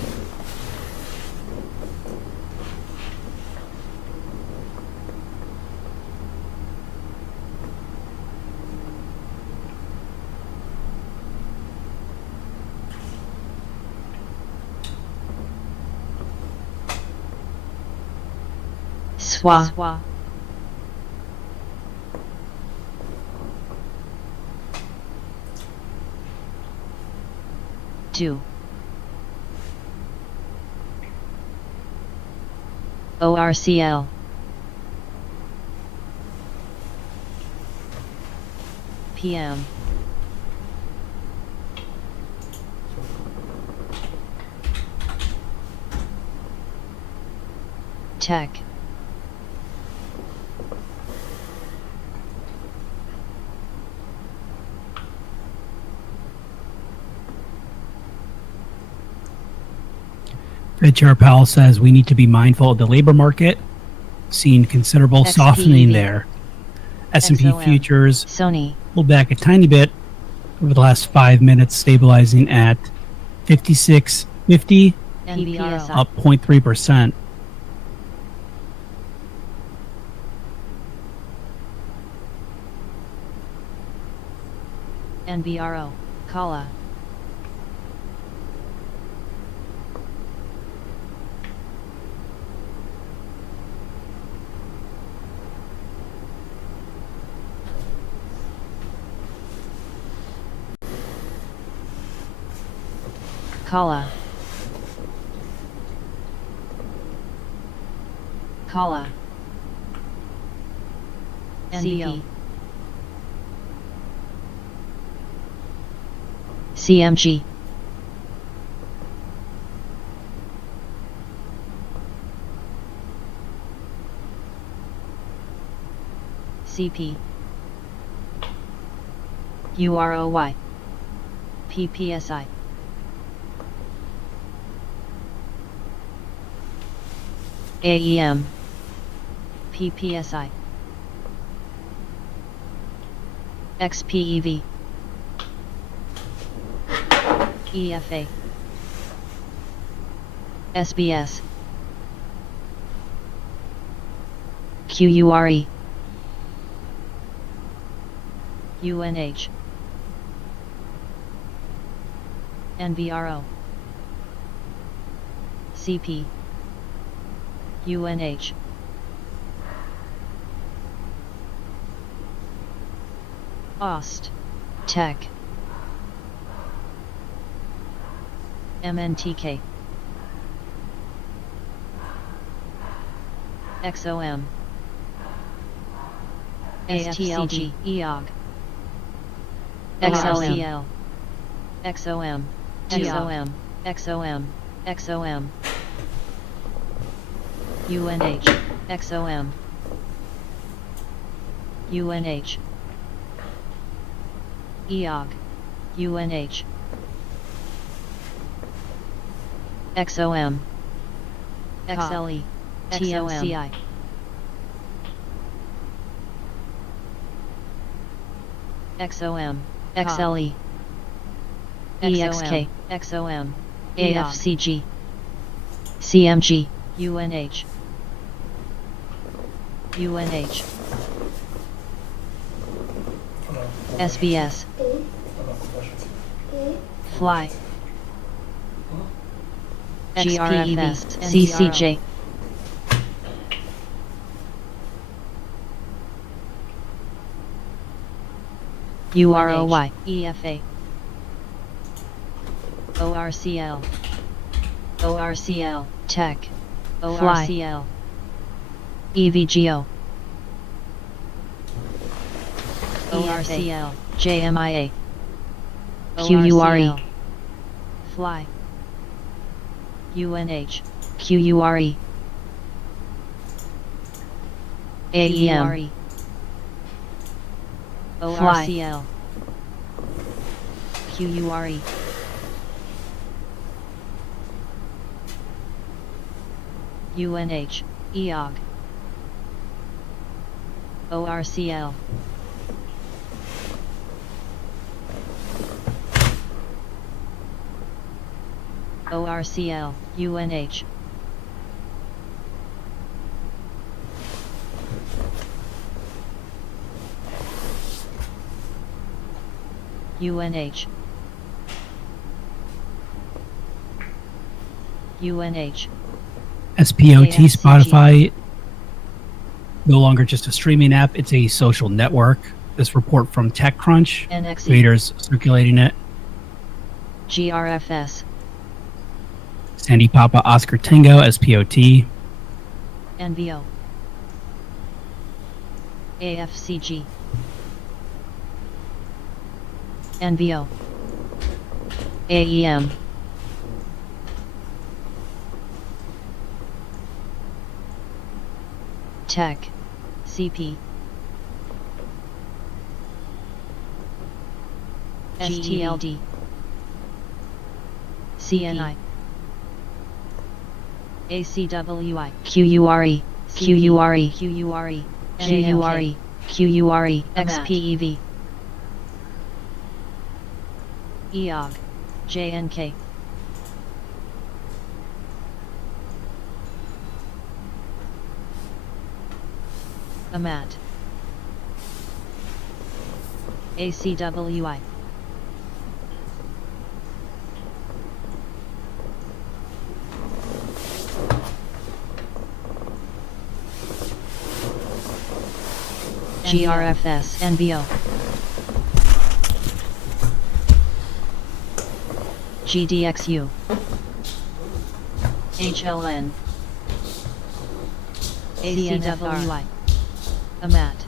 SWA, SWA, DO, ORCL, PM, Tech, Fed Chair Powell says we need to be mindful of the labor market, seeing considerable XPEV, softening there. S&P XOM, futures Sony, pulled back a tiny bit over the last 5 minutes, stabilizing at 56.50, NBRO, up 0.3%. NBRO, Kala, Kala, Kala, NBO, CMG, CP, UROY, PPSI, AEM, PPSI, XPEV, EFA, SBS QURE UNH NBRO CP UNH OST Tech MNTK XOM AFCG EOG XOM XOM XOM XOM XOM UNH XOM UNH EOG UNH XOM XLE TMCI XOM XLE EXK XOM AFCG CMG UNH UNH SBS Fly GRFS CCJ UROY EFA ORCL ORCL Tech ORCL EVGO ORCL JMIA QURE Fly UNH QURE AEM ORCL QURE UNH EOG ORCL ORCL UNH UNH UNH SPOT AFCG. Spotify, no longer just a streaming app, it's a social network. This report from TechCrunch, NXE creators circulating it. GRFS Sandy Papa Oscar Tango, SPOT. NVO AFCG NVO AEM Tech CP STLD CNI ACWI QURE QURE QURE GURE QURE XPEV EOG JNK AMAT ACWI GRFS NVO GDXU HLN ACWI AMAT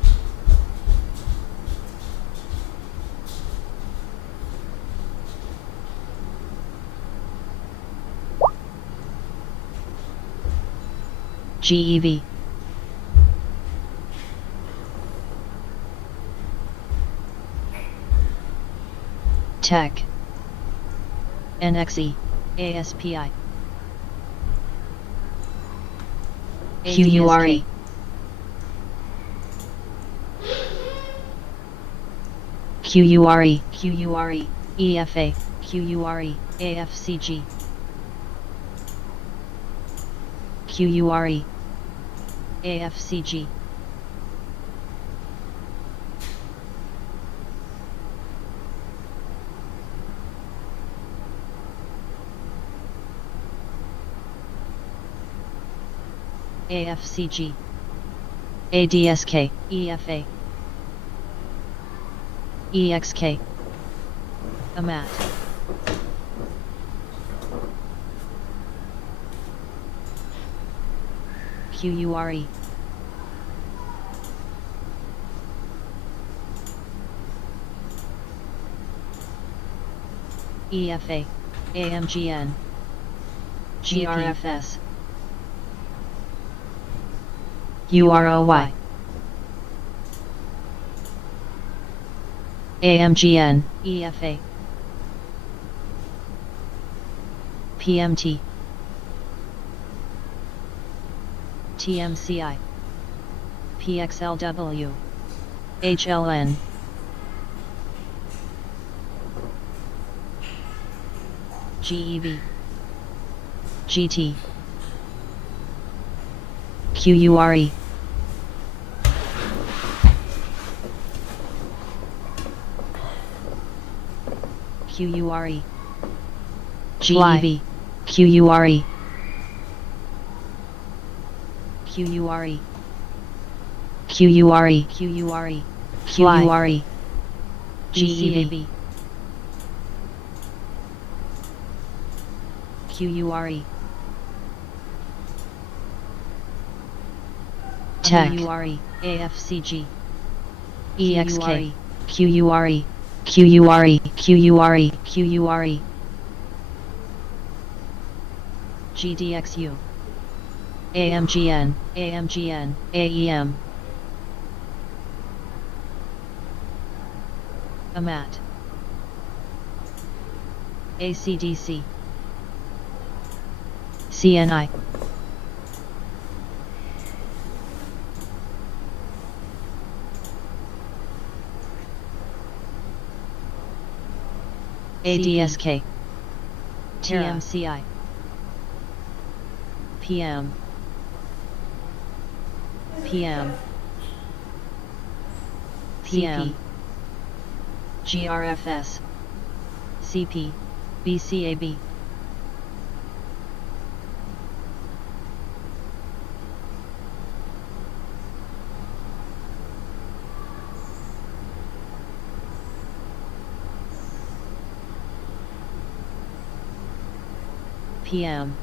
GEV Tech NXE ASPI QURE QURE QURE EFA QURE AFCG QURE, AFCG. AFCG, ADSK, EFA, EXK, AMAT, QURE, EFA, AMGN, GRFS, UROY, AMGN, EFA, PMT, TMCI, PXLW, HLN, GEV, GT, QURE, QURE, GEV, QURE, QURE, QURE, QURE, QURE, GEV, QURE, Tech, QURE, AFCG, EXK, QURE, QURE, QURE, QURE, GDXU, AMGN, AMGN, AEM, AMAT, ACDC, CNI, ADSK, TMCI, PM, PM, PM, GRFS, CP, BCAB, PM,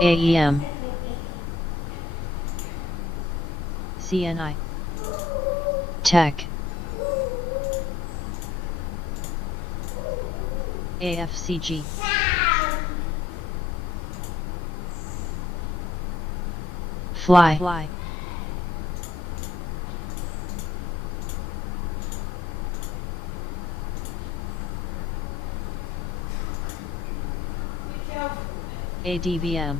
AEM, CNI, Tech, AFCG, Fly, Fly, ADVM,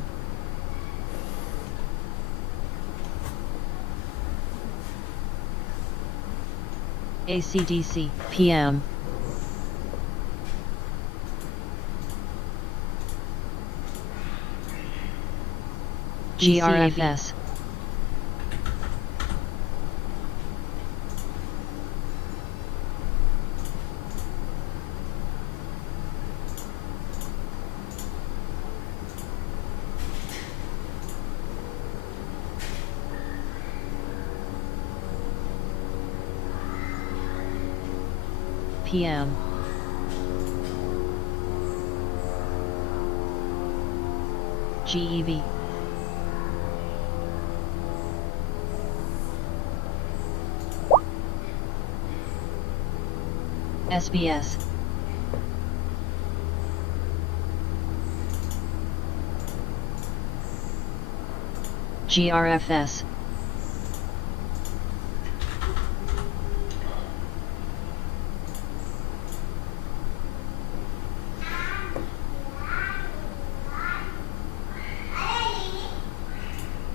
ACDC, PM, GRFS, PM, GEV, SBS, GRFS,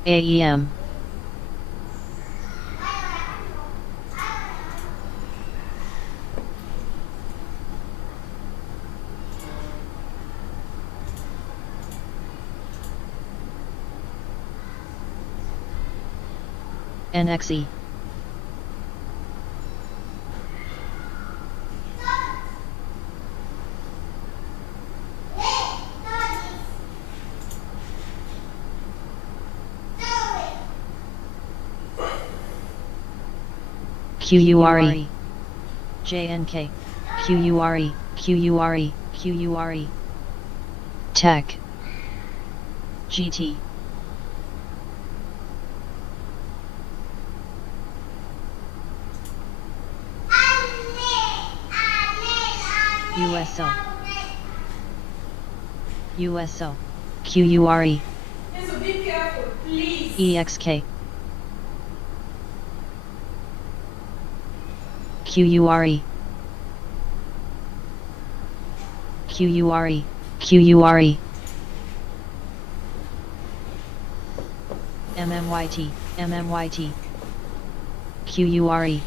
AEM, NXE. QURE. JNK. QURE. QURE. QURE. Tech, GT. USO. USO. QURE. EXK. QURE. QURE. QURE. MMYT. MMYT. QURE.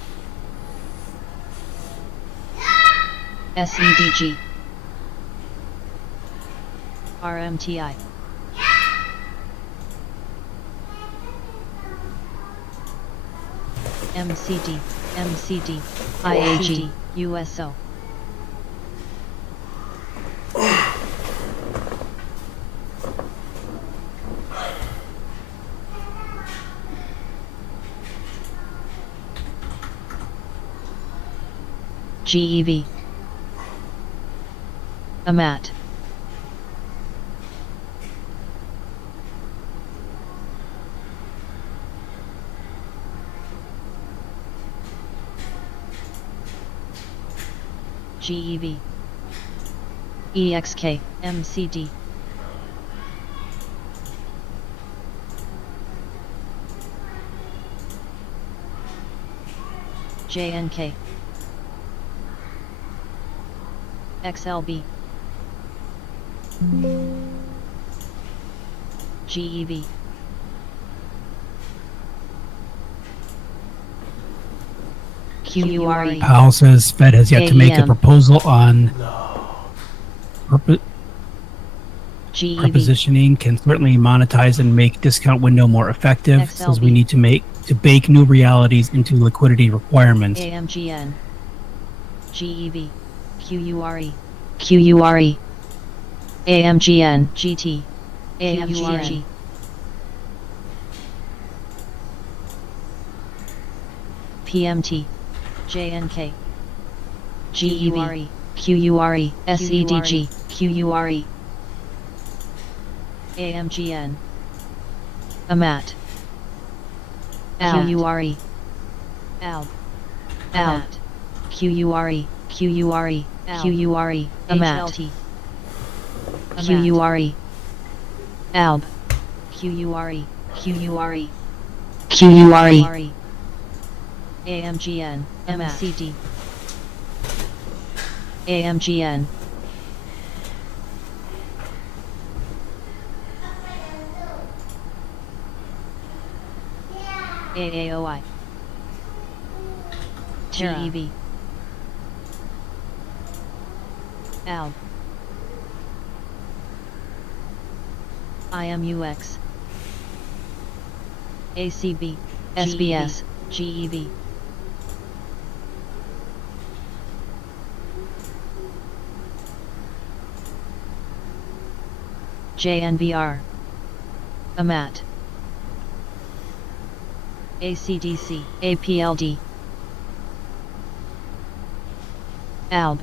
SEDG. RMTI. MCD. MCD. IAG. USO. GEV. AMAT. GEV. EXK. MCD. JNK. XLB. GEV. QURE. Powell says Fed has yet to make a AEM. proposal on GEV. prepositioning can certainly monetize and make discount window more effective. Says we XLB. need to bake new realities into liquidity requirements. AMGN. GEV. QURE. QURE. AMGN. GT. AMGN. PMT. JNK. GEV. QURE. SEDG. QURE. AMGN. AMAT. QURE. ALB. AMAT. QURE. QURE. QURE. AMAT. QURE. ALB. QURE. QURE. QURE. AMGN. MCD. AMGN. AAOI. GEV. ALB. IMUX. ACB. SBS. GEV. JNVR. AMAT. ACDC. APLD. ALB.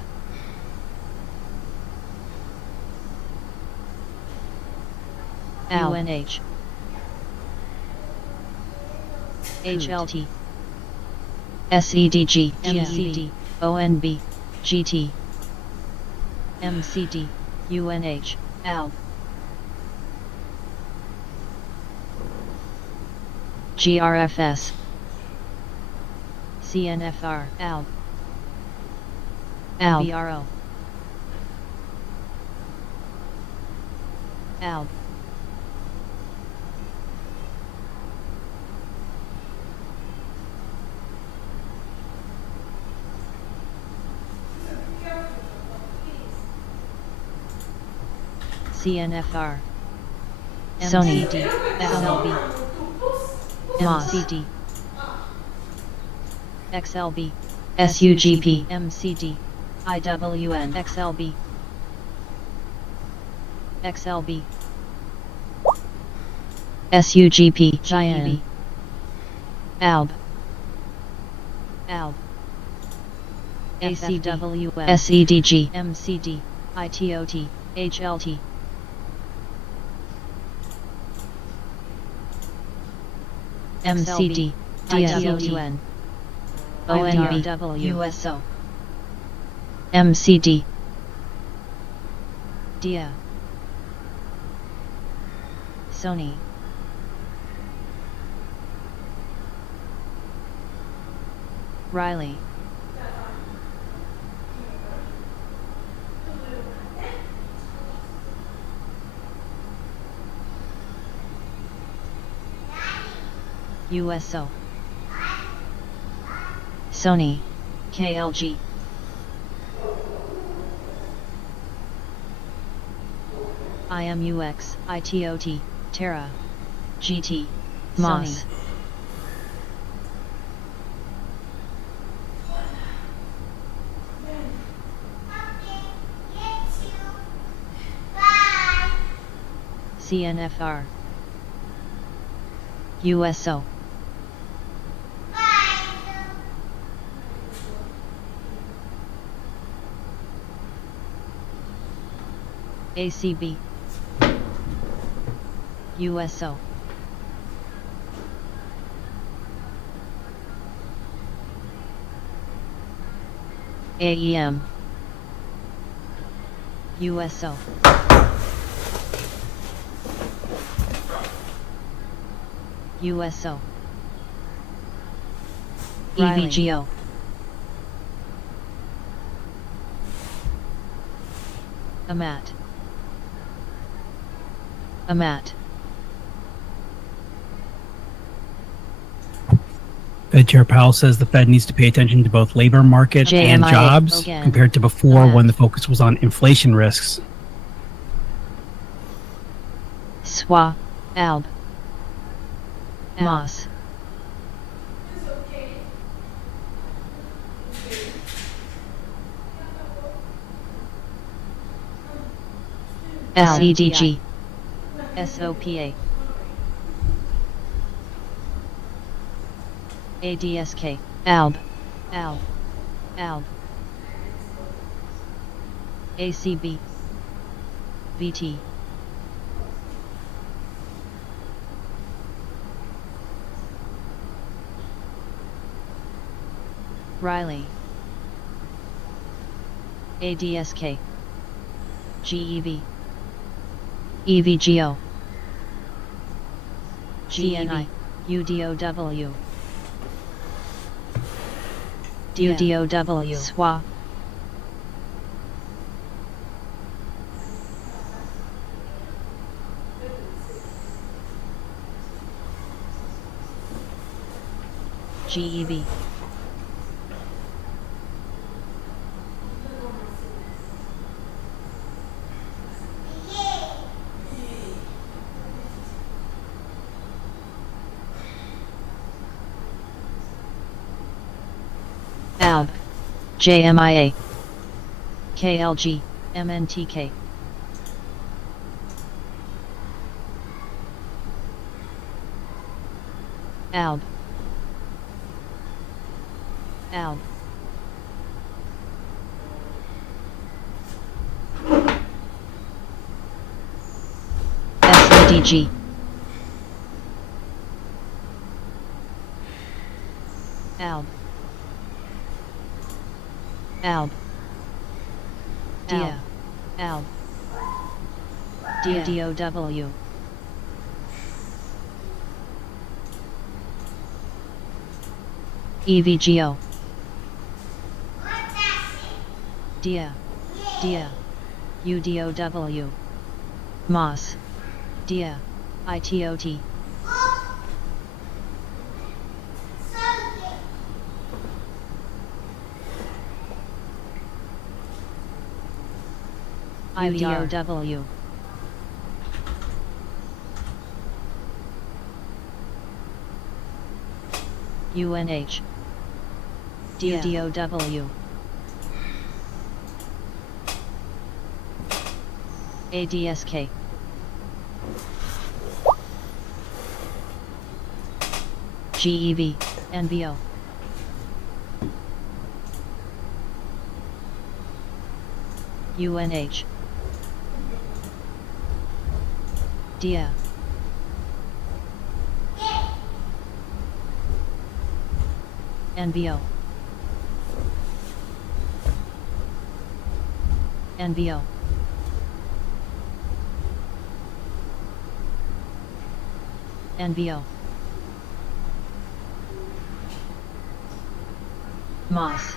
UNH. HLT. SEDG. MCD. ONB. GT. MCD. UNH. ALB. GRFS. CNFR. ALB. ALB. BRO. ALB. CNFR. Sony. MCD. SLB. MCD. XLB, SUGP, MCD, IWN, XLB, XLB, SUGP, GEB, ALB, ALB, ACWN, SEDG, MCD, ITOT, HLT, MCD, IWN, ONB, ONW, USO, MCD, DIA, Sony, Riley, USO, Sony, KLG, IMUX, ITOT, Terra, GT, Moss, Sony, CNFR, USO, ACB, USO, AEM, USO, USO, Riley. EVGO, AMAT, AMAT, Fed Chair Powell says the Fed needs to pay attention to both labor market and JMIA jobs again. compared to before Matt. when the focus was on inflation risks. SWA, ALB, Moss, SEDG, SOPA, ADSK, ALB, ALB, ALB, ACB, VT, Riley, ADSK, GEV, EVGO, GNI, UDOW, UDOW, SWA, GEV, ALB, JMIA, KLG, MNTK, ALB, ALB, SEDG, ALB, ALB, DIA, ALB, DOW, EVGO, DIA, DIA, UDOW, Moss, DIA, ITOT, IVRW, UNH, UDOW. ADSK. GEV, NBO. UNH. DIA. NBO. NBO. NBO. MOS.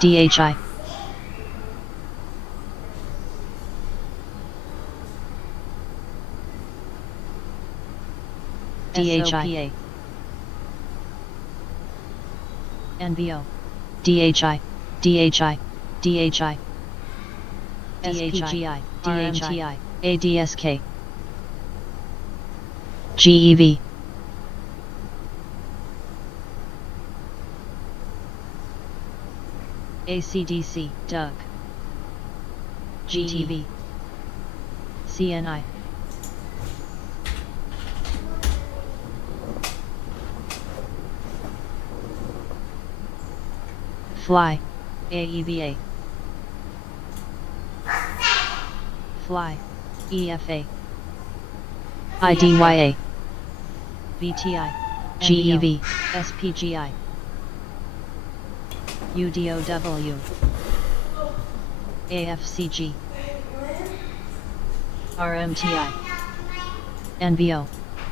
DHI. DHI. NBO. DHI. DHI. DHI. SPGI. DHI. ADSK. GEV. ACDC. Doug. GTV. CNI. Fly. AEVA. Fly. EFA. IDYA. VTI. GEV. SPGI. UDOW. AFCG. RMTI. NBO.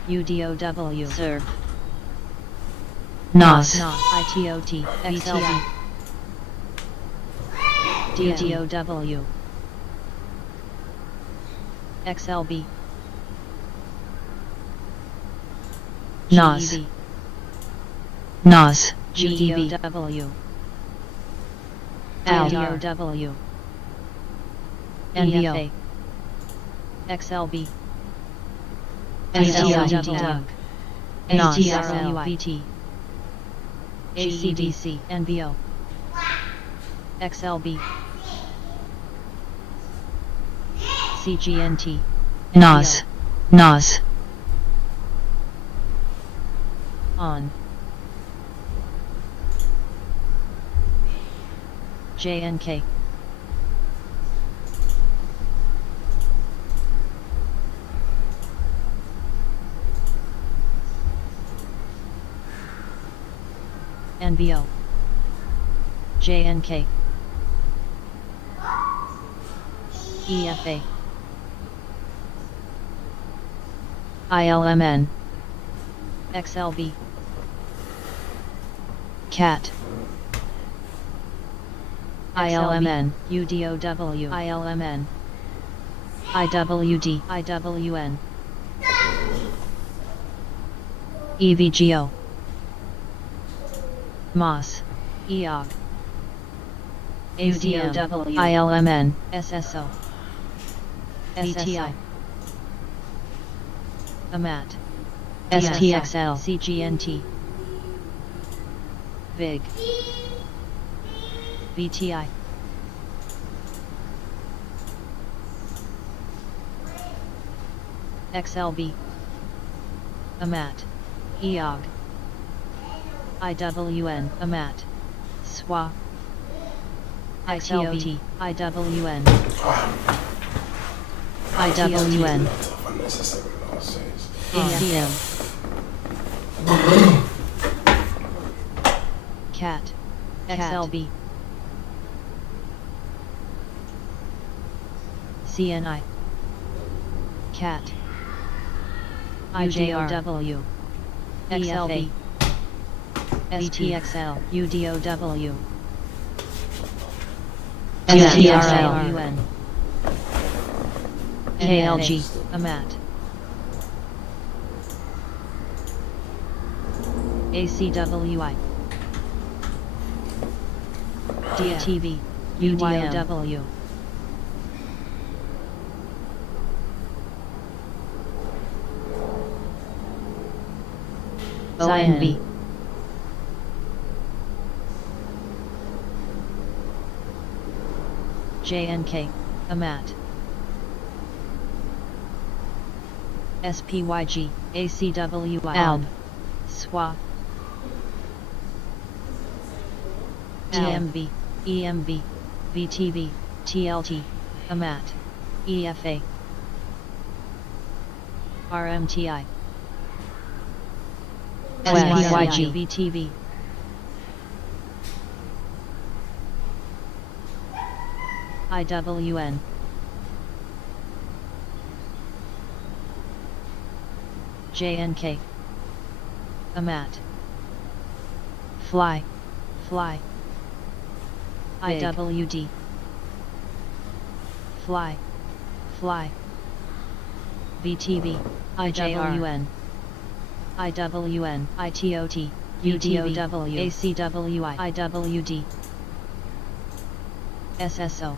UDOW. Serve. NOS. ITOT. XLV. DDOW. XLB. NOS. NOS. GDW. LDOW. NBO. XLB. SLW. NOS. VT. ACDC. NBO. XLB. CGNT. NOS. NOS. On. JNK. NBO. JNK. EFA. ILMN. XLB. CAT. ILMN. UDOW. ILMN. IWD. IWN. EVGO. MOS. EOG. ACOW. ILMN. SSO. STI. AMAT. STXL. CGNT. VIG. VTI. XLB. AMAT. EOG. IWN. AMAT. SWA. ITOT. IWN. IWN. ACM. CAT. XLB. CNI. CAT. IJRW. XLB. STXL. UDOW. STRLUN. KLG. AMAT. ACWI. DTV. UDOW. ONB. JNK, AMAT. SPYG, ACWI. ALB, SWA. TMB, EMB, VTV, TLT, AMAT, EFA. RMTI. SPYG, VTV. IWN. JNK. AMAT. Fly. Fly. Big. IWD. Fly. Fly. VTV. IJRUN. IWN. ITOT. UTOW. ACWI. IWD. SSO.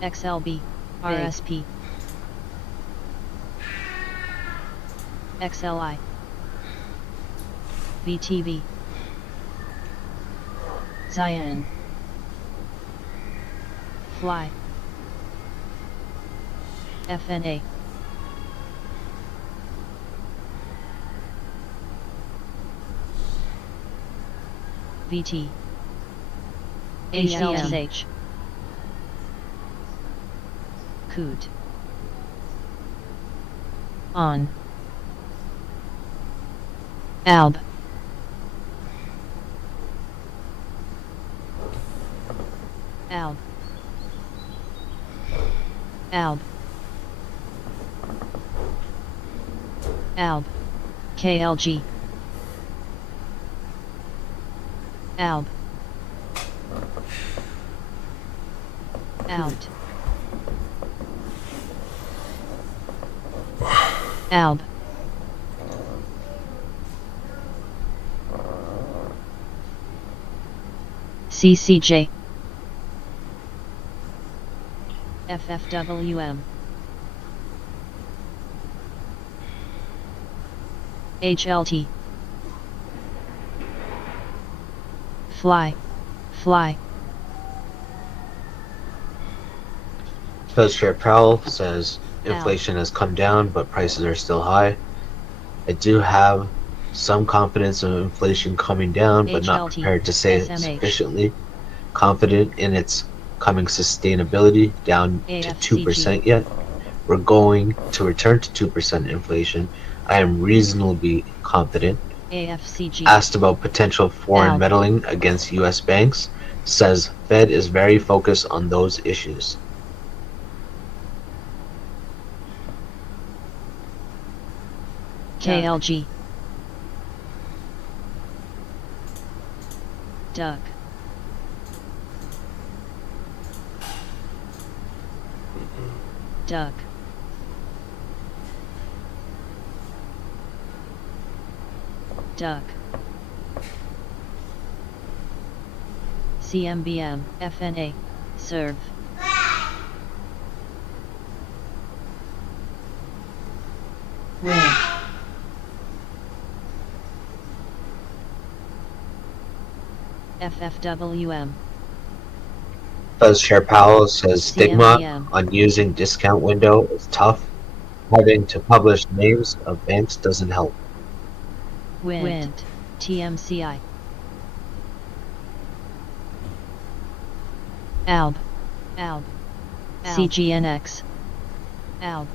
XLB. RSP. XLI. VTV. Zion, Fly. FNA. VT. ACSH. Coot. On, ALB, ALB. ALB, ALB. KLG, ALB. ALB. ALB, CCJ, FFWM. HLT, Fly, Fly, Fed Chair Powell says inflation has come down, but prices are still high. I do have some confidence in inflation coming down, but not HLT, prepared to say SMH. sufficiently confident in its coming sustainability down to AFCG. 2% yet. We're going to return to 2% inflation. I am reasonably confident. AFCG. Asked about potential foreign Al. meddling against U.S. banks, says Fed is very focused on those issues. KLG, Duck. Duck. Duck. CMBM, FNA, serve. Win, FFWM, Fed Chair Powell says stigma CMBM. on using discount window is tough. Having to publish names of banks doesn't help. Wind, TMCI, ALB, ALB, ALB, CGNX, ALB,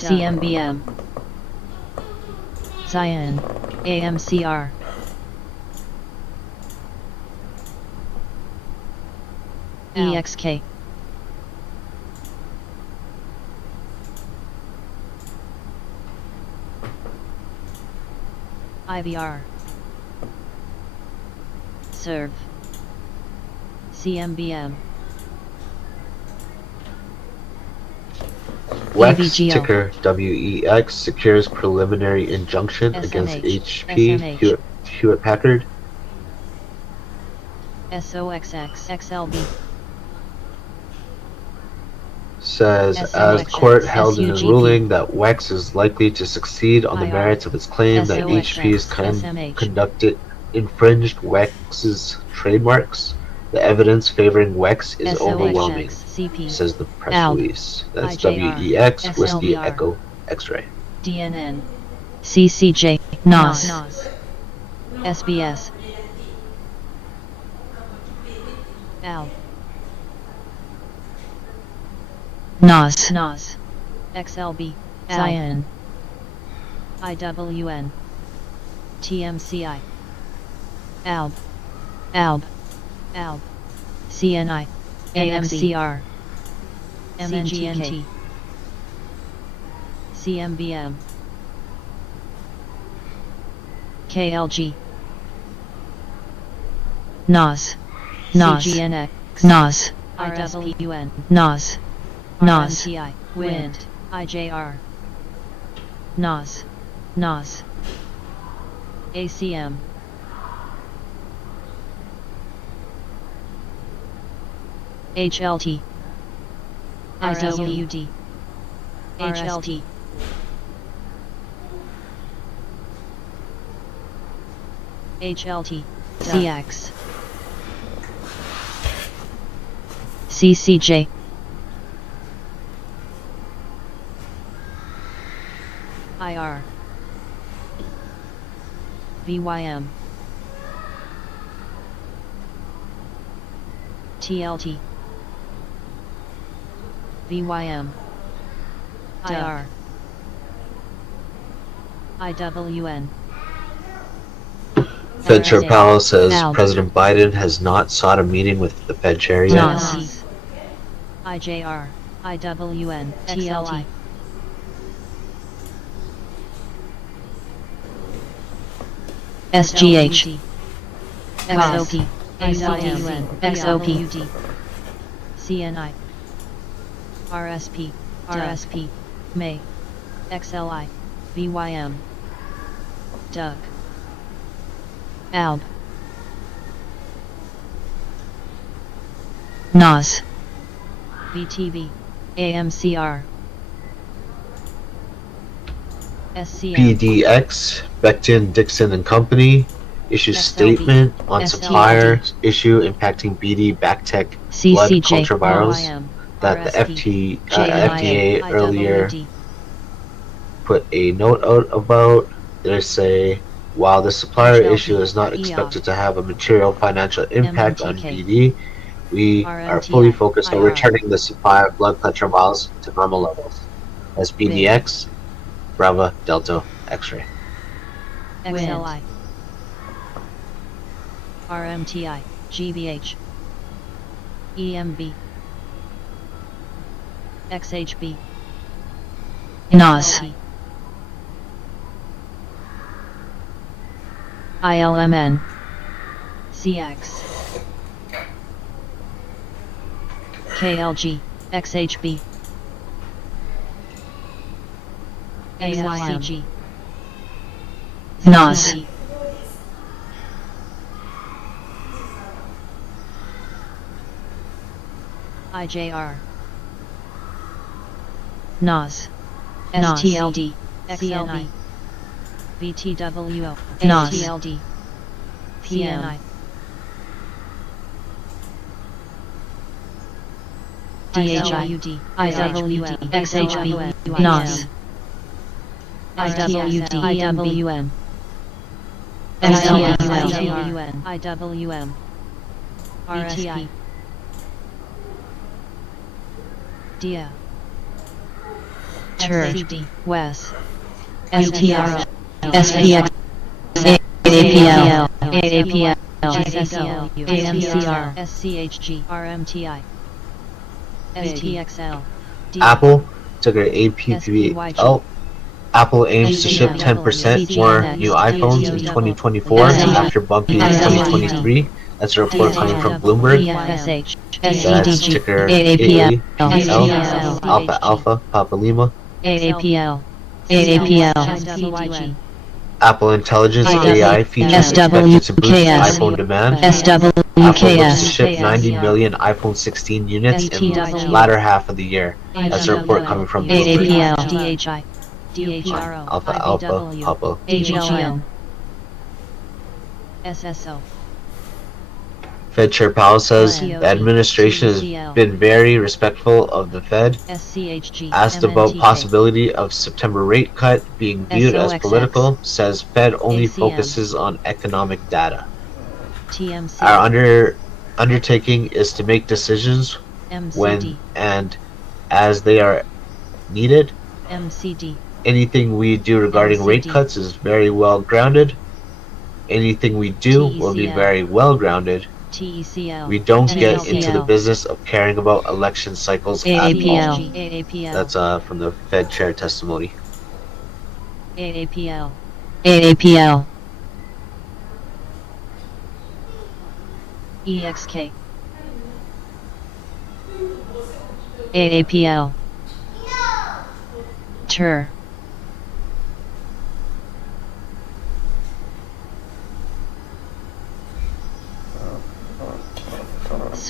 Duck. CMBM, Zion, AMCR, ALB. EXK, IVR, serve, CMBM, WEX, AVGL. ticker WEX, secures preliminary injunction against SMH, HP Hewlett Packard. SOXX, XLB, says, as the court held in a ruling that WEX is likely to succeed on the merits of its claim that HP's conducted infringed WEX's trademarks, the evidence favoring WEX is overwhelming, says the press release. That's WEX, Whiskey Echo X-Ray. DNN, CCJ, NOS, SBS, AL, NOS, XLB, Cyan, IWN, TMCI, ALB, CNI, AMCR, MNGNT, CMBM, KLG, NOS, CGNX, NOS, IWN, NOS, RMTI, WIND, IJR, NOS, ACM, HLT, IWD, HLT, HLT, CX, CCJ, IR, VYM, TLT, VYM, IR, IWN. Fed Chair Powell says Al. President Biden has not sought a meeting with the Fed Chair yet. NOS, IJR, IWN, TLT, SGH, XOP, ACM, XOP, CNI, RSP, MAY, XLI, VYM, DUG, ALB, NOS, VTV, AMCR, SCM, BDX, Becton, Dixon and Company issues SLB, statement on SLB, supplier issue impacting BD Bactec blood CCJ, culture virus OIM, that the RSP, FDA JNIA, earlier IWD, put a note out about. They say, while the supplier HLB, issue is not expected to have a material financial impact on MMTK, BD, we are fully focused on IR, returning the supply of blood culture vials to normal levels. As BDX, Bravo Delta X-ray. XLI, RMTI, GBH, EMB, XHB, NOS, ILMN, CX, KLG, XHB, AICG, NOS, IJR, NOS, STLD, XLB, VTWO, NOS, STLD, PNI, DHIUD, IWD, XHB, NOS, IWD, IWM, STLD, IWM, RSP, DIA, XCD, WES, STR, SPX, AAPL, AAPL, GSL, AMCR, SCHG, RMTI, STXL, Apple, ticker APPL. Apple aims to ship 10% more new iPhones in 2024 after bumpy in 2023. That's a report coming from Bloomberg. That's ticker AAPL, Alpha Alpha, Papa Lima. AAPL, AAPL, Apple Intelligence AI features expected to boost SWKS. iPhone demand. Apple looks to SWKS. ship 90 million iPhone 16 units in the latter half of the year. That's a report coming from Bloomberg. AAPL. DHI. DHRO. Alpha Alpha IBW. Papa. DGN. SSO. Fed Chair Powell says the administration has been very respectful of the Fed. SCHG. Asked about MNTK. possibility of September rate cut being viewed as SOXX. political, says Fed only ACM. focuses on economic data. TMC. Our undertaking is to make decisions MCD. when and as they are needed. MCD. Anything we do regarding rate MCD. cuts is very well grounded. Anything we do will be TECL. very well grounded. TECL. We don't get TECL. into the business of caring about election cycles at all. AAPL. AAPL. That's from the Fed chair testimony. AAPL. AAPL. EXK. AAPL. TER.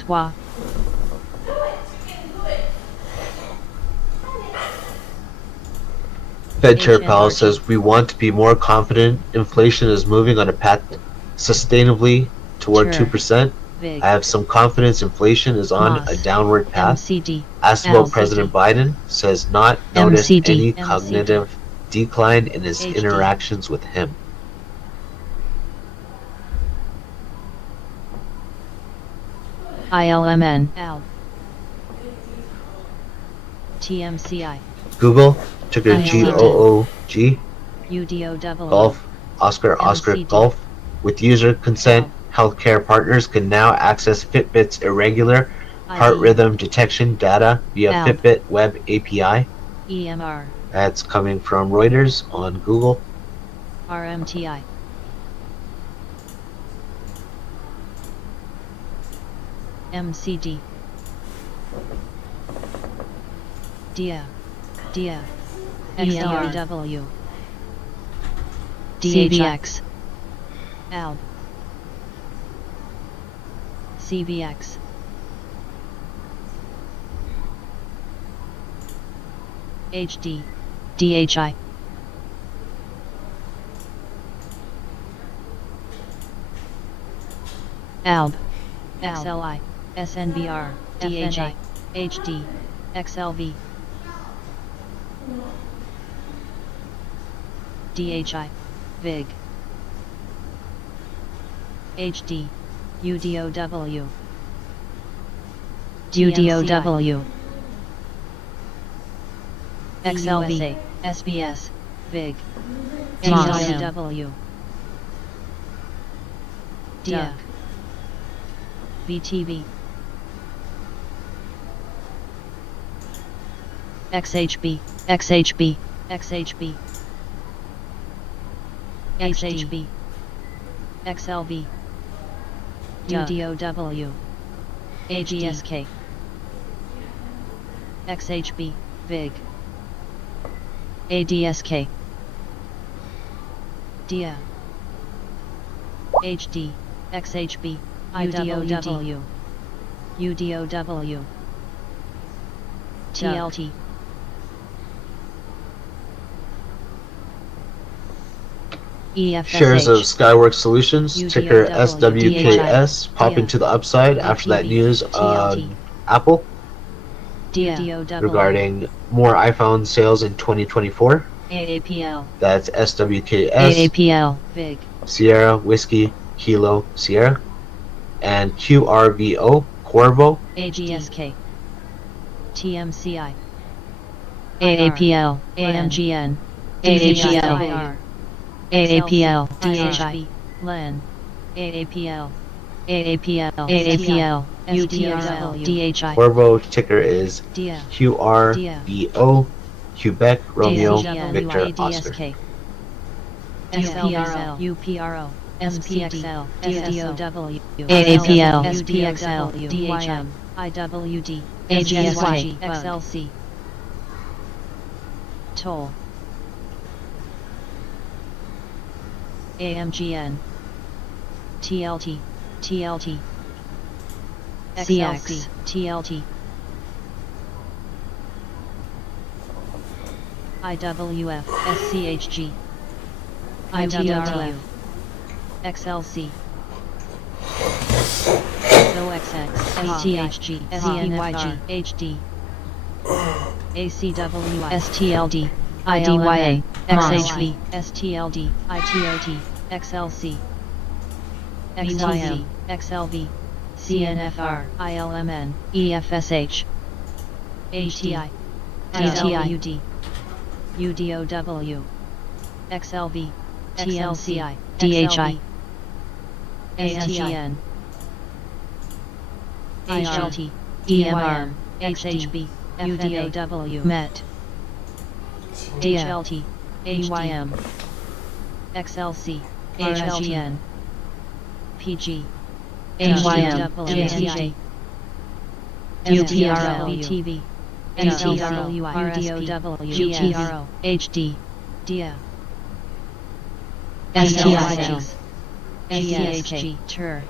SWA. Fed Chair Powell HNRG. says we want to be more confident inflation is moving on a path sustainably toward Sure. 2%. VIG. I have some confidence inflation is on a MOS. downward path. MCD. Asked about LCD. President Biden, says not noticed MCD. any MCD. cognitive decline in his HD. interactions with him. ILMN. ALB. TMCI. Google, ticker MCD. GOOG, UDOW. Golf, Oscar MCD. Golf. With user consent, healthcare partners can now access Fitbit's irregular heart ID. rhythm detection data via ALB. Fitbit Web API. EMR. That's coming from Reuters on Google. RMTI. MCD. DIA. DIA. XLRW. DHX. ALB. CBX. HD. DHI. ALB. XLI. SNBR. DHI. HD. XLV. DHI. VIG. HD. UDOW. UDOW. XLV. SBS. VIG. MOS. HW. DIA. BTB. XHB. XHB. XHB. XHB. XLV. DIA. UDOW. AGSK. XHB. VIG. ADSK. DIA. HD. XHB. IDOW. UDOW. TLT. Shares of EFSH. Skyworks Solutions, ticker UDOW. SWKS, popping to the upside after that news on Apple DIA. UDOW. regarding more iPhone sales in 2024. AAPL. That's SWKS, AAPL. VIG. Sierra, Whiskey, Kilo, Sierra, and QRVO, Corvo, AGSK. TMCI. AAPL. AMGN. AAPL. AAPL. DHI. LEN. AAPL. AAPL. AAPL. UDRL. DHI. Corvo ticker is DIA. QRVO, Quebec, Romeo, DHI. Victor, Oscar. ADSK. SPRO. UPRO. SPXL. DOW. AAPL. SPXL. DHM. IWD. AGSK. XLC. Toll. AMGN, TLT, TLT, CX. XLC, TLT, IWF, SCHG, IWRF, XLC, OXX, ATHG, SCYG, HD, ACWI, STLD, IDYA, XHB, STLD, ITOT, XLC, XYM, XLV, CNFR, ILMN, EFSH, HTI, DTI, DWD, UDOW, XLV, TLCI, TLCI, DHI, ANTN, HLT, EMR, HHB, UDOW, MET, HLT, HYM, XLC, HLGN, PG, HYM, JTI, UTRO, BTV, ATRO, UDOW, GTV, GTRO, HD, DIA, STIC, ADHG, TUR,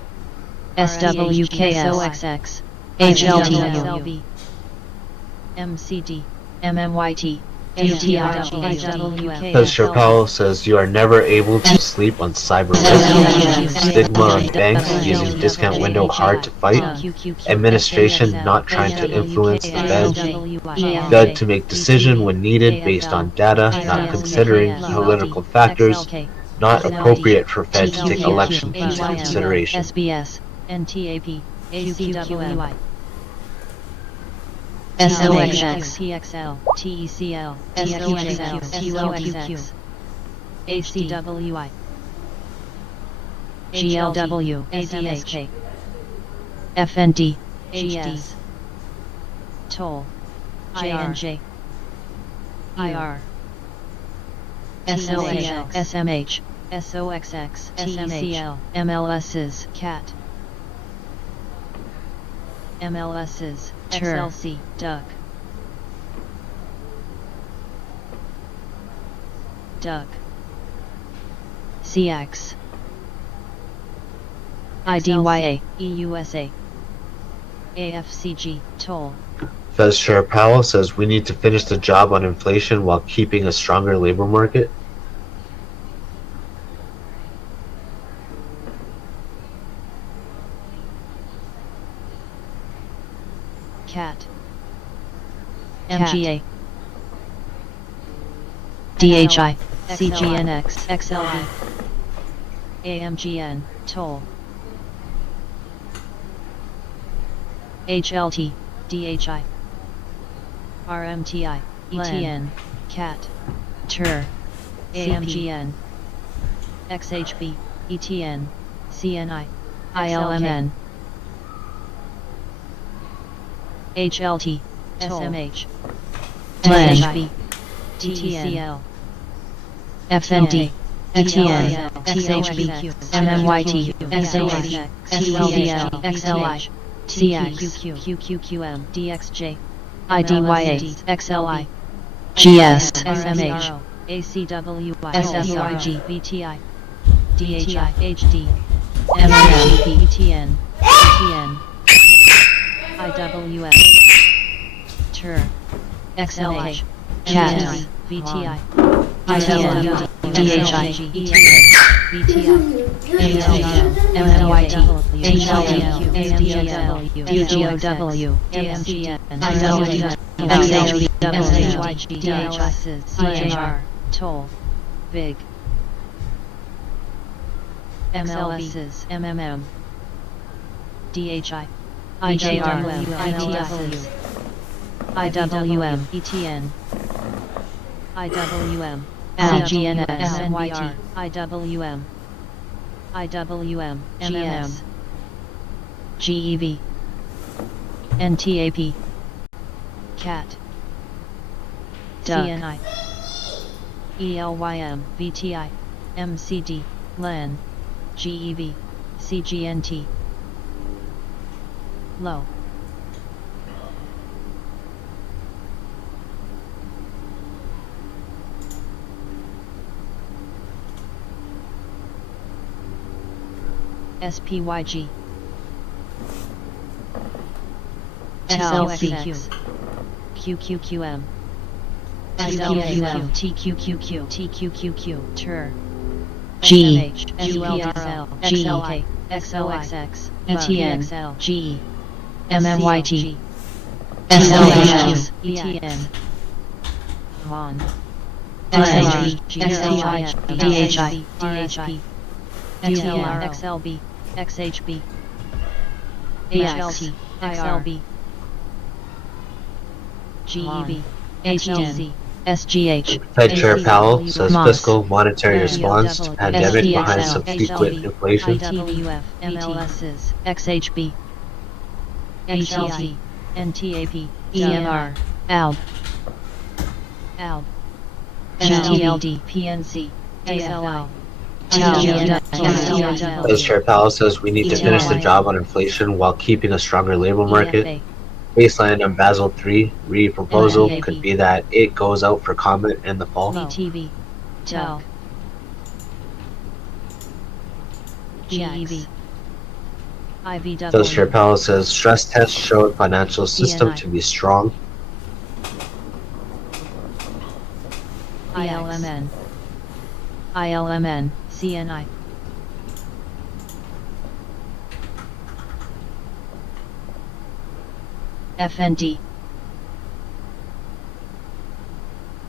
SWKS, SOXX, HLTW, SLV, MCD, MMYT, GTRW, Fez Chair Powell says you are never able to sleep on cyber risk, stigma on banks using discount window hard to fight, administration not trying to influence the Fed to make decision when needed based on data, not considering political factors, not appropriate for Fed to take election into consideration. SBS, NTAP, ACWI, SOXX, TXL, TECL, SOXL, TOXX, ACWI, GLW, ADHK, FND, GS, Toll, JNJ, IR, SOH, SMH, SOXX, TECL, TECL, MLSs, CAT, MLSs, TUR. XLC, Duck, Duck, CX, IDYA, EUSA, AFCG, Toll, Fez Chair Powell says we need to finish the job on inflation while keeping a stronger labor market. CAT, MGA, DHI, CGNX, XLV, AMGN, Toll, HLT, DHI, RMTI, ETN, CAT, TUR, AMGN, XHB, ETN, CNI, ILMN, HLT, Toll, SMH, SHB, TLEN, TTCL, FND, ETN, SHB, SHB, MMYT, SH, SLVL, XLI, CX, QQQM, DXJ, IDYA, XLI, GS, SMH, ACWI, SSRG, BTI, DHI, HD, MMM, ETN, ETN, IWS, TUR, XLH, CAT, CAT, VTI, ITN, DHI, ETN, VTI, ATM, MMYT, HLT, AMGL, UGOW, AMGN, IW, XHB, SHYG, DHS, CHR, Toll, Big, MLSs, MMM, DHI, IJR, ITSs, IWM, ETN, IWM, LGNS, MNYT, IWM, IWM, GS, GEV, NTAP, CAT, Duck. CNI, ELYM, VTI, MCD, LAN, GEV, CGNT, Low. SPYG, SLC, QQQM, SWQM, TQQQ, TQQQ, TUR, G, SULXL, G, XLI, XOXX, ETN, G, MMYT, SLHQ, ETN, VON, SHB, SHI, DHI, DHP, DLR, XLB, XHB, DX, HLT, XLB, GEB, HTN, HLC, SGH, Fed Chair Powell says Moss, fiscal monetary response to pandemic SPXL, behind subsequent inflation. IWF, MLSs, XHB, XLT, NTAP, EMR, ALB, ALB, GTLD, PNC, AFL, TLGN, Fed Chair Powell says we need to finish the job on inflation while keeping a stronger labor market. EFA, Baseline on Basel III re-proposal NAP. could be that it goes out for comment in the fall. VTV, TEL, GEV, Fed Chair IVW, Powell says stress tests showed financial system CNI. to be strong. ILMN, ILMN, CNI, FND,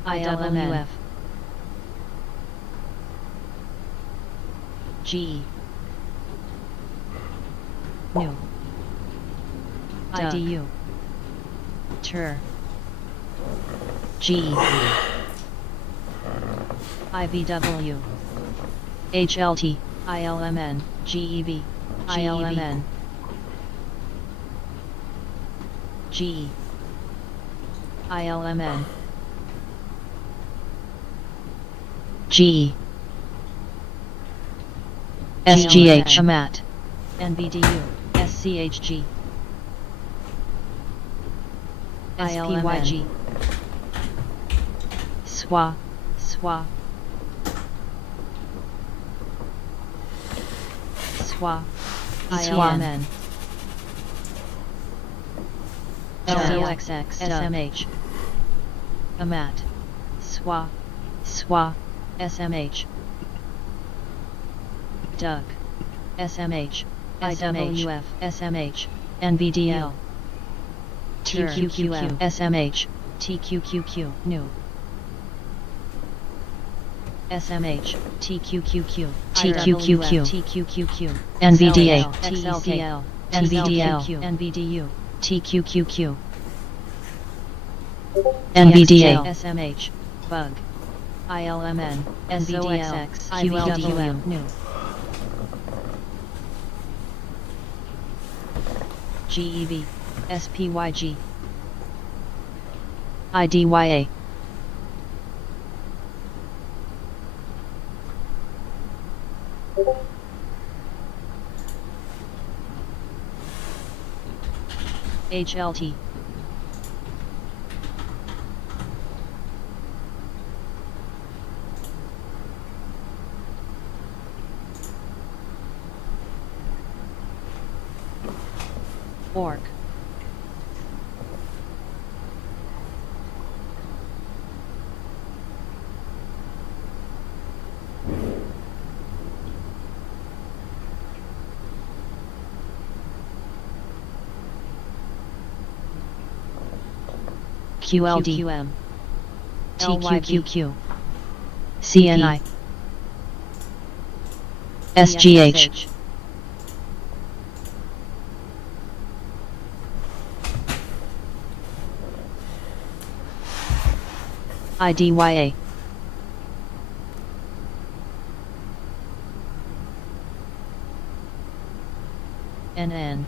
IWF, G, New, IDU, TUR, G, IVW, HLT, ILMN, GEV, ILMN, G, ILMN, G, SGH, AMAT, NBDU, SCHG, SPYG, SWA, SWA, SWA, ILMN, SOXX, SMH, AMAT, SWA, SWA, SMH, DUG, SMH, IWF, SMH, NVDL, TQQM, SMH, TQQQ, New, SMH, TQQQ, TQQQ, TQQQ, NVDA, XLKL, NVDL, NVDU, TQQQ, NVDA, SMH, Bug, ILMN, NVDL, IVWM, New, GEV, SPYG, IDYA, HLT, ORC, QLD, QQM, TQQQ, CNI, SGH, IDYA, NN,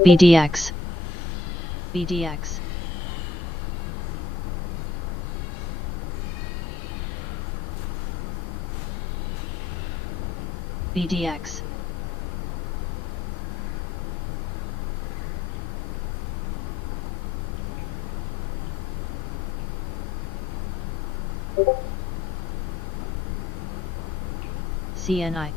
BDX, BDX, BDX, CNI,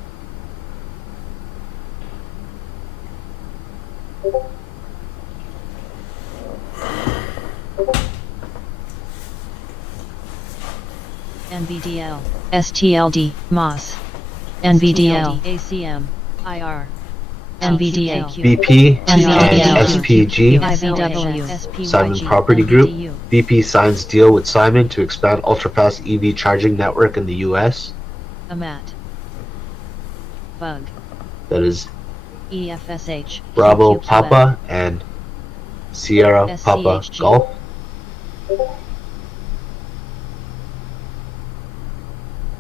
NVDL, STLD, MOS, NVDL, ACM, IR, NVDA, BP and NVDL, SPG, IVW, Simon Property Group. BP signs deal with Simon to expand ultra-fast EV charging network in the US. AMAT, Bug, That is EFSH, Bravo QQQM, Papa and Sierra Papa SCHG. Golf.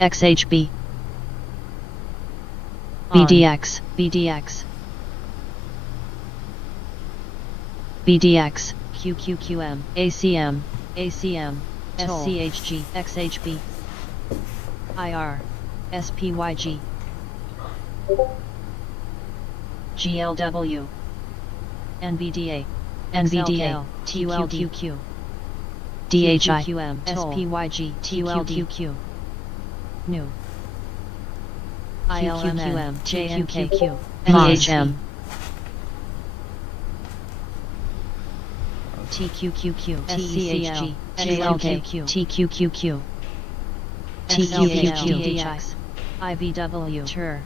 XHB, ON, BDX, BDX, BDX, QQQM, ACM, ACM, Toll. SCHG, XHB, IR, SPYG, GLW, NVDA, NVDA, TQLQQ, DHI, QQM, Toll. SPYG, TQLQQ, New, ILMN, JNQQ, PHM, TQQQ, SCHG, JLQQ, TQQQ, TQQQ, TQQQ, IVW, TUR,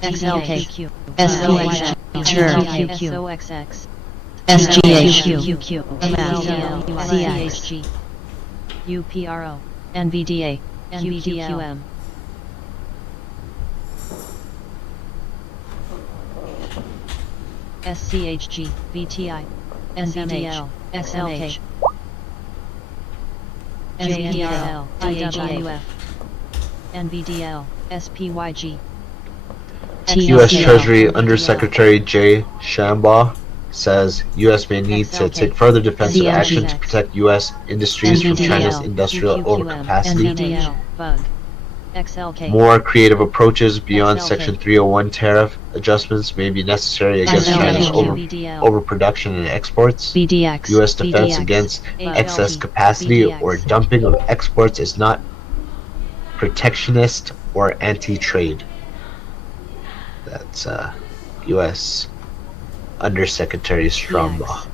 XLK, SOXX, TUR, SOXX, SGH, CHG, UPRO, NVDA, NVDQM, SCHG, VTI, NVDL, XLK, NVDL, IWF, NVDL, SPYG, U.S. Treasury Undersecretary Jay Shambaugh says U.S. may need to take further defensive action to protect U.S. industries from China's industrial overcapacity. NVDL, Bug, XLK, More creative approaches beyond XLK. Section 301 tariff adjustments may be necessary against XLK. China's NVDL, overproduction and exports. BDX, U.S. defense BDX, against ALT, excess capacity BDX. or dumping of exports is not protectionist or anti-trade. That's U.S. Undersecretary Strombaugh.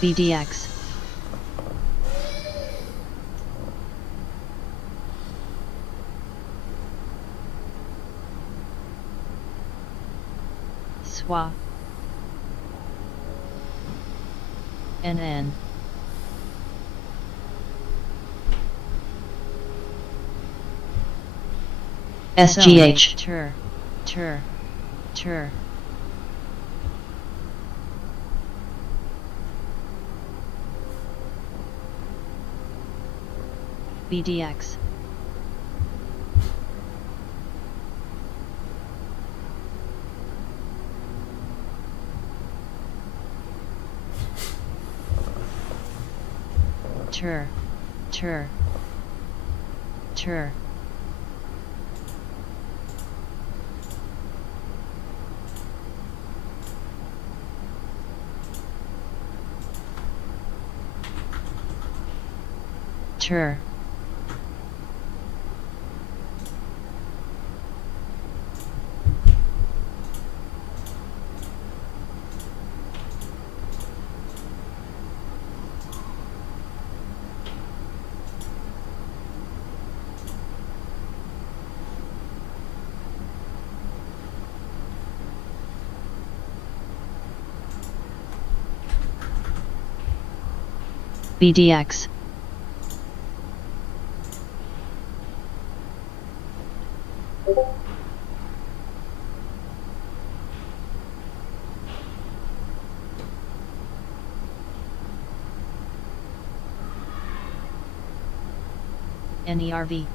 BDX, SWA, NN, SGH, TUR, TUR, TUR, BDX, TUR, TUR, TUR, TUR, BDX, NERV,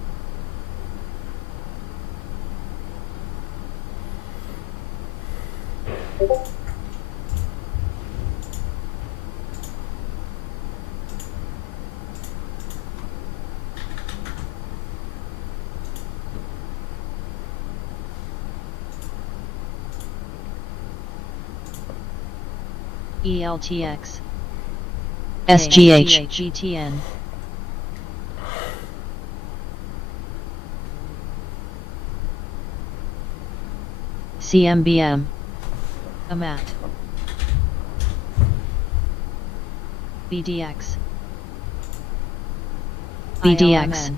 ELTX, SGH, GTN, CMBM, AMAT, BDX. BDX. ILMN.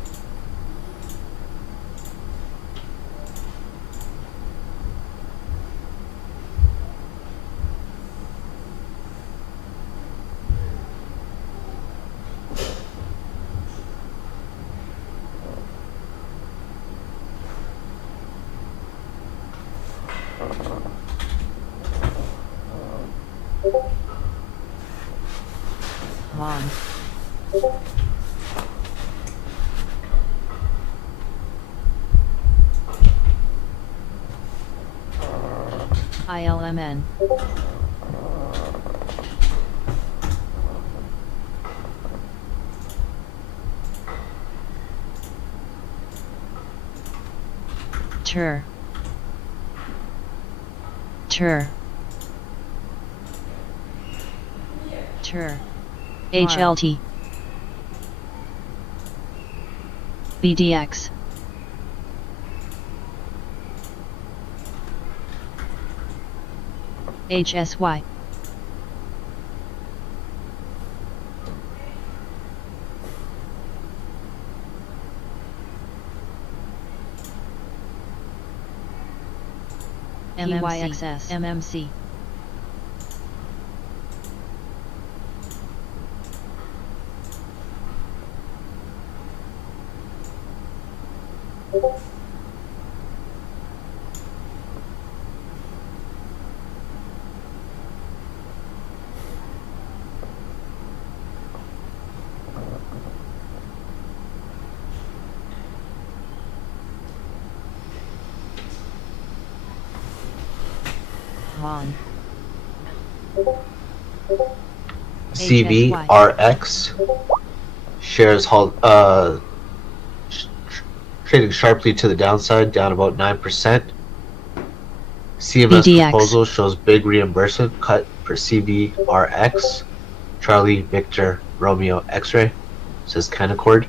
HON. ILMN. TER. TER. TER. HLT. BDX. HSY. PYXS. MMC. HON. CVRX shares trading sharply to the downside, down about 9%. CMS BDX. proposal shows big reimbursement cut for CVRX. Charlie Victor Romeo X-ray, says Canaccord.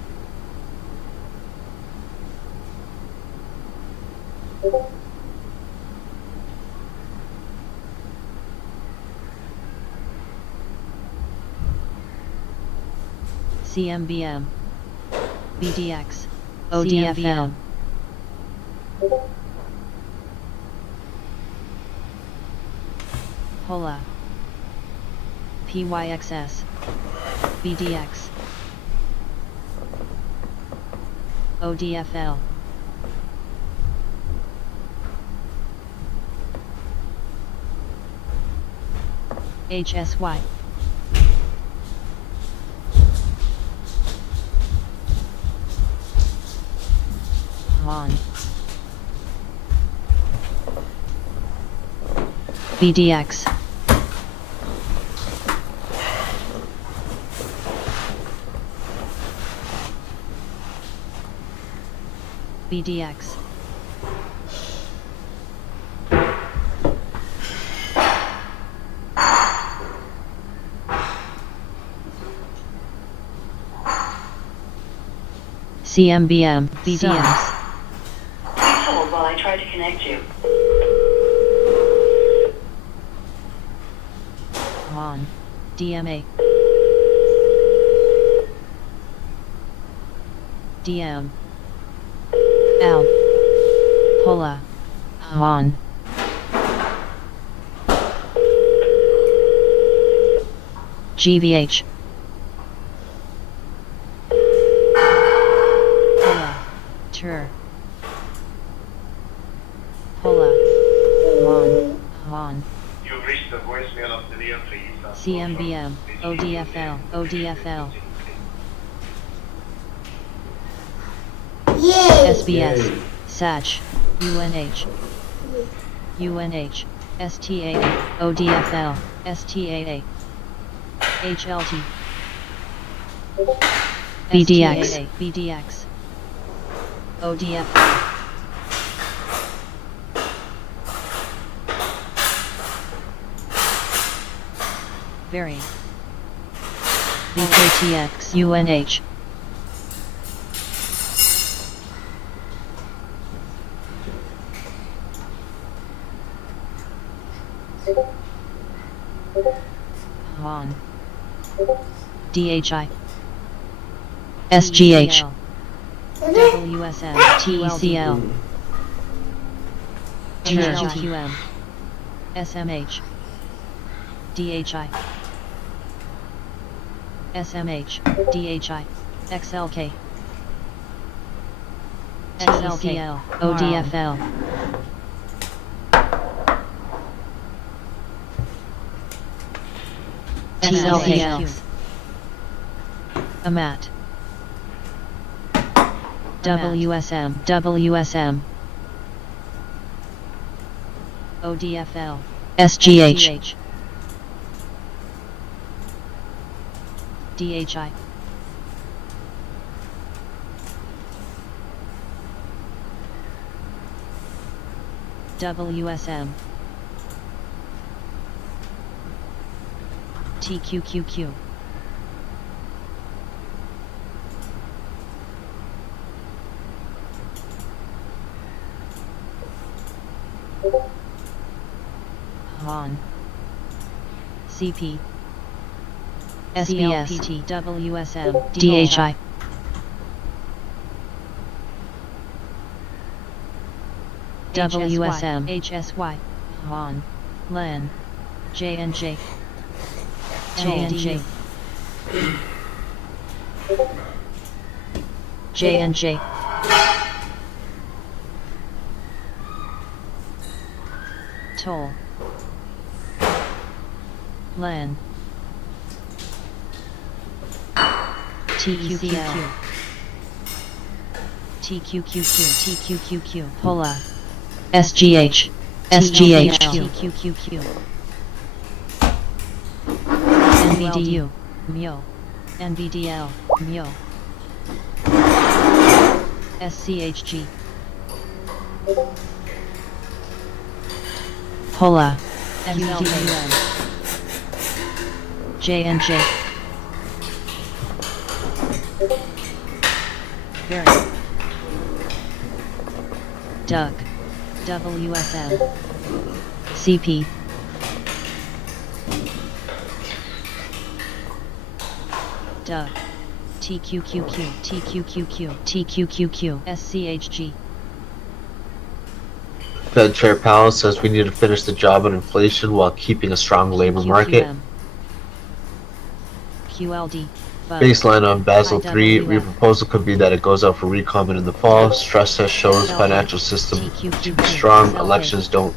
CMBM. BDX. ODFL. HOLA. PYXS. BDX. ODFL. HSY. HON. BDX. BDX. CMBM. BDX. Please hold while I try to connect you. HON. DMA. DM. L. HOLA. HON. GVH. HOLA. TER. HOLA. HON. HON. You've reached the voicemail of the Leon Fleet. CMBM. ODFL. ODFL. SBS. Yay. SACH. UNH. UNH. STAA. ODFL. STAA. HLT. BDX. STAA, BDX. ODFL. Very. BKTX. UNH. HON. DHI, SGH, WSM, TECL, HLQM, SMH, DHI, SMH, DHI, XLK, XLKL, ODFL, XLKL, AMAT, WSM, WSM, ODFL, SGH, DHI, WSM, TQQQ, HON, CP, SBS, CLPT, WSM, DHI, WSM, HSY, HON, LEN, JNJ, JNJ, JNJ, TOL, LEN, TQQQ, TQQQ, POLA, SGH, SGH, TQQQ, NVDU, MIO, NVDL, MIO, SCHG, POLA, QQM, JNJ, Very, Doug, WSM, CP, Doug, TQQQ, TQQQ, TQQQ, SCHG, Fed Chair Powell says we need to finish the job on inflation while keeping a strong labor market. QLD, Bug, Baseline on Basel III, IWF, proposal could be that it goes out for recomment in the fall. Stress test shows financial system to be strong. Elections don't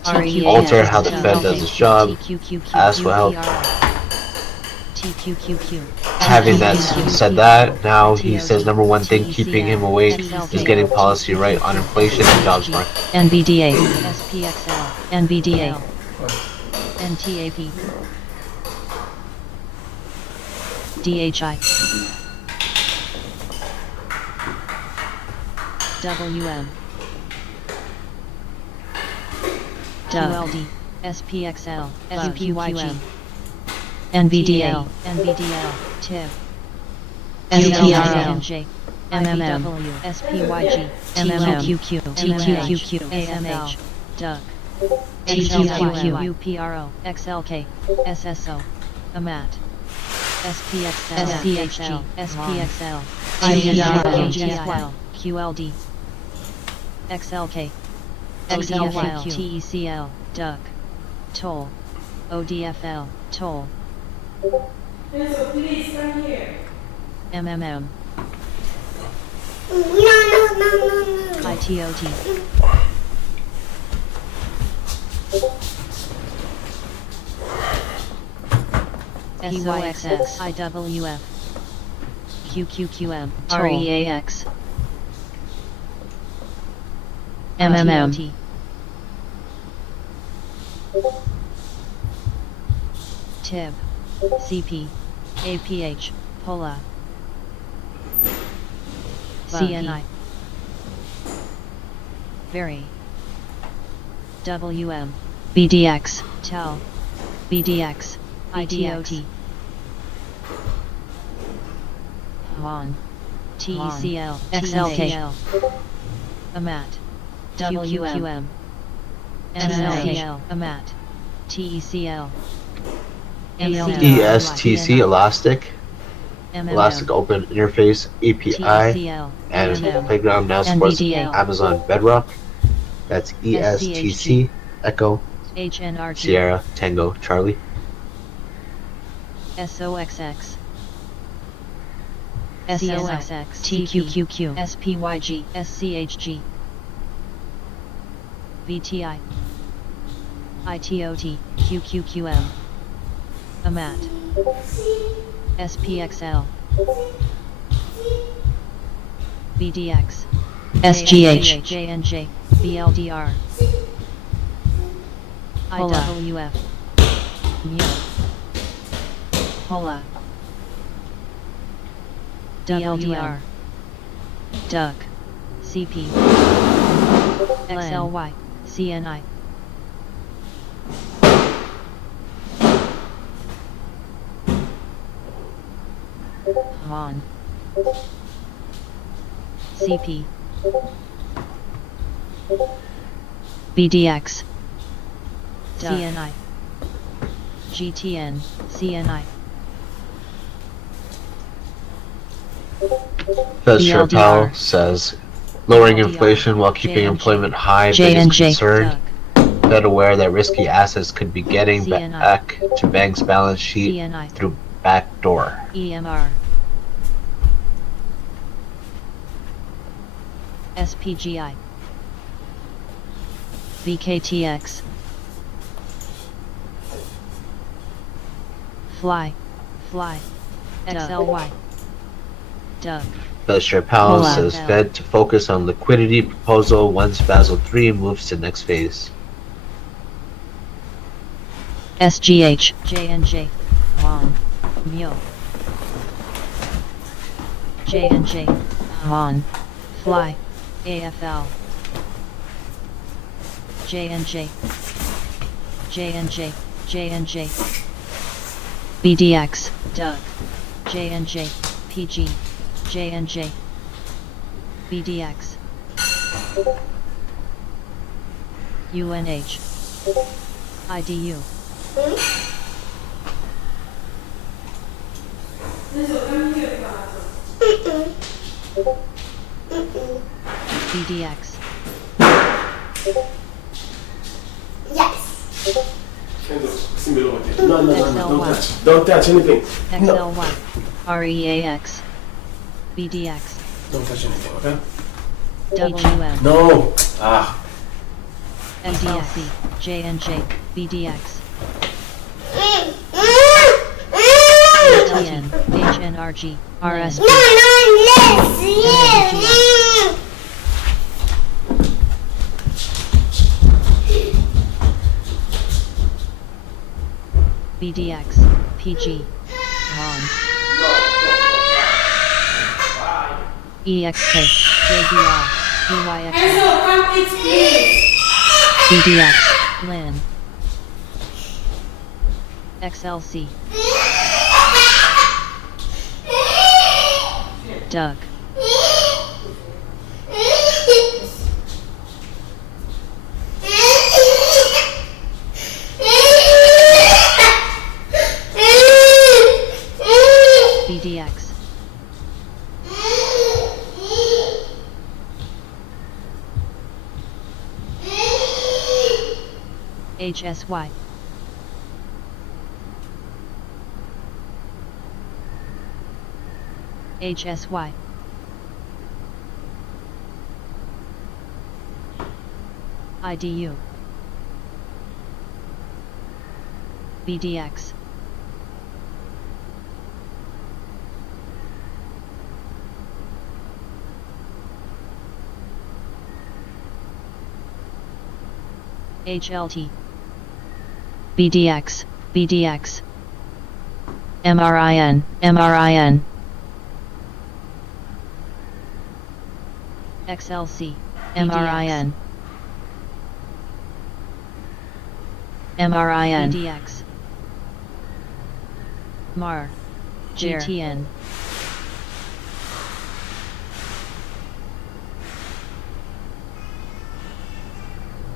alter how the Fed does its job. As will help. TQQQ, Having that said that, now he says number one thing keeping him awake is getting policy right on inflation and jobs market. NVDA, SPXL, NVDA, NTAP, DHI, WM, Doug, QLD, SPXL, SPYG, NVDA, NVDL, TIB, STRL, MMM, MMM, SPYG, MMM, TQQQ, AMH, DUG, TQQQ, UPRO, XLK, SSO, AMAT, SPXL, SPHG, SPXL, IPRO, GFL, QLD, XLK, XLK, TECL, DUG, TOL, ODFL, TOL, MMM, ITOT, SOXX, IWF, QQQM, REAX, MMM, TOT, TIB, CP, APH, POLA, CNI, Very, WM, BDX, TEL, BDX, ITOT, HON, TECL, XLK, AMAT, WM, MLKL, AMAT, TECL, ESTC Elastic. Elastic Open Interface API, TCL, and MM, Playground now supports NVDA, Amazon Bedrock. That's ESTC, Echo, HNRG, Sierra, Tango, Charlie. SOXX, SOXX, TQQQ, SPYG, SCHG, VTI, ITOT, QQQM, AMAT, SPXL, BDX, SGH, JNJ, BLDR, Hola. IWF, MU, HOLA, WR, DUC, CP, XLY, CNI, HON, CP, BDX, CNI, GTN, CNI, Fed Chair BLDR. Powell says, lowering BLDR, inflation while keeping JNJ, employment high, J and biggest J. concern. DUC, Fed aware that risky assets could be getting CNI. back to banks' balance sheet CNI, through backdoor. EMR, SPGI, VKTX, Fly, XLY, DUG, Fed Chair Powell Hola. says Fed to focus on liquidity proposal once Basel III moves to next phase. SGH, JNJ, HON, MU, JNJ, HON, Fly, AFL, JNJ, JNJ, BDX, DUG, JNJ, PG, JNJ, BDX, UNH, IDU, BDX, No, don't touch. Don't touch anything. No. XLY, REAX, BDX, Don't touch anything, okay? WM, No. Ah. SLC, JNJ, BDX, ATN, HNRG, RSP, BDX, PG, HON, EXK, JBR, EYX, BDX, LIN, XLC, DUG, BDX, HSY, HSY, IDU, BDX, HLT, BDX, BDX, MRIN, MRIN, XLC, MRIN, MRIN, BDX, MAR, JER. GTN,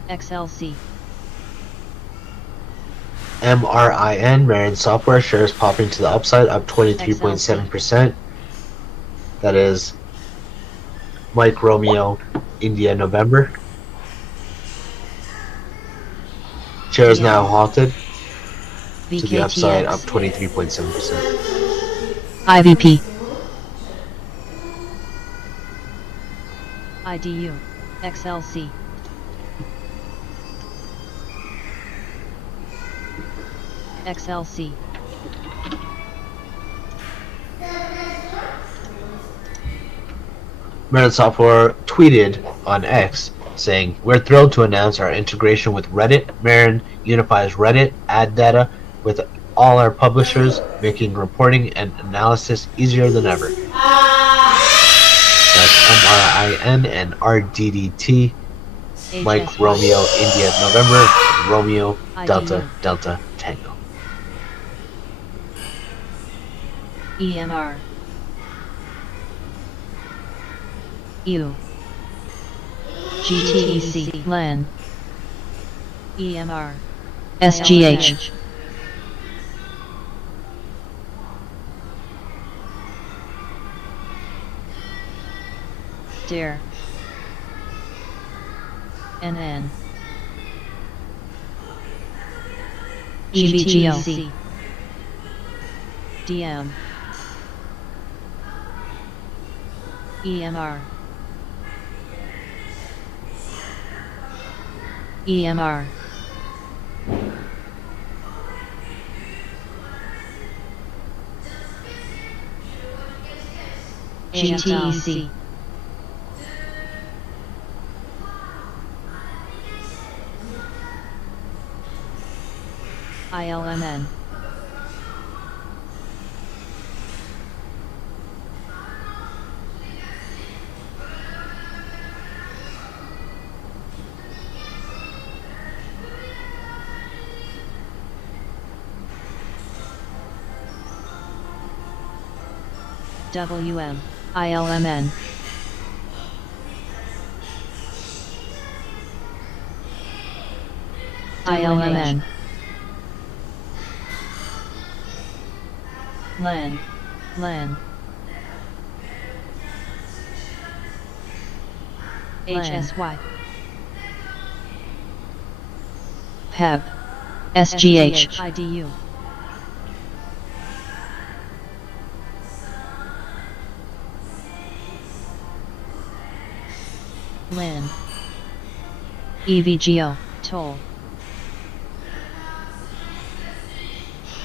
XLC, MRIN, Marin Software, shares popping to the upside, up 23.7%. That is Mike Romeo, India, November. Shares now halted to the upside, up 23.7%. IVP. IDU, XLC. XLC. Marin Software tweeted on X saying, "We're thrilled to announce our integration with Reddit. Marin unifies Reddit ad data with all our publishers, making reporting and analysis easier than ever." That's MRIN and RDDT. Mike HSY. Romeo India November Romeo Delta IDU. Delta Tango. EMR. U. GTEC. LAN. EMR. SGH. DARE. NN. GBGO. DM. EMR. EMR. GTEC. ILMN. WM. ILMN. ILMN. LAN. LAN. HSY. PEB. SGH. IDU. LAN. EVGO. Toll.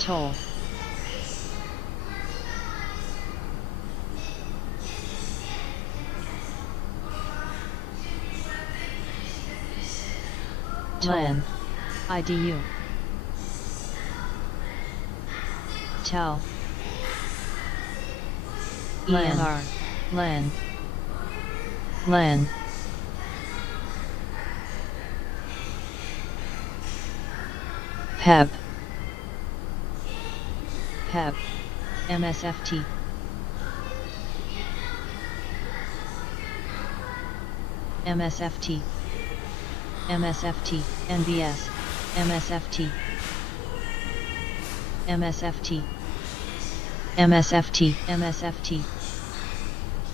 Toll. LAN. IDU. TEL. EMR. LAN. LAN. PEB. PEB. MSFT. MSFT. MSFT. NBS. MSFT. MSFT. MSFT. MSFT.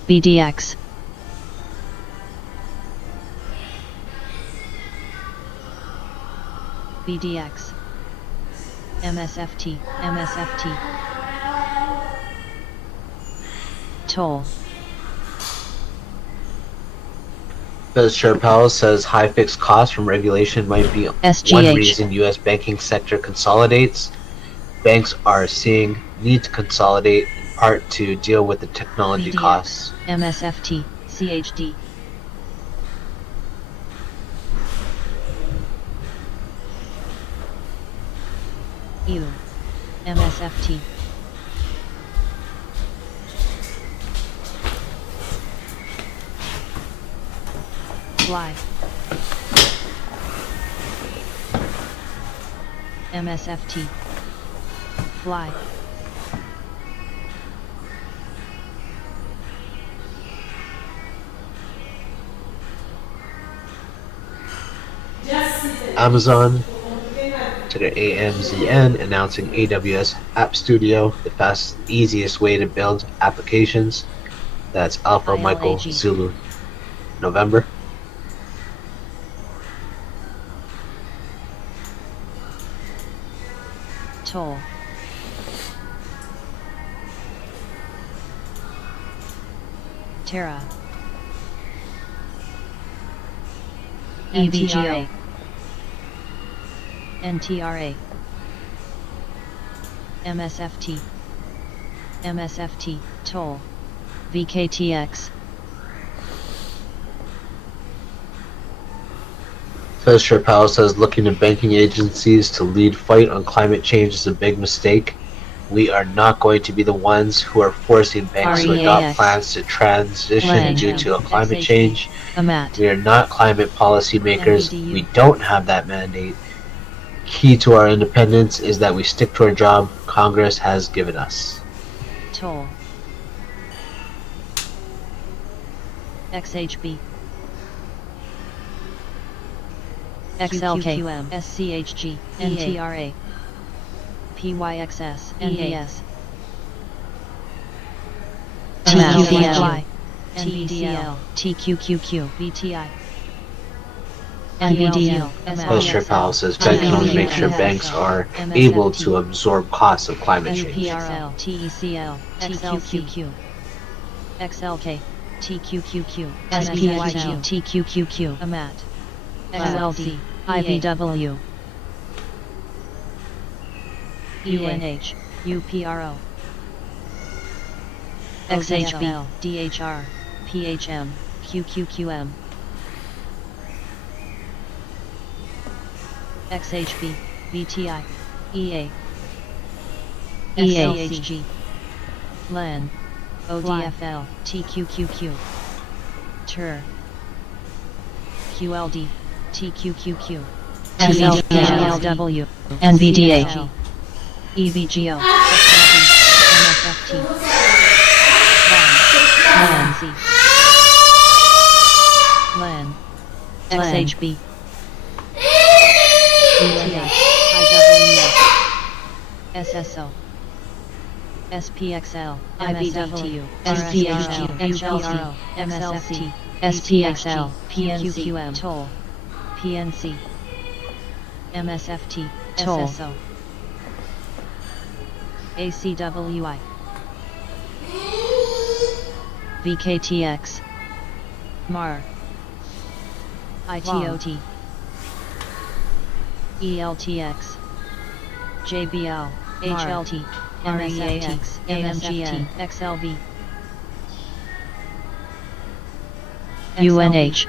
BDX. BDX. MSFT. MSFT. Toll. Fed Chair Powell says high fixed costs from regulation might be one SGH. reason U.S. banking sector consolidates. Banks are seeing need to consolidate in part to deal with the technology BDX. costs. MSFT. CHD. U. MSFT. Fly. MSFT. Fly. Amazon ticker AMZN, announcing AWS App Studio, the fastest, easiest way to build applications. That's Alpha Michael ILAG. Zulu November. Toll. Terra. EVGO. NTRA. MSFT. MSFT. Toll. VKTX. Fez Chair Powell says looking to banking agencies to lead fight on climate change is a big mistake. We are not going to be the ones who are forcing banks to adopt REAX. plans to transition Lang. due to a climate XHB. change. AMAT. We are not climate policy makers. NVDU. We don't have that mandate. Key to our independence is that we stick to our job Congress has given us. Toll. XHB. XLK. SCHG. NTRA. PYXS. NAS. TQDL. NVDL. TQQQ. BTI. NVDL. Fez Chair Powell says Fed can only make sure banks are able to absorb costs of climate change. UPRL, TECL, XLQQ, XLK, TQQQ, SPYG, TQQQ, AMAT, XLC, IVW, UNH, UPRO, XHB, DHR, PHM, QQQM, XHB, BTI, EA, EAHG, LAN, ODFL, TQQQ, TER, QLD, TQQQ, TLW, NVDA. EVGO, MSFT, LAN, XHB, BTI, IWS, SSO, SPXL, MSW, SPHG, HLC, MSLC, SPXL, PNQQM, Toll, PNC, MSFT, Toll. SSO, ACWI, VKTX, MAR, ITOT, ELTX, JBL, HLT, MSFT, AMGN, XLV, UNH.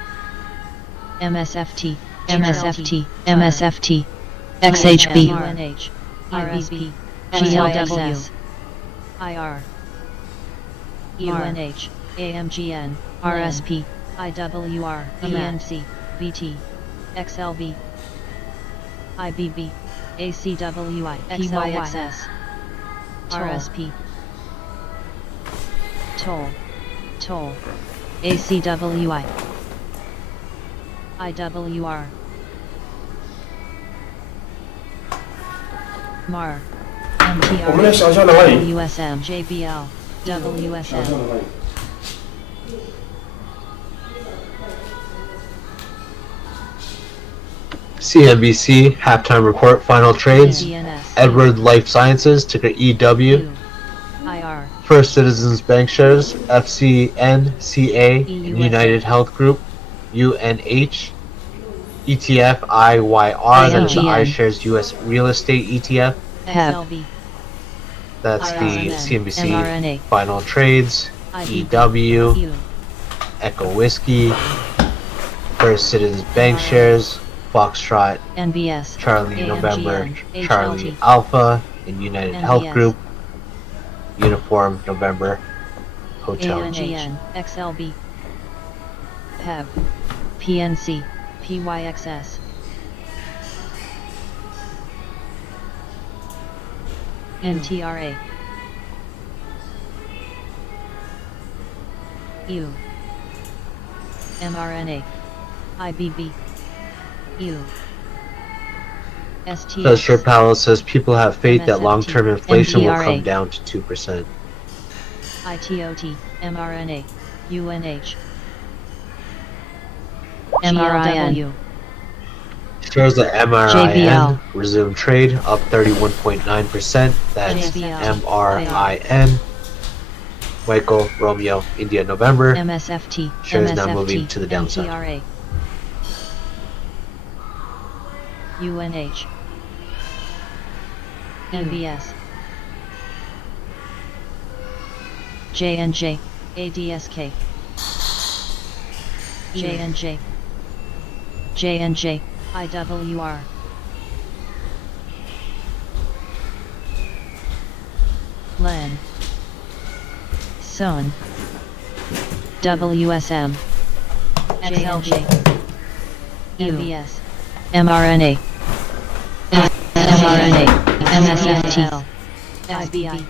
MSFT, MSFT. MSFT. XHB. UNH, RSP, GLW. IR, UNH, AMGN, RSP, IWR, ENC, VT, XLV, IBB, ACWI, PYXS, RSP, Toll, Toll, ACWI, IWR, MAR, 我们来想象的话， WSM, JBL, 想象 WSM, 的话， CNBC halftime report final trades. DNS, Edward Life Sciences, ticker EW. IR, First Citizens Bank shares, FCNCA, United Health Group, UNH, ETF IYR, that is the ILGN. iShares US Real Estate ETF. PEP. XLV, That's the IRNA, CNBC mRNA, final trades. EW, U, Echo Whiskey, First Citizens Bank shares, Foxtrot, NBS, Charlie AMGN, November, HLT, Charlie Alpha, and United Health NBS. Group, Uniform November, Hotel. ANGN, XLB, PEB, PNC, PYXS, NTRA, U, mRNA, IBB, U, Professor Powell says people have faith that MSFT, long-term inflation will MPRA. come down to 2%. ITOT, mRNA, UNH, MRIN. GLW, Shares of MRIN JBL. resumed trade up 31.9%. That's JBL. MRIN. Michael, Romeo, India, November. MSFT, Shares now MSFT, moving to the downside. MTRA, UNH, MBS, JNJ, ADSK, JNJ, JNJ, IWR, LEN, SON. WSM. XLJ, U. MBS, mRNA. mRNA. MSFT. SBI,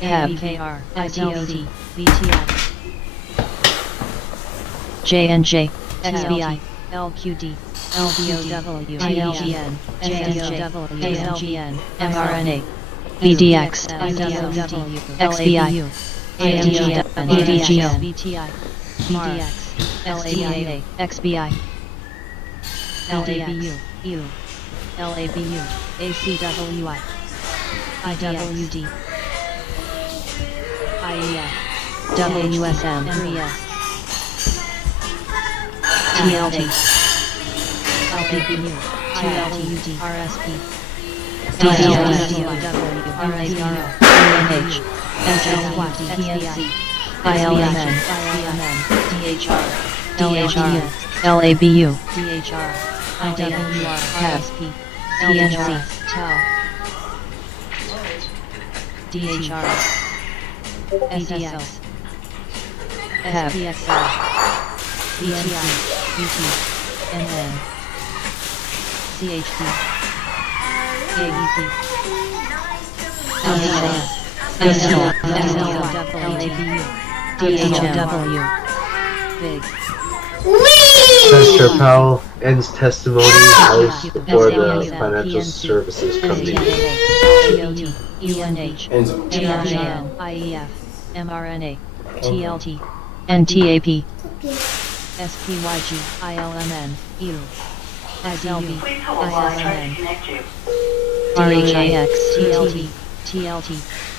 HAB. BKR, ITOT, ITOT, BTX, JNJ. SBI, LQD, LBOW, ILGN, SDOW, ALGN, mRNA. BDX. IWW, XBI. AMGN, ADGN. BTI, BDX, LABA, XBI. LABU, EU, LABU, ACWI, IWD, IEF, WSM. 3S, TLT. LBBU, TLTUD, RSP, DDW. RSPO, UNH. SLY, PNC, ILMN. ILMN, DHR, DHR. LABU. DHR, IWR, HAB. RSP, PNC. TAL, DHR, SSL, HAB. SPXL, BTI, UT, NN, CHD, AEP, LHS. SLW, DHMW. Big, Professor Powell ends testimony house before the Financial Services Committee. TOT, UNH, Enzo. GRN, IEF, mRNA, TLT, NTAP. SPYG, ILMN, EU, SLB, Please hold while I try to ILMN, connect you. RHAX. TLT, TLT,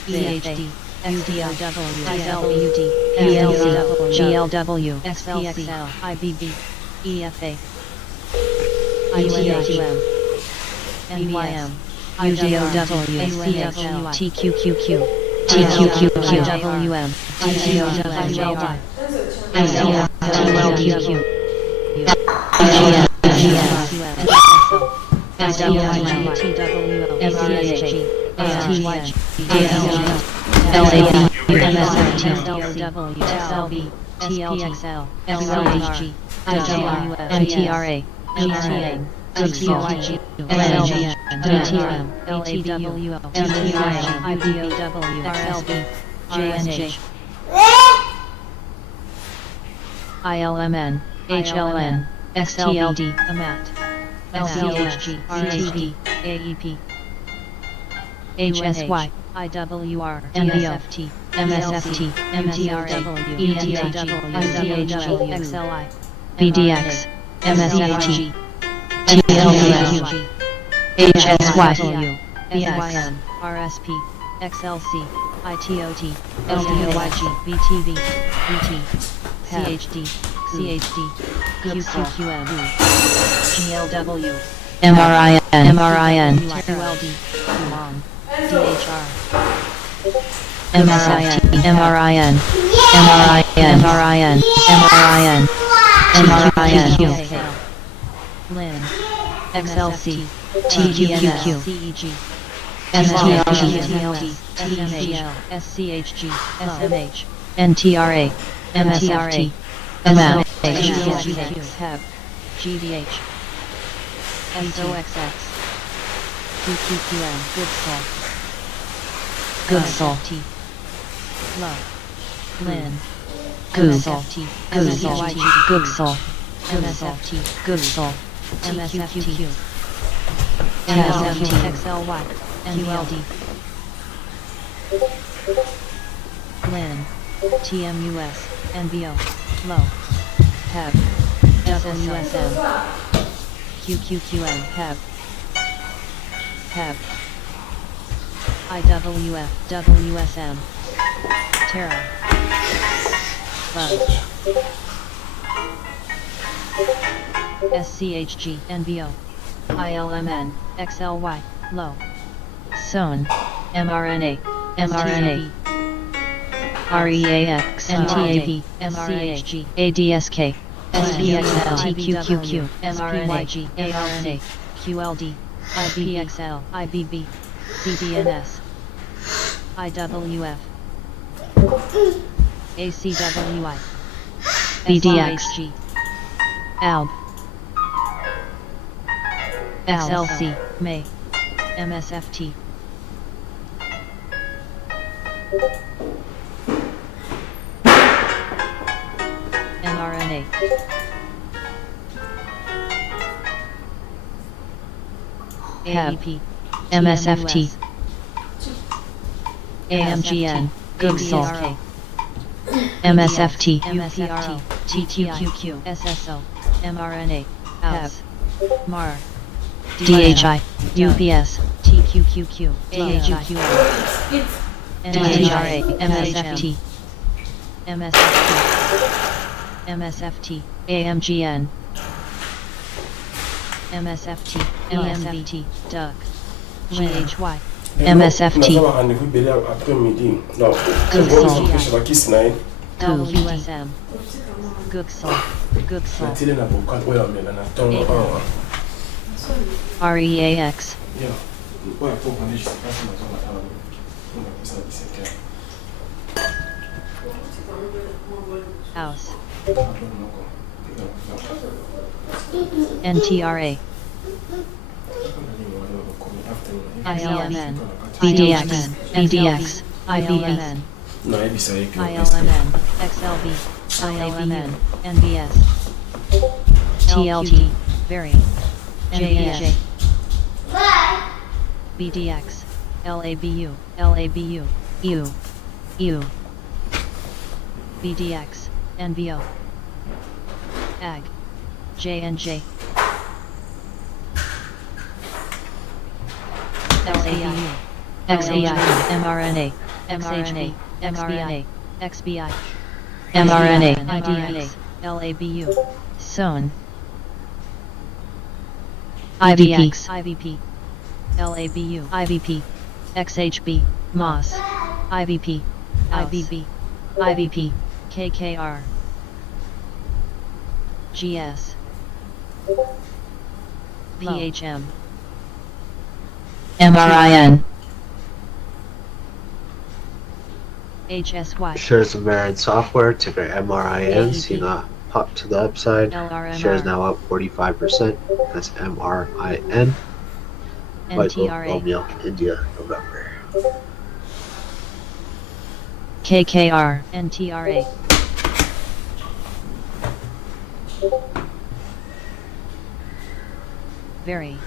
EHD, SDOW, ILBUD, PNC. GLW, GLW. SPXL, IBB, EFA, ITOM. NYM, UDOW. ACWI, TQQQ. TQQQ. IWM, ITOWJR, ICLQQ. NTRA. ILMN, HLN, XLD, AMAT, LCHG, RHD, AEP, HSY, IWR, MBO, MSFT, MTRA, ENTAG, ICHG, XLI, BDX. MSFT. TLQ, HSY. SYM, RSP, XLC, ITOT, LDOYG, BTV, BT, CHD, CHD, QQQM, GLW, MRIN. MRIN. ULD, MOM, DHR, MSFT. MRIN. MRIN. MRIN. MRIN. MRIN. LIN, XLC. TQQQ, TQQQ. CEG, STLG. TLT, SMH, SCHG, SMH, NTRA. MSFT. MF. HEB, GVH, SOXX, QQQM, Goodsol, Goodsol. Low, Lin, Goodsol. MSFT, Goodsol. SCYG, Goodsol. MSFT, Goodsol. MSFT, MSFT, XLY, QLD, LIN, TMUS, NBO, Low, HEB, SSUSM, QQQM, HEB, HEB, IWF, WSM, Terra, Buzz, SCHG, NBO, ILMN, XLY, Low, SON, mRNA, mRNA, REAX, NTAP, MRHG, ADSK, SPXL, TQQQ, MRNA, ARNA, QLD, IBXL, IBB, CDNS, IWF, ACWI, BDX, ALB, XLC, MAY, MSFT, mRNA, AEP, MSFT, AMGN, GUGSOL, MSFT, UPRO, TQQQ, SSO, mRNA, ALS, MAR, DHI, UPS, TQQQ, AHQL, NHRA, MSFT, MSFT, AMGN, MSFT, MSFT, DUC, GHY, MSFT, WSM, GUGSOL, REAX, House, NTRA, ILMN, BDX, BDX, IBMN, ILMN, XLB, ILMN, NBS, TLT, Very, JJ, BDX, LABU, LABU, U, BDX, NBO, AG, JNJ, XABU, XAI, mRNA, mRNA, mRNA, XBI, mRNA, IDX, LABU, SON, IVP, IVP, LABU, IVP, XHB, MOS, IVP, IVB, IVP, KKR, GS, PHM, MRIN, HSY, Shares of Merit Software, ticker MRIN, see not pop to the upside. Shares LRMR, now up 45%. That's MRIN. Michael NTRA, Romeo, India, November. KKR, NTRA, Very,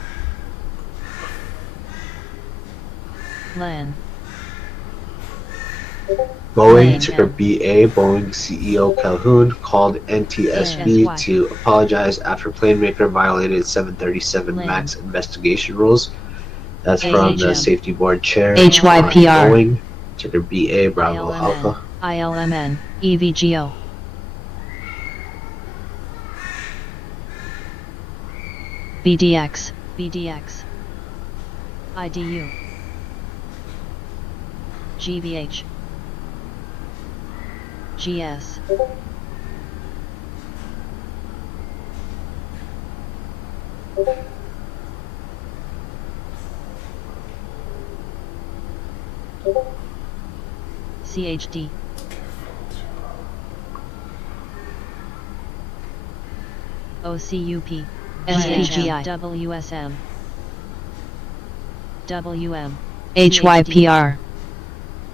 LAN, Boeing, Lane. ticker BA, Boeing CEO Calhoun called NTSB ASY. to apologize after planemaker violated 737 Lane. MAX investigation rules. That's from the AHM. Safety Board Chair. HYPR. Boeing, ticker BA, Bravo Alpha. ILMN, EVGO, BDX, BDX, IDU, GVH, GS, CHD, OCUP, SPGI, WSM, WM, HYPR,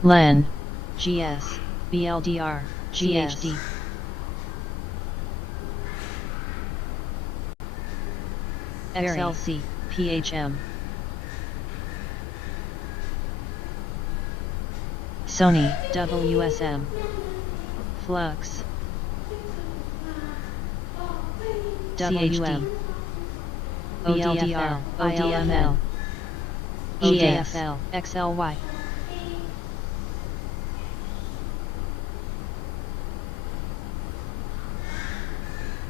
LEN, GS, BLDR, GHD, XLC, PHM, Sony, WSM, Flux, WM, ODFL, ILML, ODFL, XLY,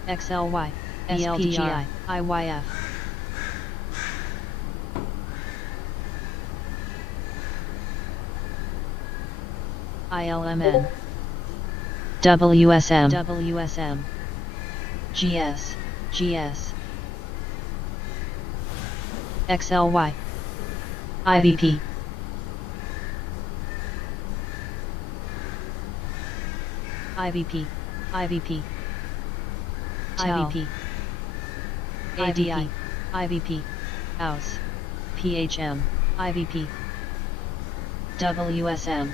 XLY, SPGI, IYF, ILMN, WSM, GS, XLY, IVP, IVP, ADI, IVP, House, PHM, IVP, WSM,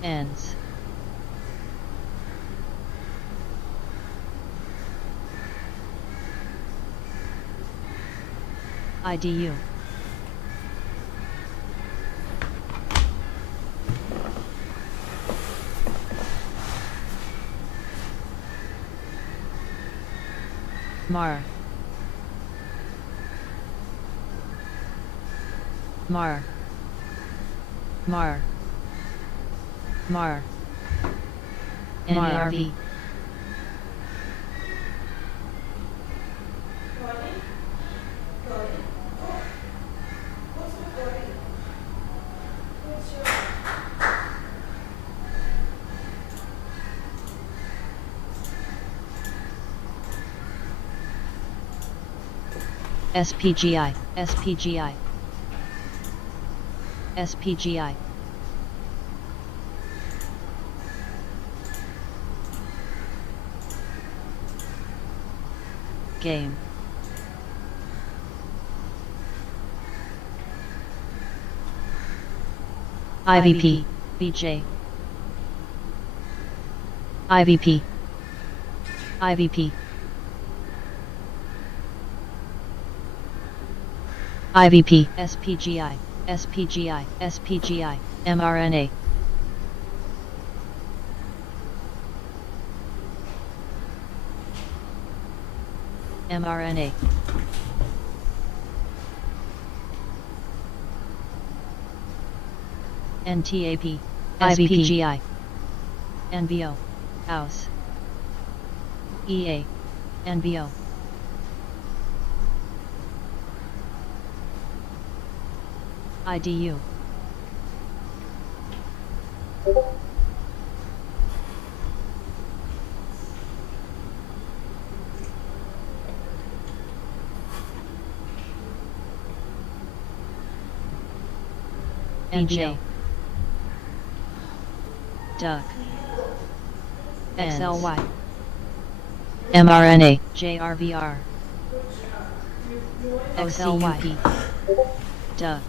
ends. IDU. Mar. NARV. SPGI. Game. IVP, BJ. IVP, SPGI, mRNA. NTAP, SPGI, NBO, House, EA, NBO. IDU. NJ. Duck. XLY. mRNA. JRVR. XLY. Duck.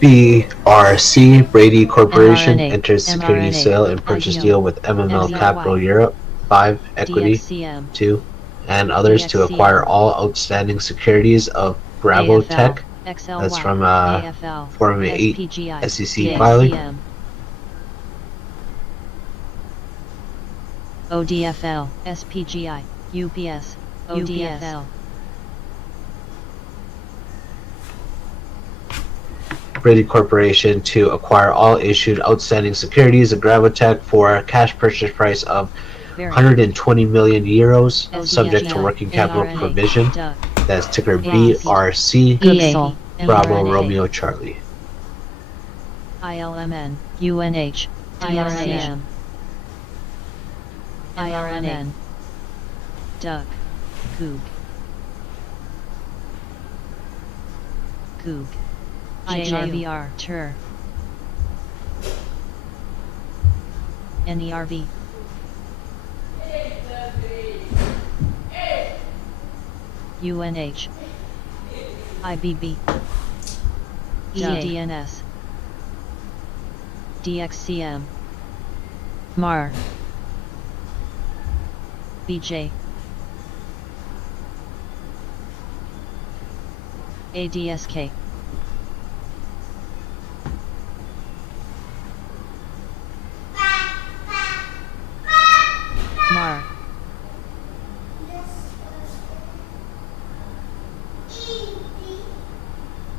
BRC Brady Corporation mRNA, enters security mRNA, sale and purchase IDO, deal with MML NVY, Capital Europe 5 Equity DXCM, 2 and others to DXCM, acquire all outstanding securities of Gravotech. XLY, That's from AFL, Form 8 SPGI, SEC filing. DXCM, ODFL, SPGI, UPS, ODFL. Brady Corporation to acquire all issued outstanding securities of Gravotech for a cash purchase price of 120 million euros, subject to working capital NRNA, provision. Duck, That's ticker AAP, BRC, EA, Bravo mRNA, Romeo Charlie. ILMN, UNH, DRCM, IRNN, Duck, Coog, JRVR, TUR, NERV. UNH. IBB. DNS. DXCM. MAR, BJ. ADSK. MAR.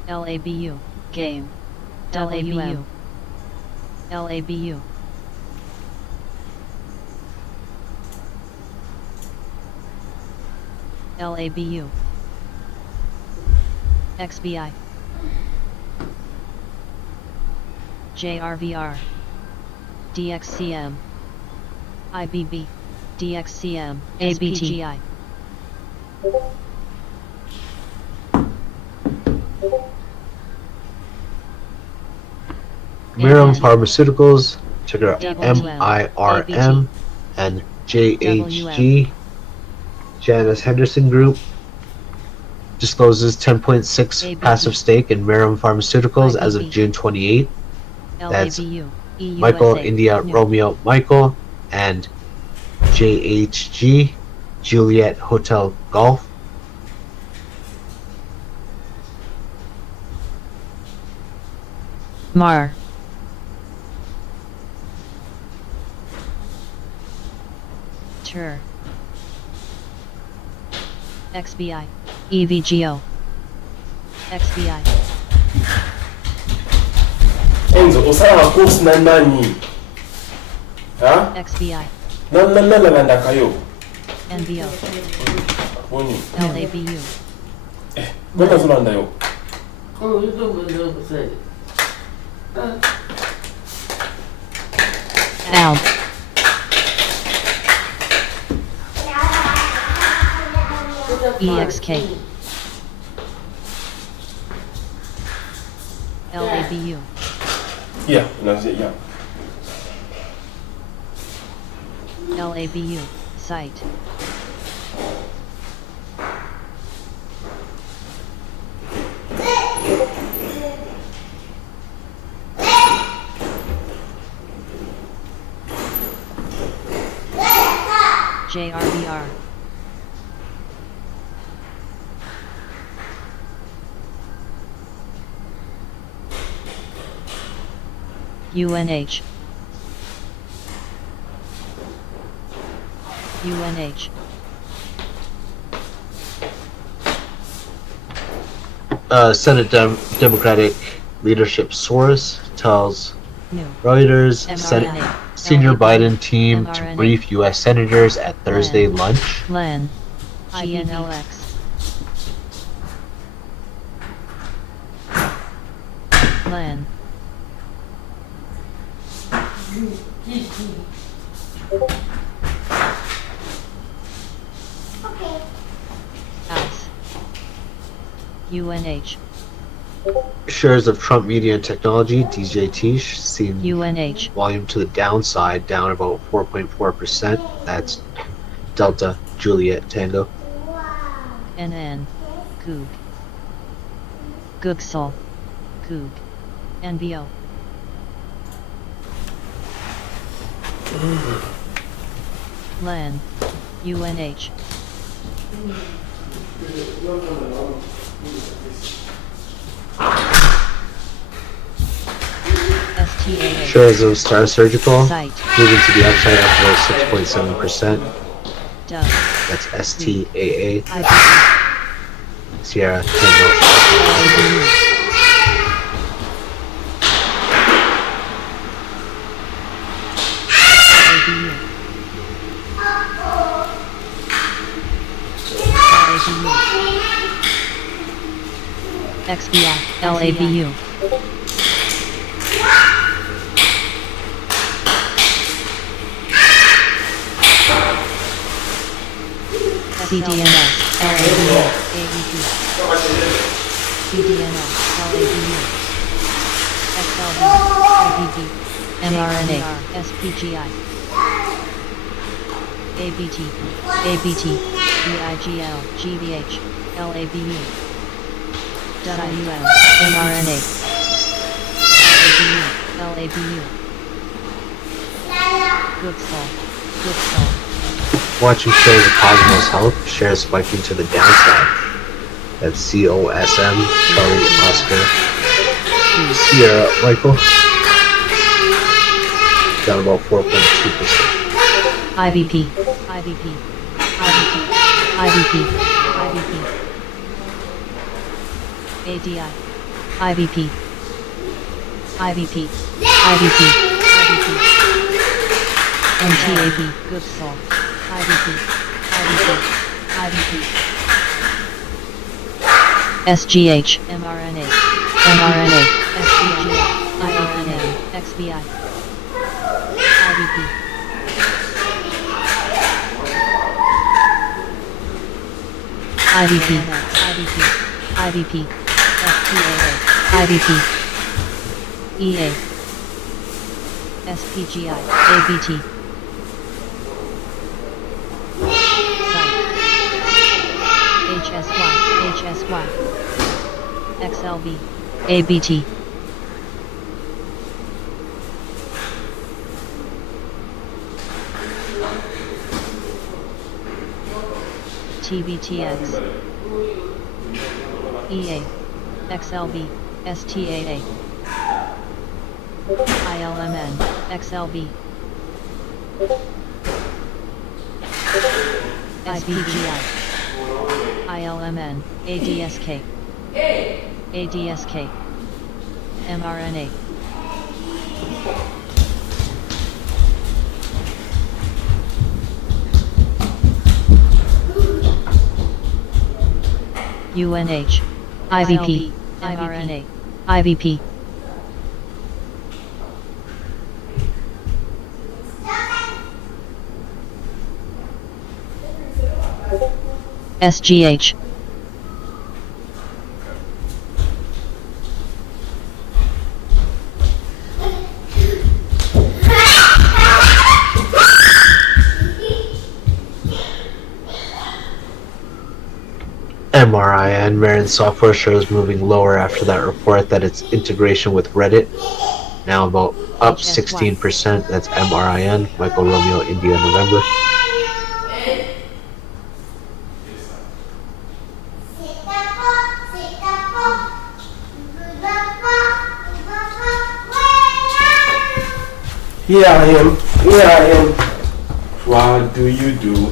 LABU. Game, LABU. LABU. LABU. XBI. JRVR. DXCM. IBB. DXCM. ABT. SPGI. Mirum Pharmaceuticals, ticker WM, MIRM, and JHG, Janus Henderson Group, discloses 10.6 ABT. passive stake in Mirum Pharmaceuticals as of IBB. June 28. That's LABU. Michael EUSA. India New. Romeo Michael and JHG, Juliet Hotel Golf. MAR, TUR. XBI. EVGO, XBI. Enzo, osala course na nani? Ha? XBI. Nanda kayo. NBO. Boni. LABU. Kwenda zulanda yo. ALB, EXK. LABU. Yeah, yeah. LABU. Site. JRVR. UNH, UNH. Senate Democratic leadership source tells New. Reuters mRNA. senior Biden team to mRNA. brief U.S. senators at Thursday lunch. LAN, GNLX. LAN. House. UNH. Shares of Trump Media and Technology (DJT) seen UNH. volume to the downside, down about 4.4%. That's Delta Juliet Tango. NN. Coog. Googsol. Coog. NBO. LAN. UNH. STAA. Shares of Star Surgical Site. moving to the upside up about 6.7%. Dub. That's STAA. IBB. Sierra Tango. LABU. LABU. XBI. LABU. CDNS. LABU. AEP. CDNS. LABU. XLB. IBB. mRNA, SPGI. ABT, ABT, BIGL, GVH, LABU, .IUN, mRNA, LABU, Goodsall, Goodsall, Watching shows of Cosmos Health, shares spiking to the downside. That's COSM, Charlie Oscar, Sierra Michael, down about 4.2%. IVP, IVP, IVP, IVP, IVP, ADI, IVP, IVP, IVP, IVP, NTAB, Goodsall, IVP, IVP, IVP, SGH, mRNA, mRNA, SBGI, IRNA, XBI, IVP. IVP, IVP, IVP, SPAA, IVP, EA, SPGI, ABT, HSY, HSY, XLB, ABT. TBTX, EA, XLB, STAA, ILMN, XLB, SPGI, ILMN, ADSK, ADSK, mRNA. UNH, IVP, mRNA, IVP. SGH. MRIN, Marin Software shows moving lower after that report that its integration with Reddit, now about up 16%. That's MRIN, Michael Romeo India November. Here I am, here I am. What do you do?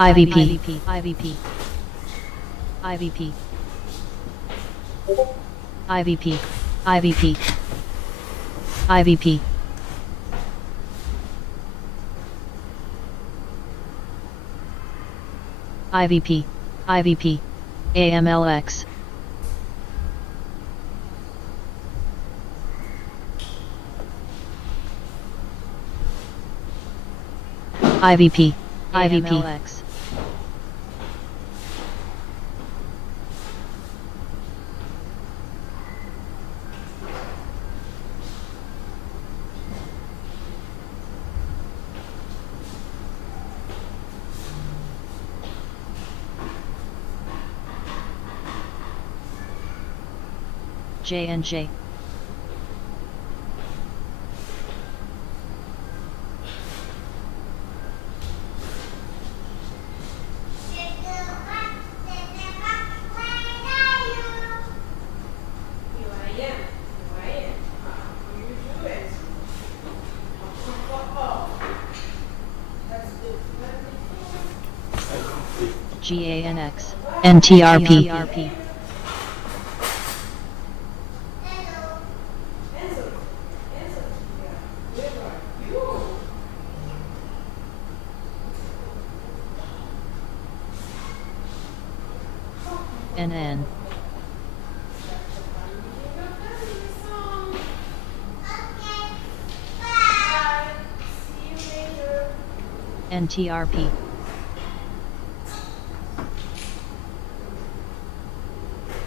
IVP, IVP, IVP, IVP, IVP, IVP, IVP, IVP, AMLX, IVP, IVP. J&J. GANX, NTRP. NN. NTRP.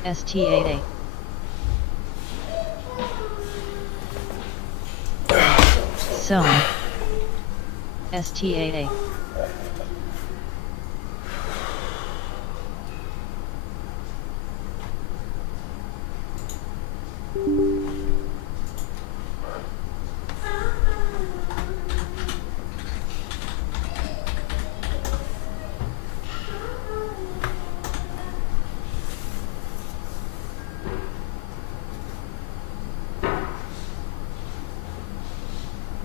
ST8A. Zone. ST8A.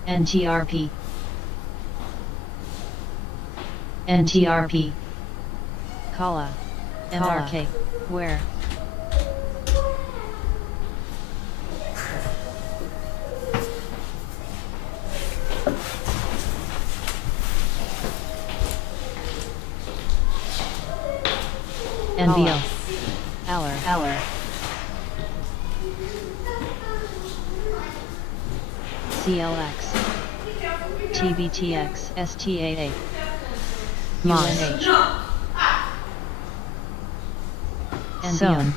NTRP. NTRP. Kala. MRK. Where? NBO. Aller. CLX. TBTX. STAA. UNH. Zone.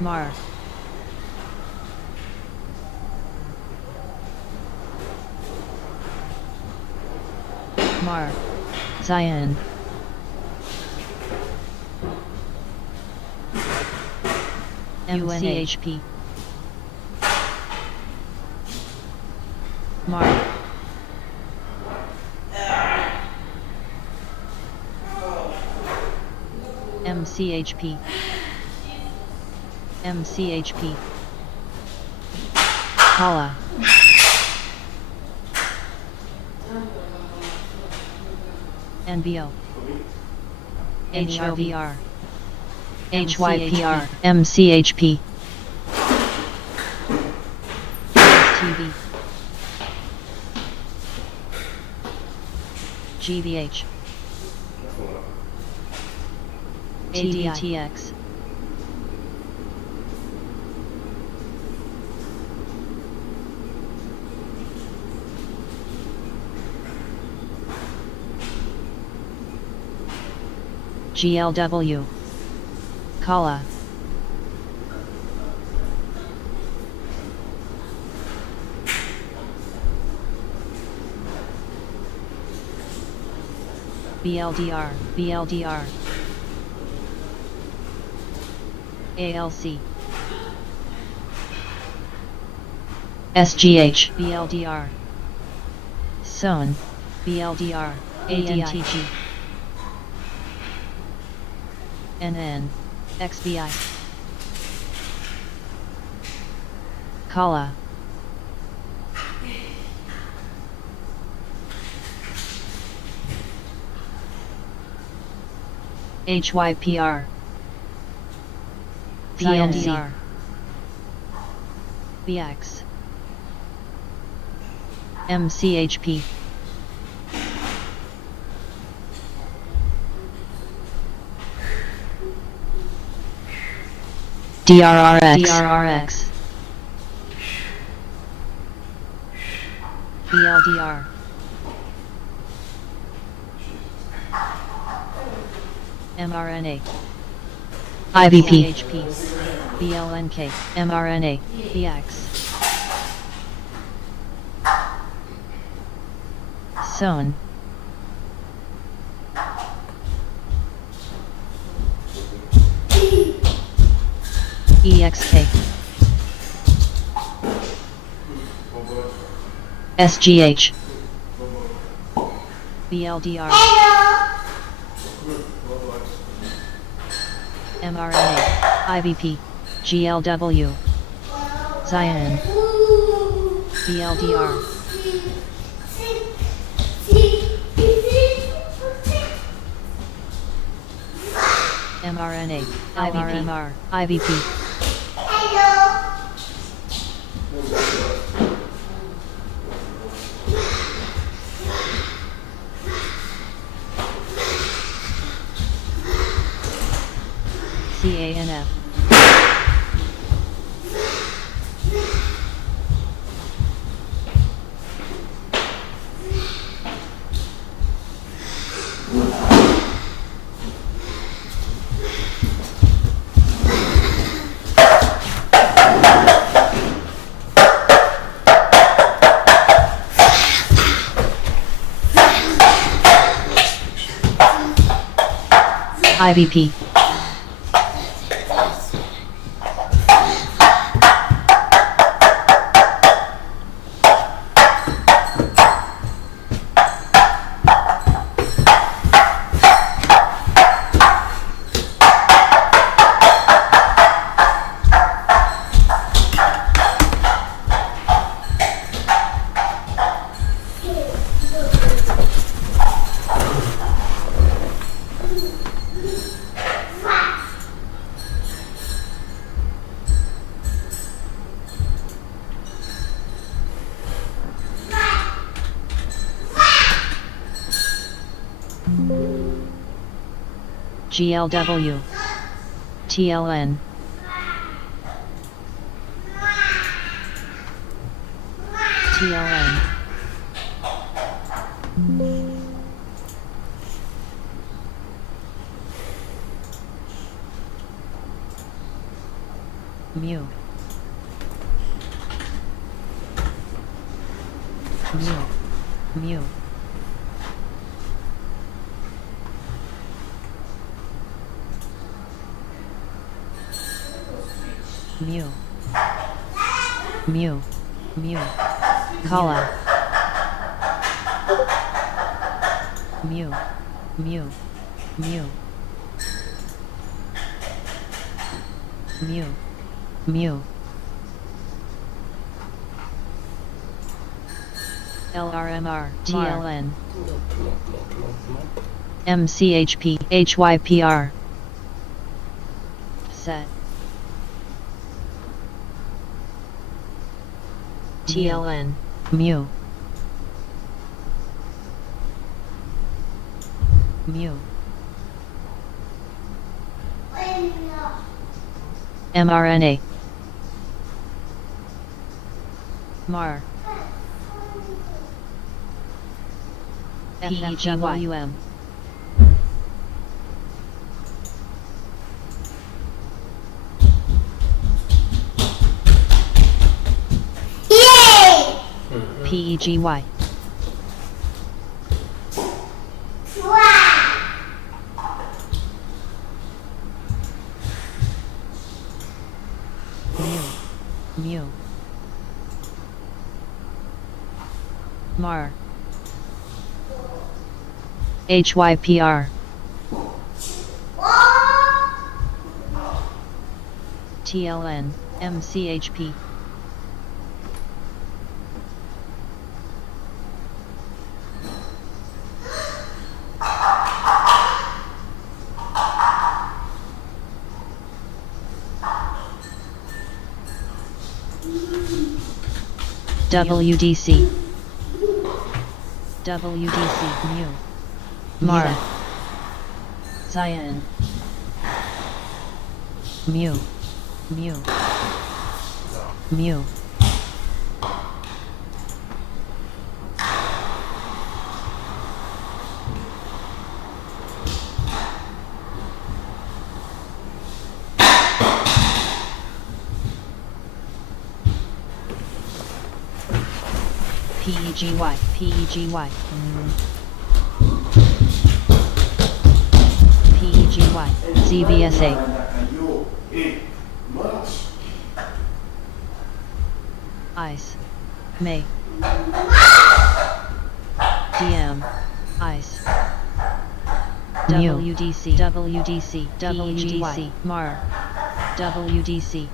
Mar. Mar. Zion. MCHP. Mar. MCHP. MCHP. Kala. NBO. HRVR. HYPR. MCHP. TV. GVH. ADTX. GLW. Kala. BLDR. ALC. SGH. BLDR. SON. BLDR. ANTG. NN. XBI. Kala. HYPR. PNDR. BX. MCHP. DRRX. BLDR. mRNA. IVP. CHP. BLNK. mRNA. BX. SON. EXK. SGH. BLDR. mRNA. IVP. GLW. Zion. BLDR. mRNA. IVP. IVP. CANF. IVP. GLW. TLN. TLN. Mu. Mu. Mu. Mu. Mu. Mu. Kala. Mu. Mu. Mu. Mu. Mu. LRMR. TLN. MCHP. HYPR. Set. TLN. Mu. Mu. mRNA. MAR. FFWM. PEGY. Mu. Mu. MAR. HYPR. TLN. MCHP. WDC. WDC. Mu. Mara. Cyan. Mu. Mu. Mu. PEGY. PEGY. PEGY. CBSA. ICE. May. DM. ICE. WDC. WDC. WDC. MAR. WDC.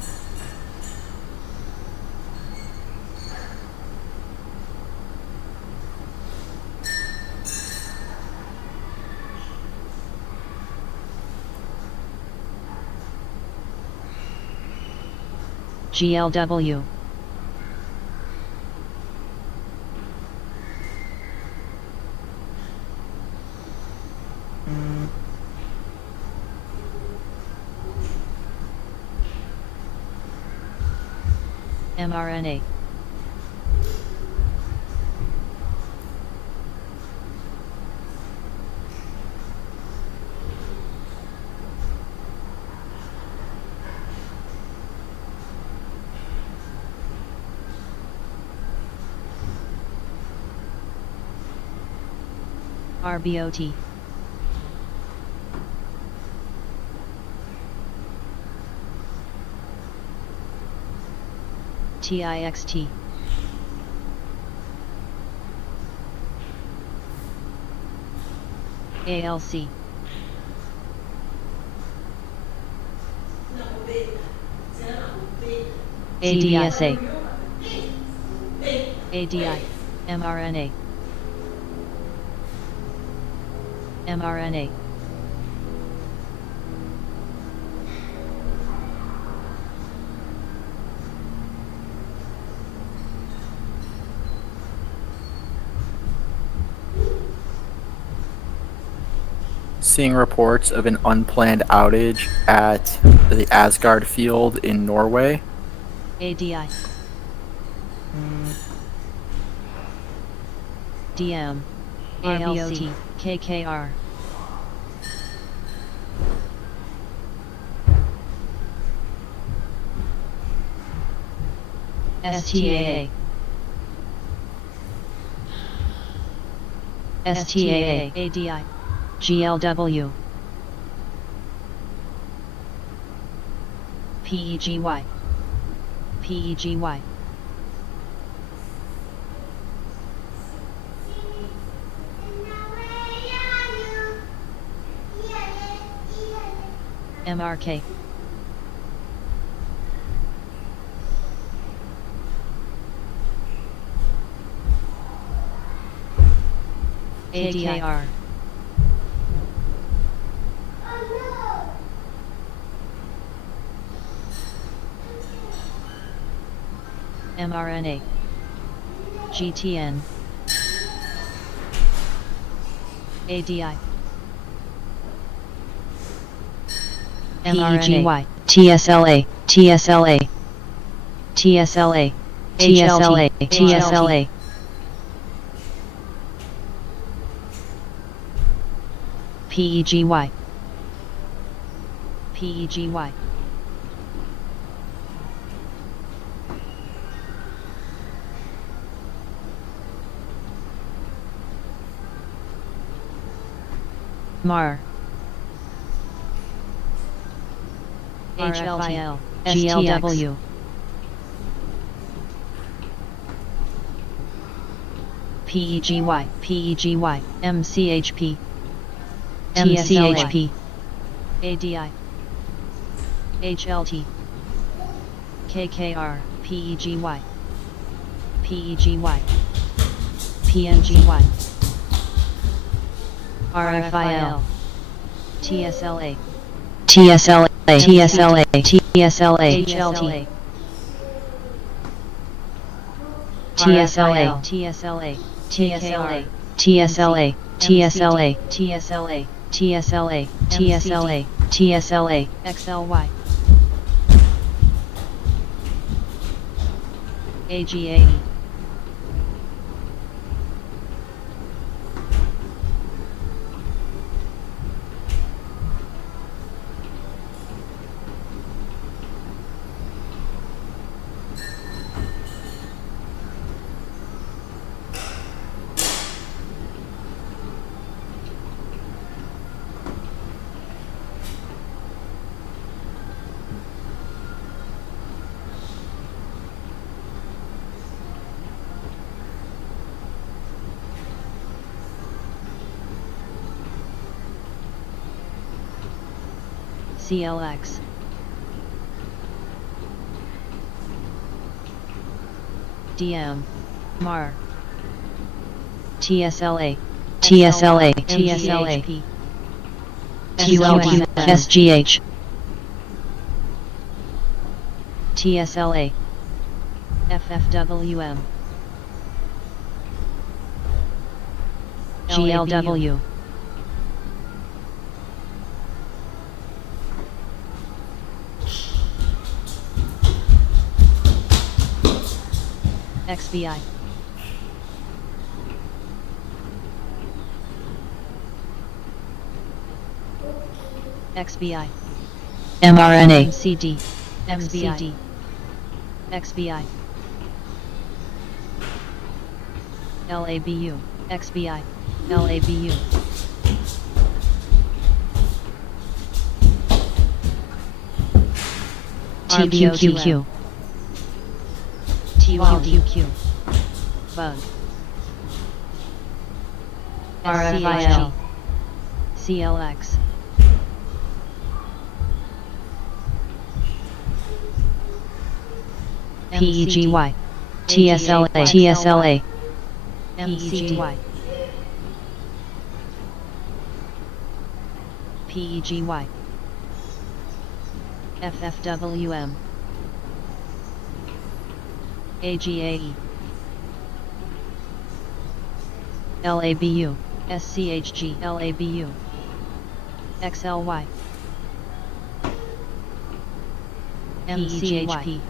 GLW. mRNA. RBOT. TIXT. ALC. ADSA. ADI. mRNA. mRNA. Seeing reports of an unplanned outage at the Asgard field in Norway. ADI. DM. ALC. KKR. STAA. STAA. ADI. GLW. PEGY. PEGY. MRK. ADIR. mRNA. GTN. ADI. PEGY. TSLA. TSLA. TSLA. TSLA. TSLA. PEGY. PEGY. MAR. HLTL. GLW. PEGY. PEGY. MCHP. MCHP. ADI. HLT. KKR. PEGY. PEGY. PNGY. RFIL. TSLA. TSLA. TSLA. TSLA. HLT. TSLA. TSLA. TSLA. TSLA. TSLA. TSLA. TSLA. TSLA. TSLA. XLY. AGAE. CLX. DM. MAR. TSLA. TSLA. TSLA. QLQ. SGH. TSLA. FFWM. GLW. XBI. XBI. mRNA. CD. XBI. XBI. LABU. XBI. LABU. TQQQ. QQQ. Bug. RFIL. CLX. PEGY. TSLA. TSLA. MCD. PEGY. FFWM. AGAE. LABU. SCHG. LABU. XLY. MCHP.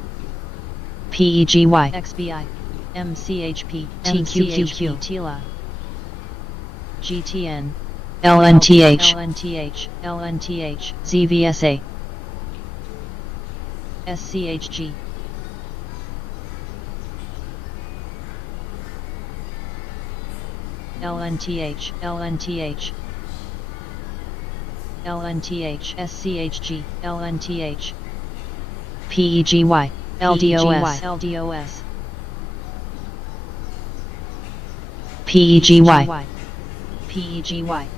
PEGY. XBI. MCHP. TQQQ. TILA. GTN. LNTH. LNTH. LNTH. ZVSA. SCHG. LNTH. LNTH. LNTH. SCHG. LNTH. PEGY. LDOS. LDOS. PEGY. PEGY.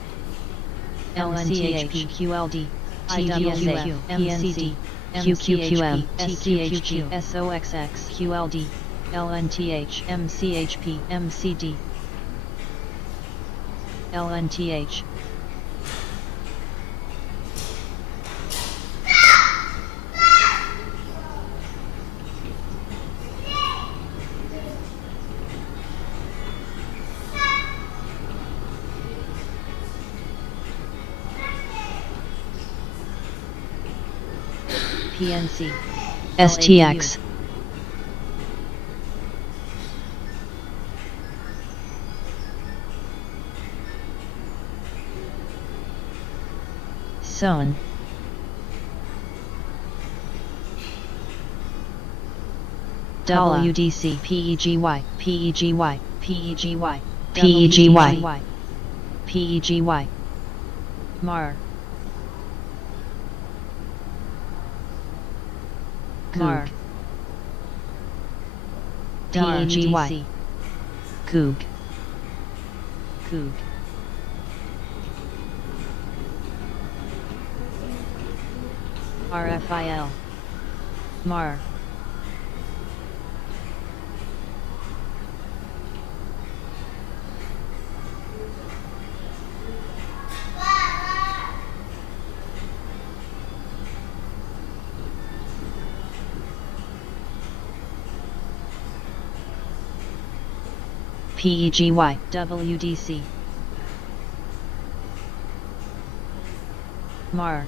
LNTH. QLD. TWSA. PNCD. QQQM. SCHG. SOXX. QLD. LNTH. MCHP. MCD. LNTH. PNC. STX. SON. WDC. PEGY. PEGY. PEGY. PEGY. PEGY. MAR. MAR. PEGY. Coog. Coog. RFIL. MAR. PEGY. WDC. MAR.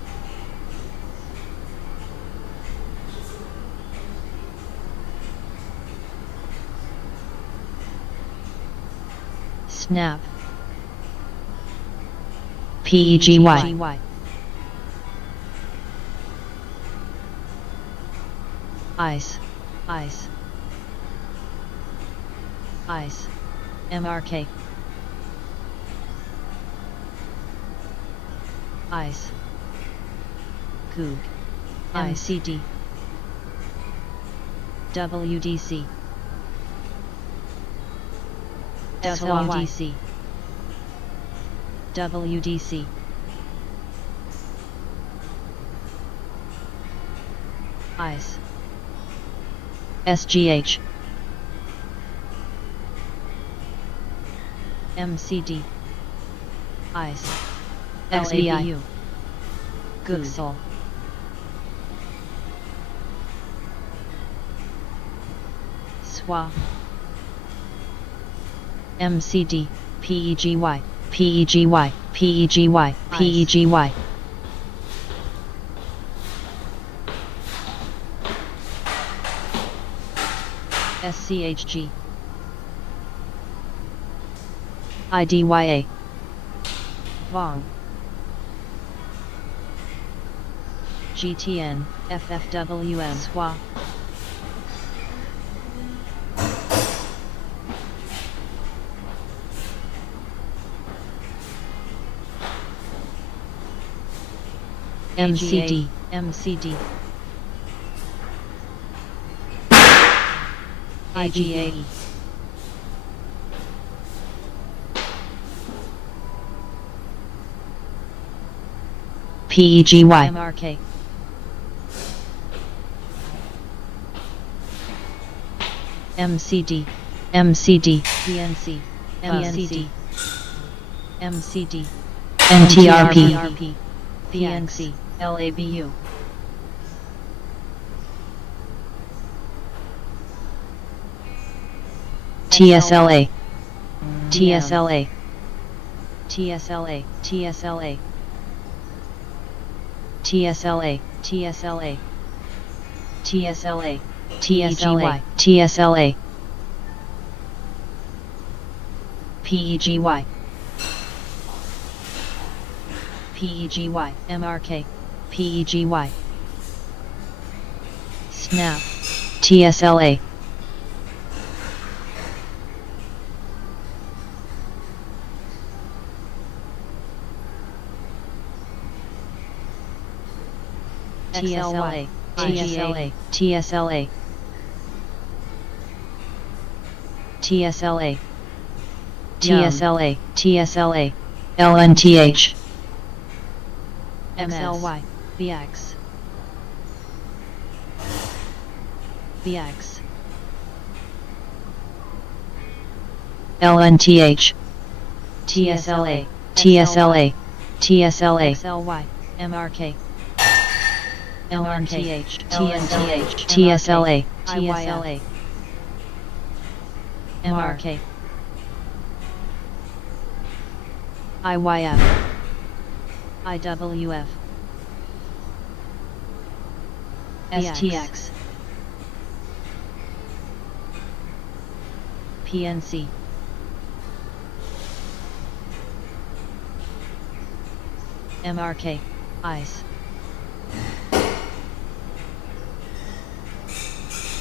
Snap. PEGY. ICE. ICE. ICE. MRK. ICE. Coog. MCD. WDC. SLDC. WDC. ICE. SGH. MCD. ICE. XBI. Googsel. SWA. MCD. PEGY. PEGY. PEGY. PEGY. SCHG. IDYA. VONG. GTN. FFWM. SWA. MCD. MCD. IGAE. PEGY. MRK. MCD. MCD. PNC. MCD. MCD. NTRP. PNC. LABU. TSLA. TSLA. TSLA. TSLA. TSLA. TSLA. TSLA. TSLA. TSLA. PEGY. PEGY. MRK. PEGY. SNAP. TSLA. TSLA. TSLA. TSLA. TSLA. TSLA. TSLA. LNTH. XLY. BX. BX. LNTH. TSLA. TSLA. TSLA. XLY. MRK. LRTH, TNTH, TSLA, TSLA, MRK, IYF, IWF, STX, PNC, MRK, ICE.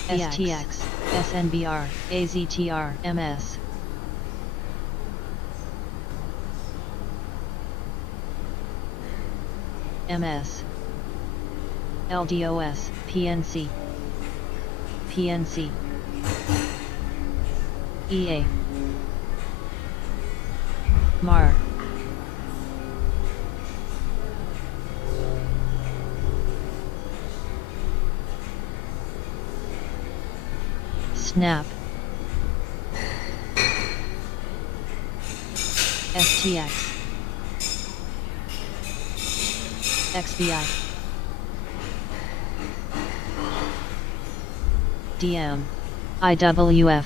STX, SNBR, AZTR, MS. MS. LDOS, PNC. PNC. EA. MAR. SNAP. STX. XBI. DM. IWF.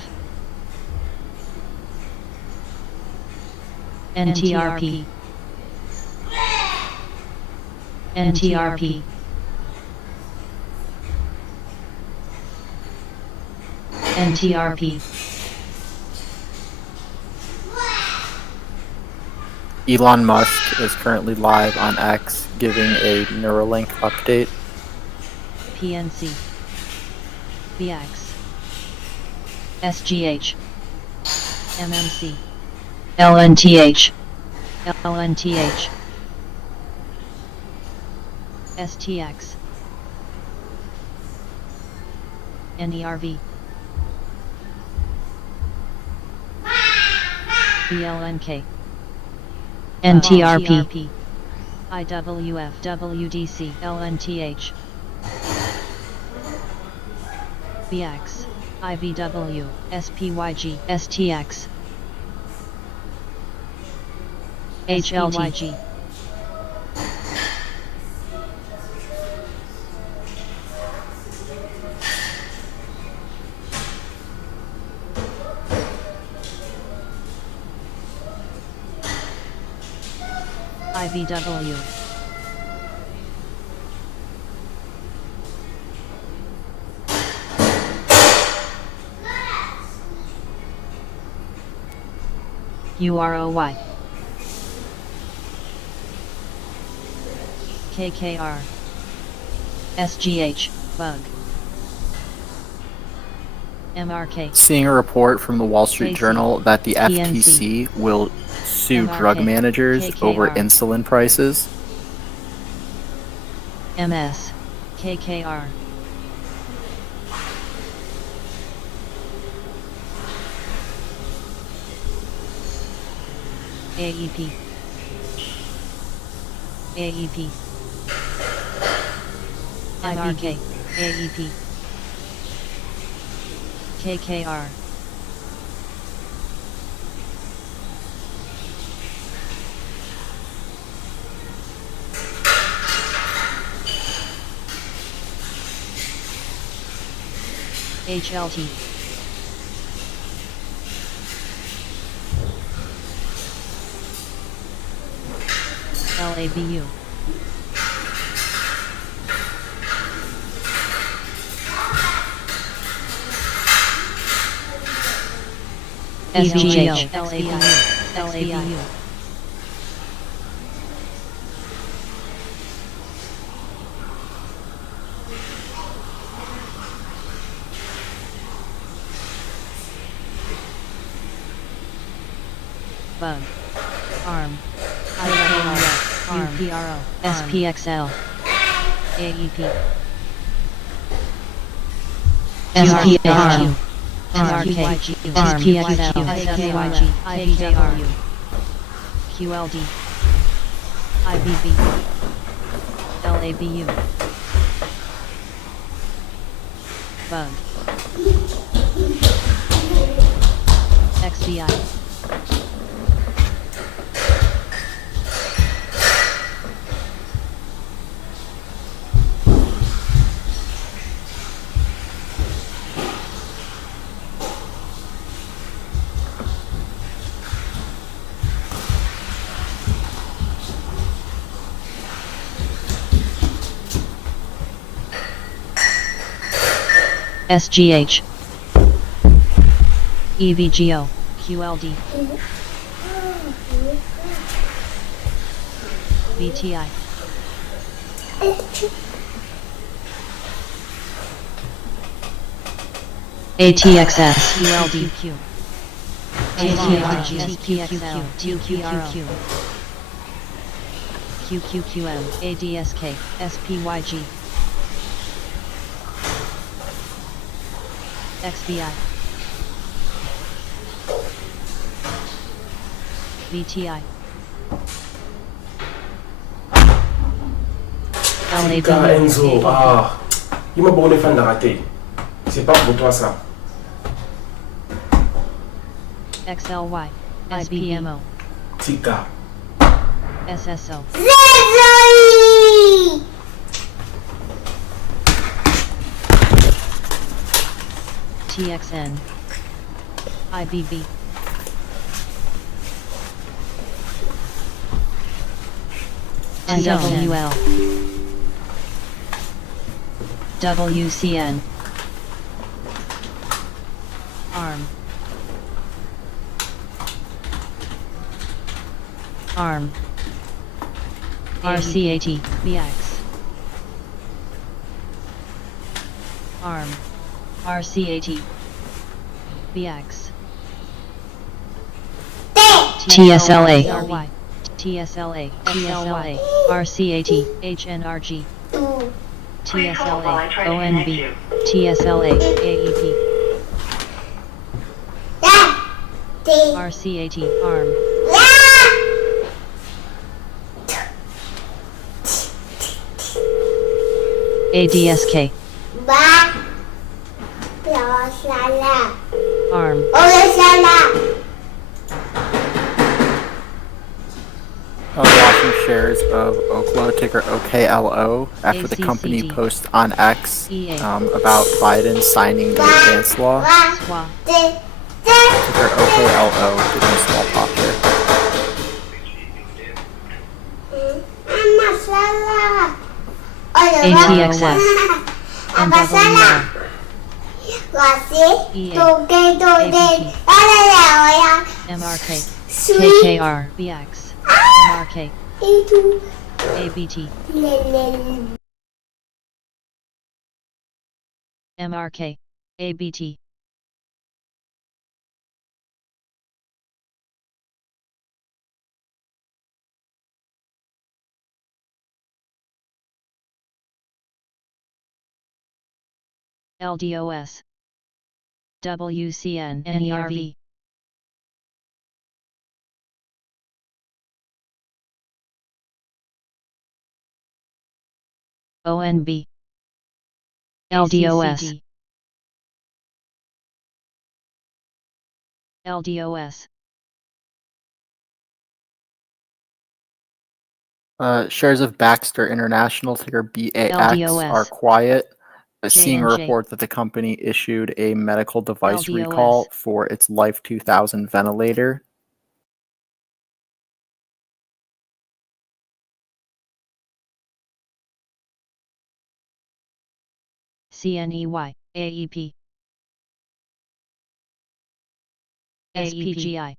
NTRP. NTRP. NTRP. Elon Musk is currently live on X giving a Neuralink update. PNC. BX. SGH. MMC. LNTH. LNTH. STX. NERV. BLNK. NTRP. IWF. WDC. LNTH. BX. IVW. SPYG. STX. HLTG. IVW. UROY. KKR. SGH. Bug. MRK. Seeing a report from the Wall Street KC. Journal that the PNC. FTC will sue MRK. drug managers over KKR. insulin prices. MS. KKR. AEP, AEP, MRK, AEP, KKR, HLT, LABU, SGH, LABU, Bug, ARM, IWR, UPRO, SPXL, AEP, SPHQ, MRK, SPXL, SPYG, IVW, QLD, IBB, LABU, Bug, XBI, SGH, EVGO, QLD, VTI, ATXS, QLDQ, ATRG, SPXL, TQRQ, QQQM, ADSK, SPYG, XBI, VTI, Enzo, il m'a bonné fan de rater. C'est pas pour toi ça. XLY, SPMO, Tika. SSO, TXN, IBB, NWL, WCN, ARM, ARM, RCAT, BX, ARM, RCAT, BX, TSLA, TSLA, TSLA, RCAT, HNRG, TSLA, ONB, TSLA, AEP, RCAT, ARM, ADSK, ARM, Watching shares of Oklo, ticker OKLO, after the company ACCD. post on X EA. about Biden signing the advance law. SWA, Ticker OKLO, giving a small pop here. ATXS, NWL, EA, MRK, KKR, BX, MRK, ABT, MRK, ABT, LDOS, WCN, NERV, ONB, LDOS, LDOS, Shares of Baxter International, ticker BAX, LDOS. are quiet. Seeing a J&J. report that the company issued a medical device LDOS. recall for its Life 2000 ventilator. CNEY, AEP, SPGI,